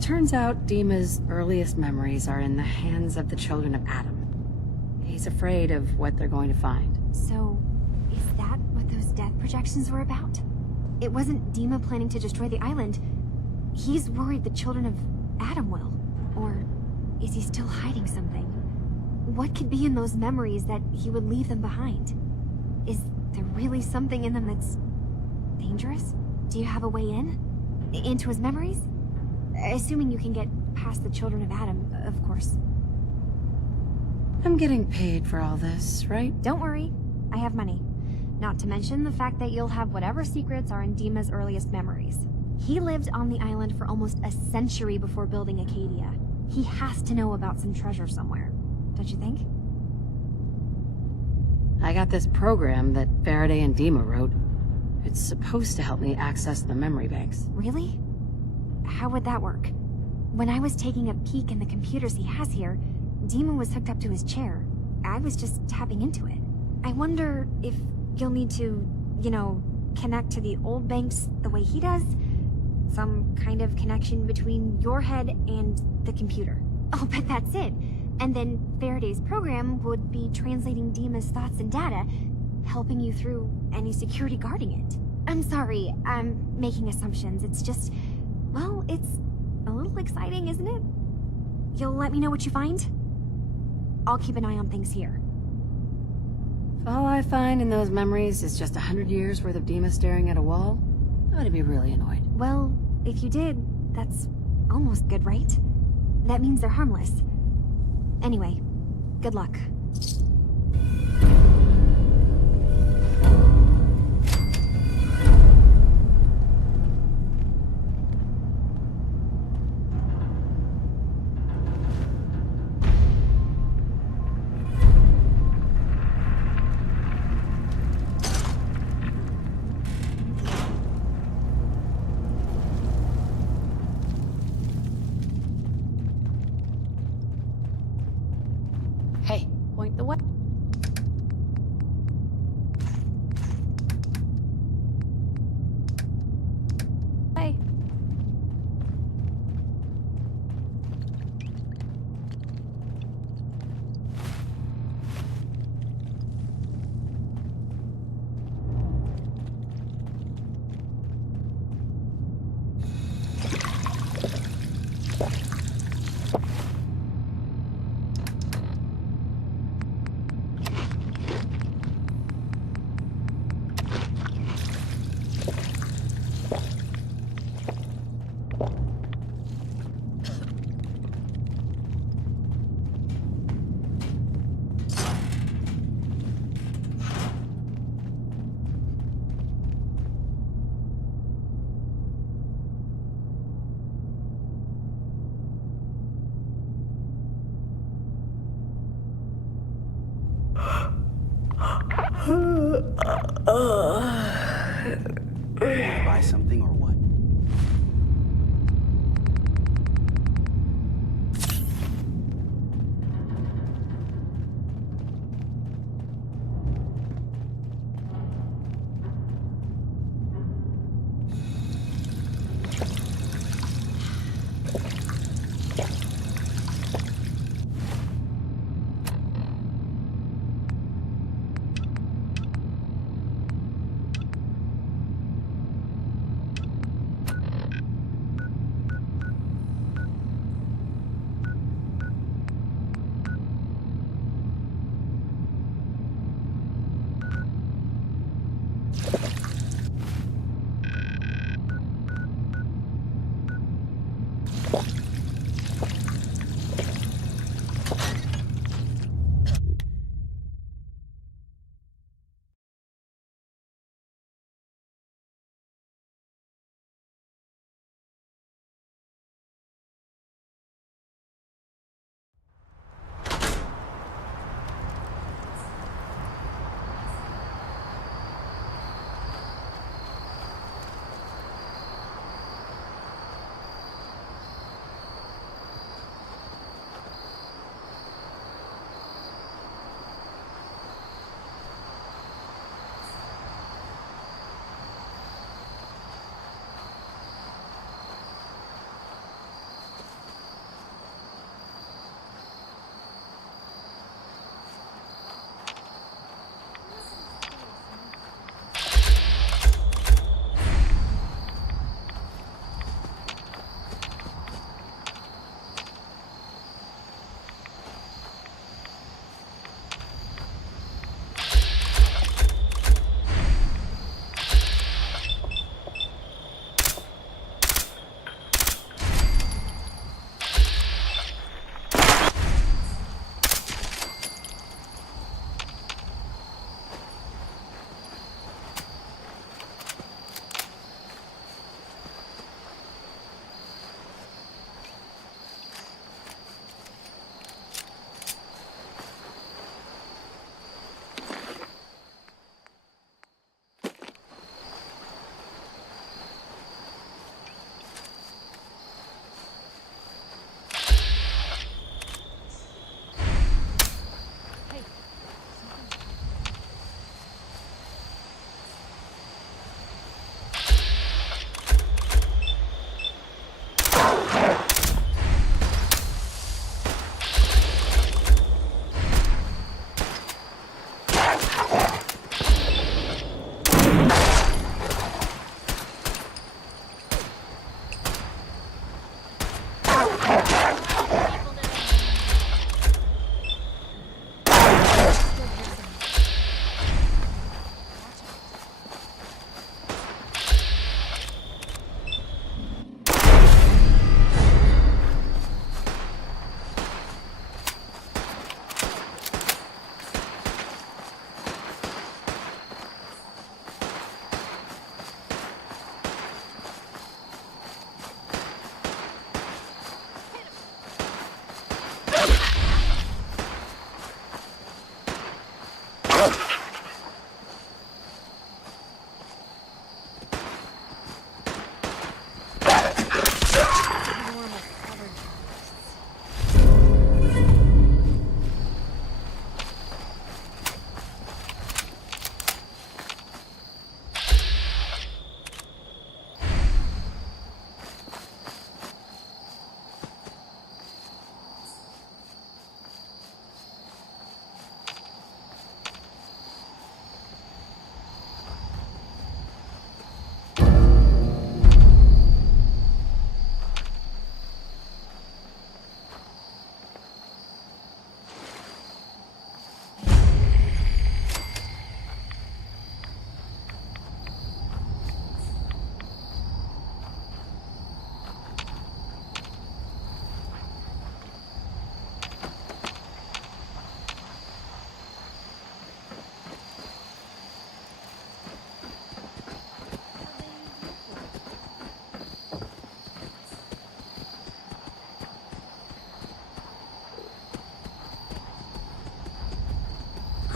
Turns out Dima's earliest memories are in the hands of the children of Adam. He's afraid of what they're going to find. So, is that what those death projections were about? It wasn't Dima planning to destroy the island. He's worried the children of Adam will. Or is he still hiding something? What could be in those memories that he would leave them behind? Is there really something in them that's dangerous? Do you have a way in? Into his memories? Assuming you can get past the children of Adam, of course. I'm getting paid for all this, right? Don't worry. I have money. Not to mention the fact that you'll have whatever secrets are in Dima's earliest memories. He lived on the island for almost a century before building Acadia. He has to know about some treasure somewhere, don't you think? I got this program that Faraday and Dima wrote. It's supposed to help me access the memory banks. Really? How would that work? When I was taking a peek in the computers he has here, Dima was hooked up to his chair. I was just tapping into it. I wonder if you'll need to, connect to the old banks the way he does? Some kind of connection between your head and the computer. Oh, but that's it. And then Faraday's program would be translating Dima's thoughts and data, helping you through any security guarding it. I'm sorry, I'm making assumptions. It's just, well, it's a little exciting, isn't it? You'll let me know what you find? I'll keep an eye on things here. If all I find in those memories is just 100 years worth of Dima staring at a wall, I'd be really annoyed. Well, if you did, that's almost good, right? That means they're harmless. Anyway, good luck. Hey, point the way. Hey. Buy something or what?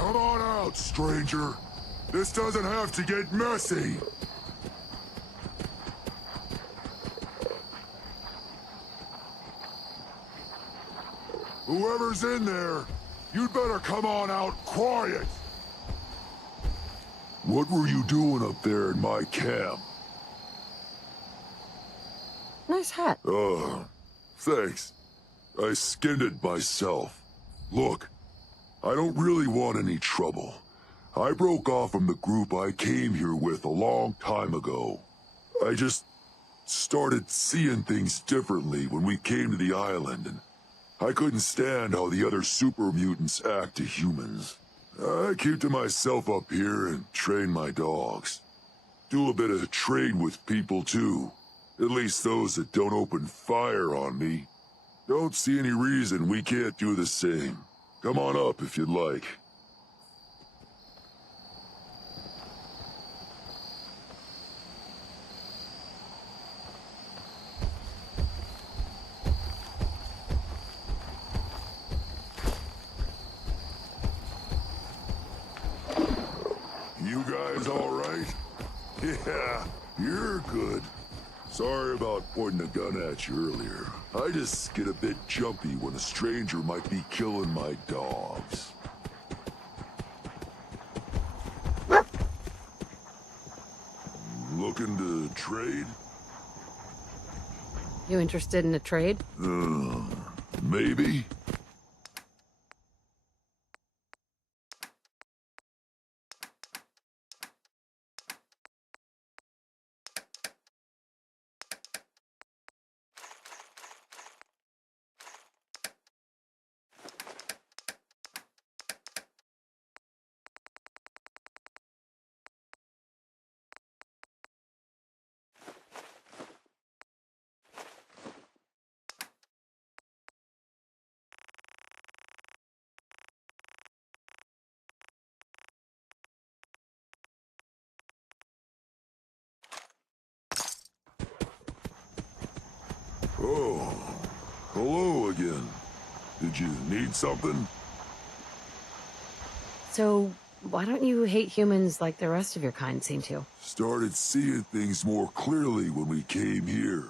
Come on out, stranger. This doesn't have to get messy. Whoever's in there, you'd better come on out quiet. What were you doing up there in my camp? Nice hat. Thanks. I skinned it myself. Look, I don't really want any trouble. I broke off from the group I came here with a long time ago. I just started seeing things differently when we came to the island, and I couldn't stand how the other super mutants act to humans. I keep to myself up here and train my dogs. Do a bit of trade with people too. At least those that don't open fire on me. Don't see any reason we can't do the same. Come on up if you'd like. You guys all right? Yeah, you're good. Sorry about pointing a gun at you earlier. I just get a bit jumpy when a stranger might be killing my dogs. Looking to trade? You interested in a trade? Maybe. Oh, hello again. Did you need something? So, why don't you hate humans like the rest of your kind seem to? Started seeing things more clearly when we came here.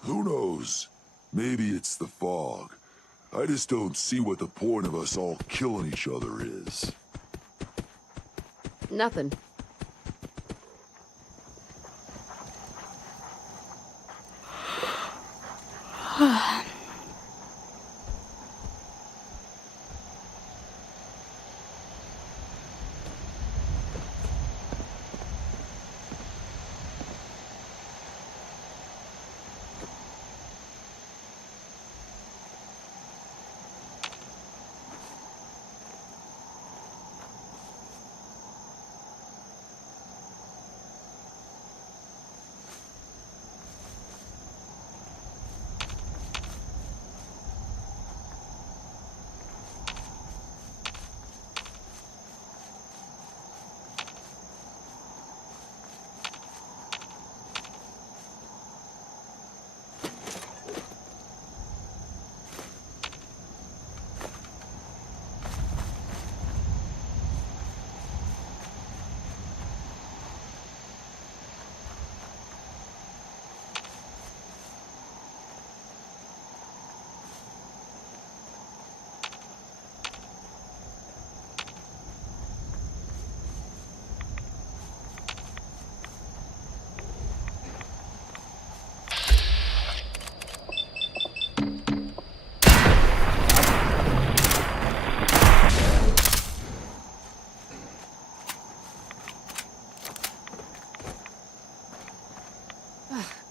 Who knows? Maybe it's the fog. I just don't see what the point of us all killing each other is. Nothing.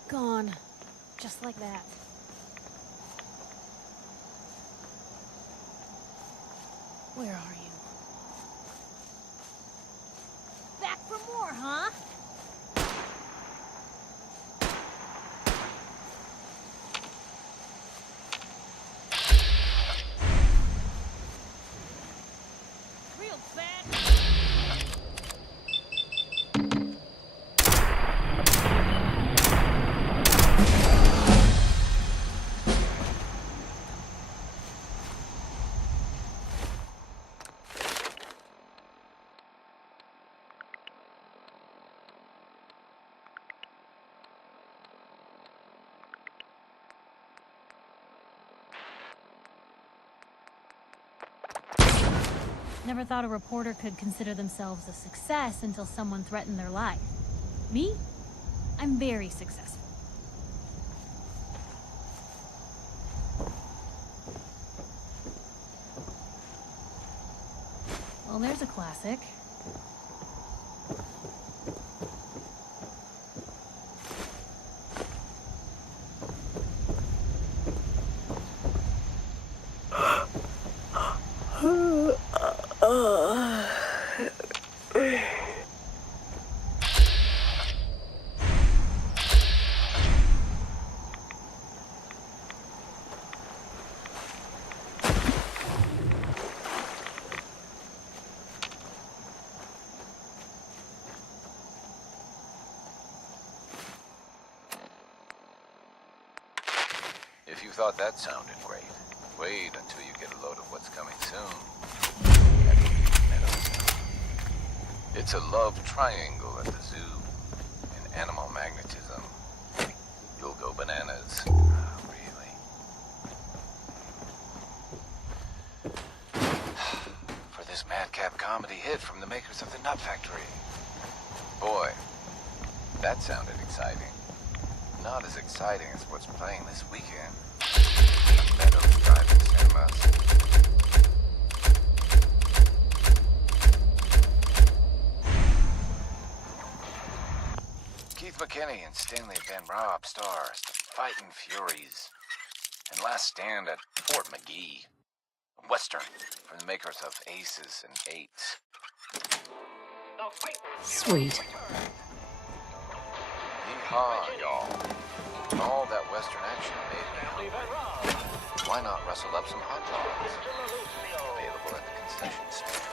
Gone. Just like that. Where are you? Back for more, huh? Real fast. Never thought a reporter could consider themselves a success until someone threatened their life. Me? I'm very successful. Well, there's a classic. If you thought that sounded great, wait until you get a load of what's coming soon. It's a love triangle at the zoo. In animal magnetism, you'll go bananas. Really. For this madcap comedy hit from the makers of the Nut Factory. Boy, that sounded exciting. Not as exciting as what's playing this weekend. Meadows Drive-in cinemas. Keith McKinney and Stanley Van Robb stars The Fightin' Furies and Last Stand at Fort McGee. A Western from the makers of Aces and Eights. Sweet. Yeehaw, y'all. All that Western action made me hungry. Why not rustle up some hot dogs? Available at the concession stand.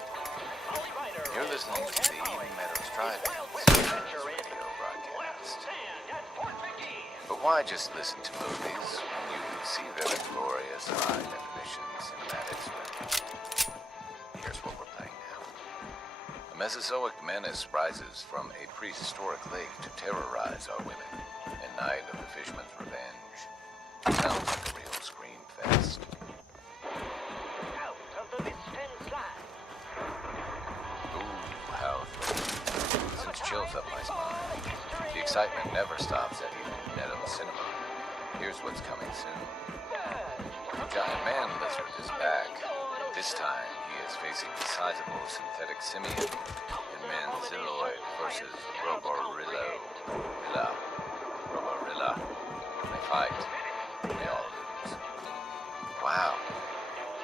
You're listening to the Meadows Drive-in radio broadcast. But why just listen to movies when you can see them in glorious high-definition cinematics? Here's what we're playing now. A Mesozoic menace rises from a prehistoric lake to terrorize our women. In Night of the Fishman's Revenge. Sounds like a real scream fest. Ooh, how thrilling. Sends chills up my spine. The excitement never stops at even Meadows Cinema. Here's what's coming soon. The giant man lizard is back. This time, he is facing the sizable synthetic simian in Manziloid versus Roborilla. They fight. They all lose. Wow.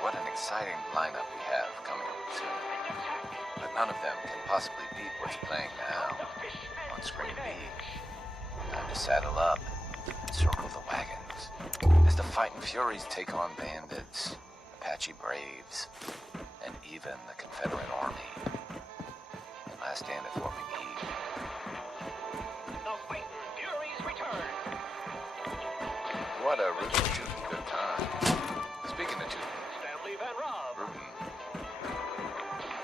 What an exciting lineup we have coming up soon. But none of them can possibly beat what's playing now on Screen B. Time to saddle up and circle the wagons as the Fightin' Furies take on bandits, Apache Braves, and even the Confederate Army. And Last Stand at Fort McGee. What a rootin' tootin' good time. Speaking of tootin', rootin',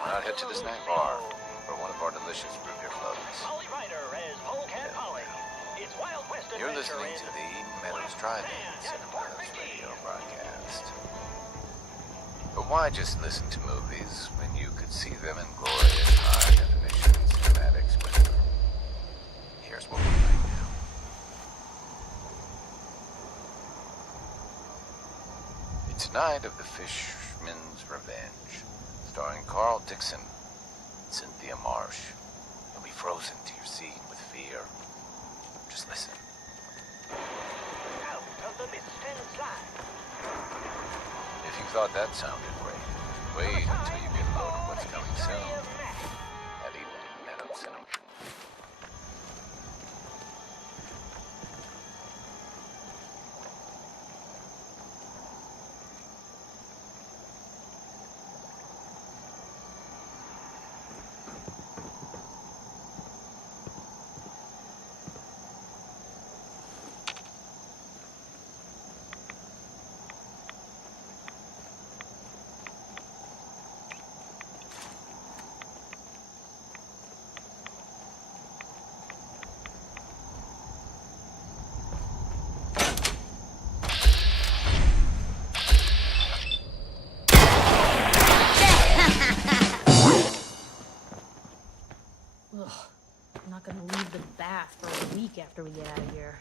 why not head to the snack bar for one of our delicious root beer floats? You're listening to the Meadows Drive-in Cinemas radio broadcast. But why just listen to movies when you could see them in glorious high-definition cinematics with them? Here's what we're playing now. It's Night of the Fishman's Revenge, starring Carl Dixon and Cynthia Marsh. You'll be frozen to your seat with fear. Just listen. If you thought that sounded great, wait until you get a load of what's coming soon at even Meadows Cinema. I'm not gonna leave the bath for a week after we get out of here.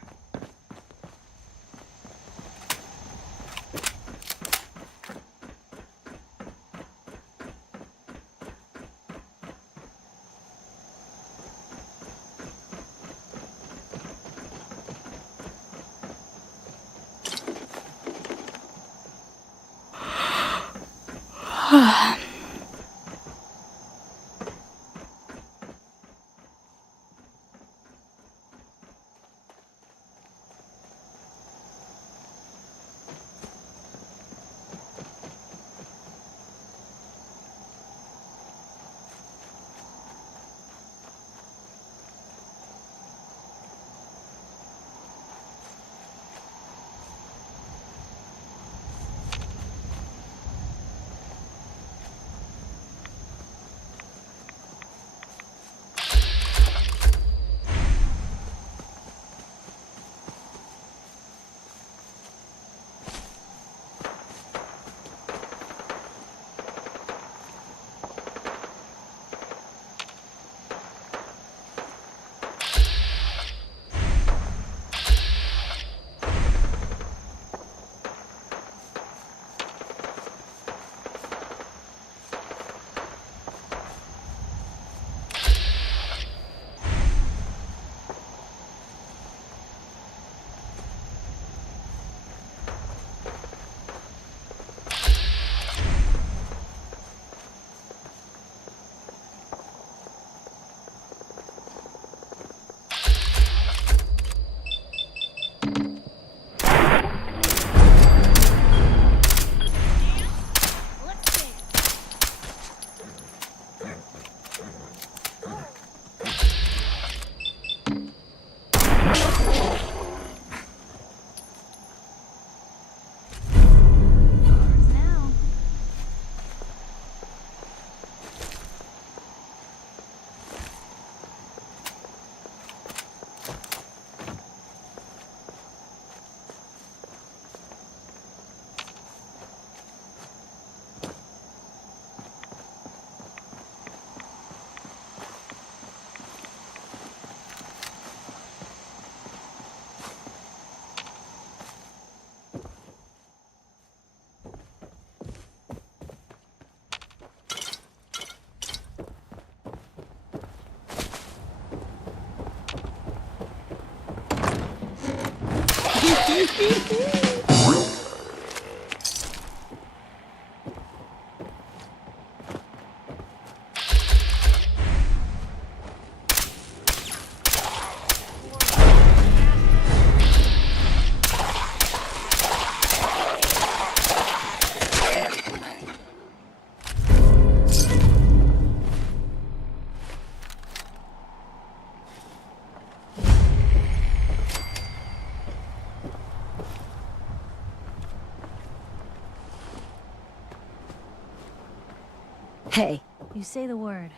Hey. You say the word.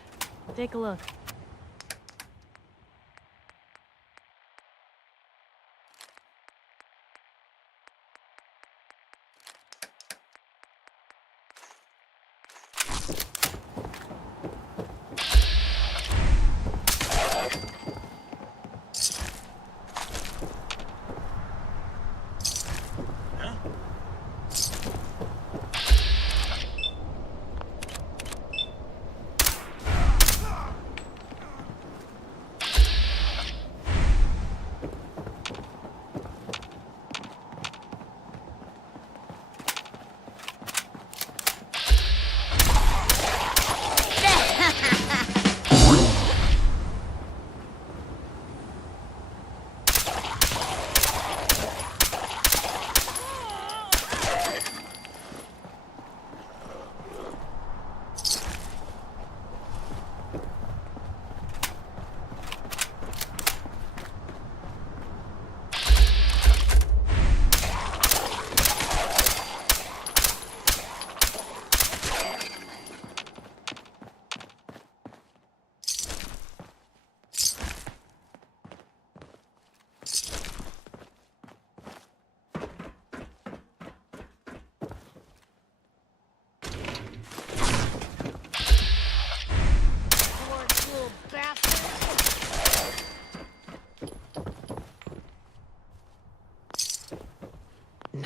Take a look.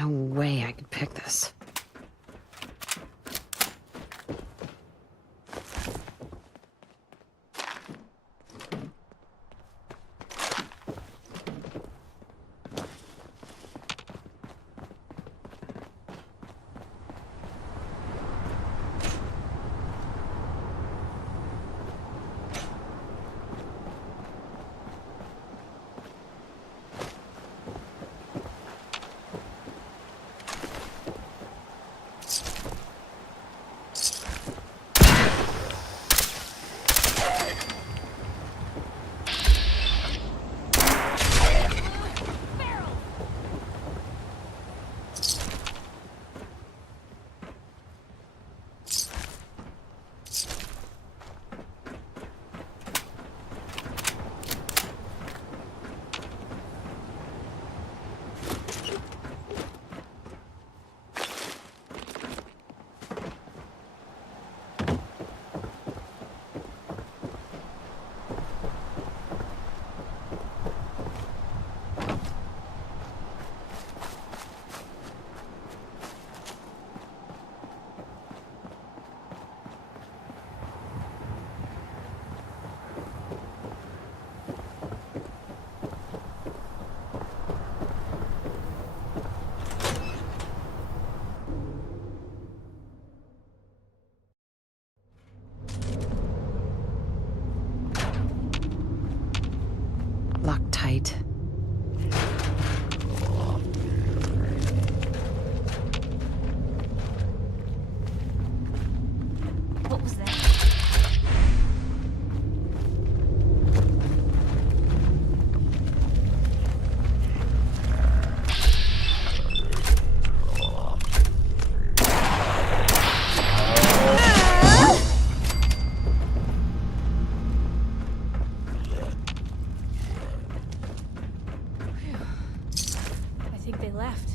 No way I could pick this. Locked tight. What was that? I think they left.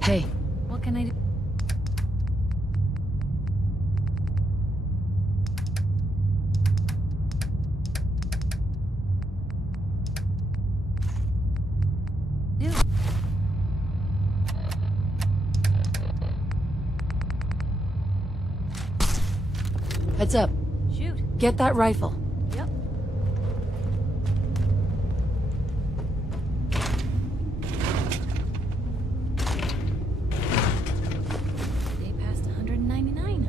Hey. What can I do? Heads up. Shoot. Get that rifle. Yep. Day past 199.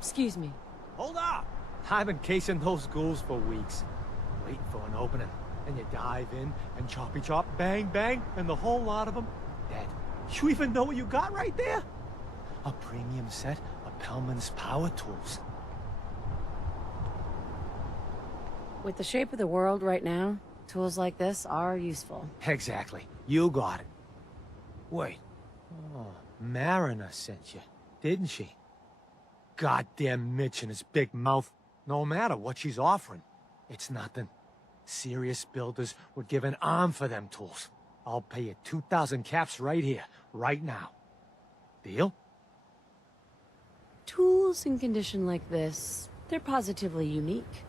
Excuse me. Hold up! I've been casing those ghouls for weeks. Waiting for an opening. And you dive in, and choppy chop, bang bang, and the whole lot of them dead. You even know what you got right there? A premium set of Pellman's power tools. With the shape of the world right now, tools like this are useful. Exactly. You got it. Wait. Oh, Mariner sent you, didn't she? Goddamn Mitch and his big mouth. No matter what she's offering, it's nothing. Serious builders would give an arm for them tools. I'll pay you 2,000 caps right here, right now. Deal? Tools in condition like this, they're positively unique.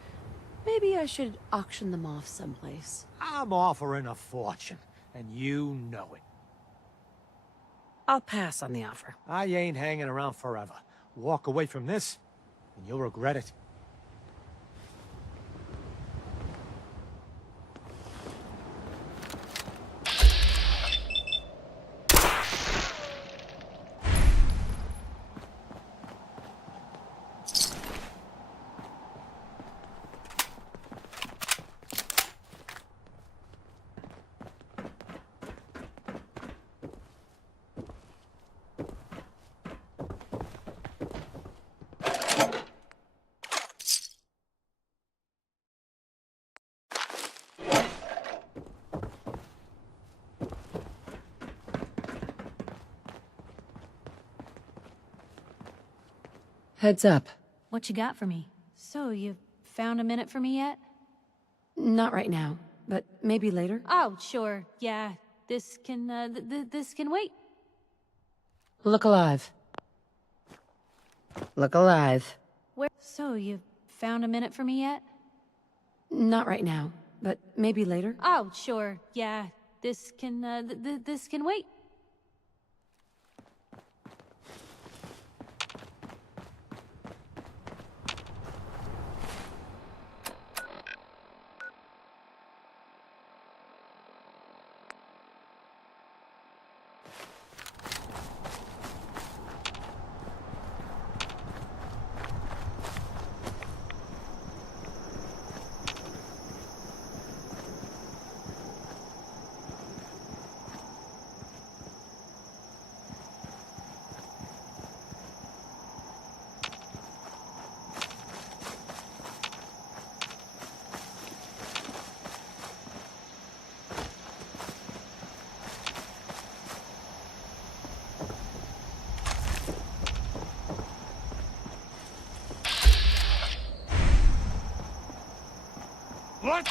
Maybe I should auction them off someplace. I'm offering a fortune, and you know it. I'll pass on the offer. I ain't hanging around forever. Walk away from this, and you'll regret it. Heads up. What you got for me? So, you found a minute for me yet? Not right now, but maybe later. Oh, sure. Yeah. This can, this can wait. Look alive. Look alive. Where? So, you found a minute for me yet? Not right now, but maybe later. Oh, sure. Yeah. This can, this can wait. What?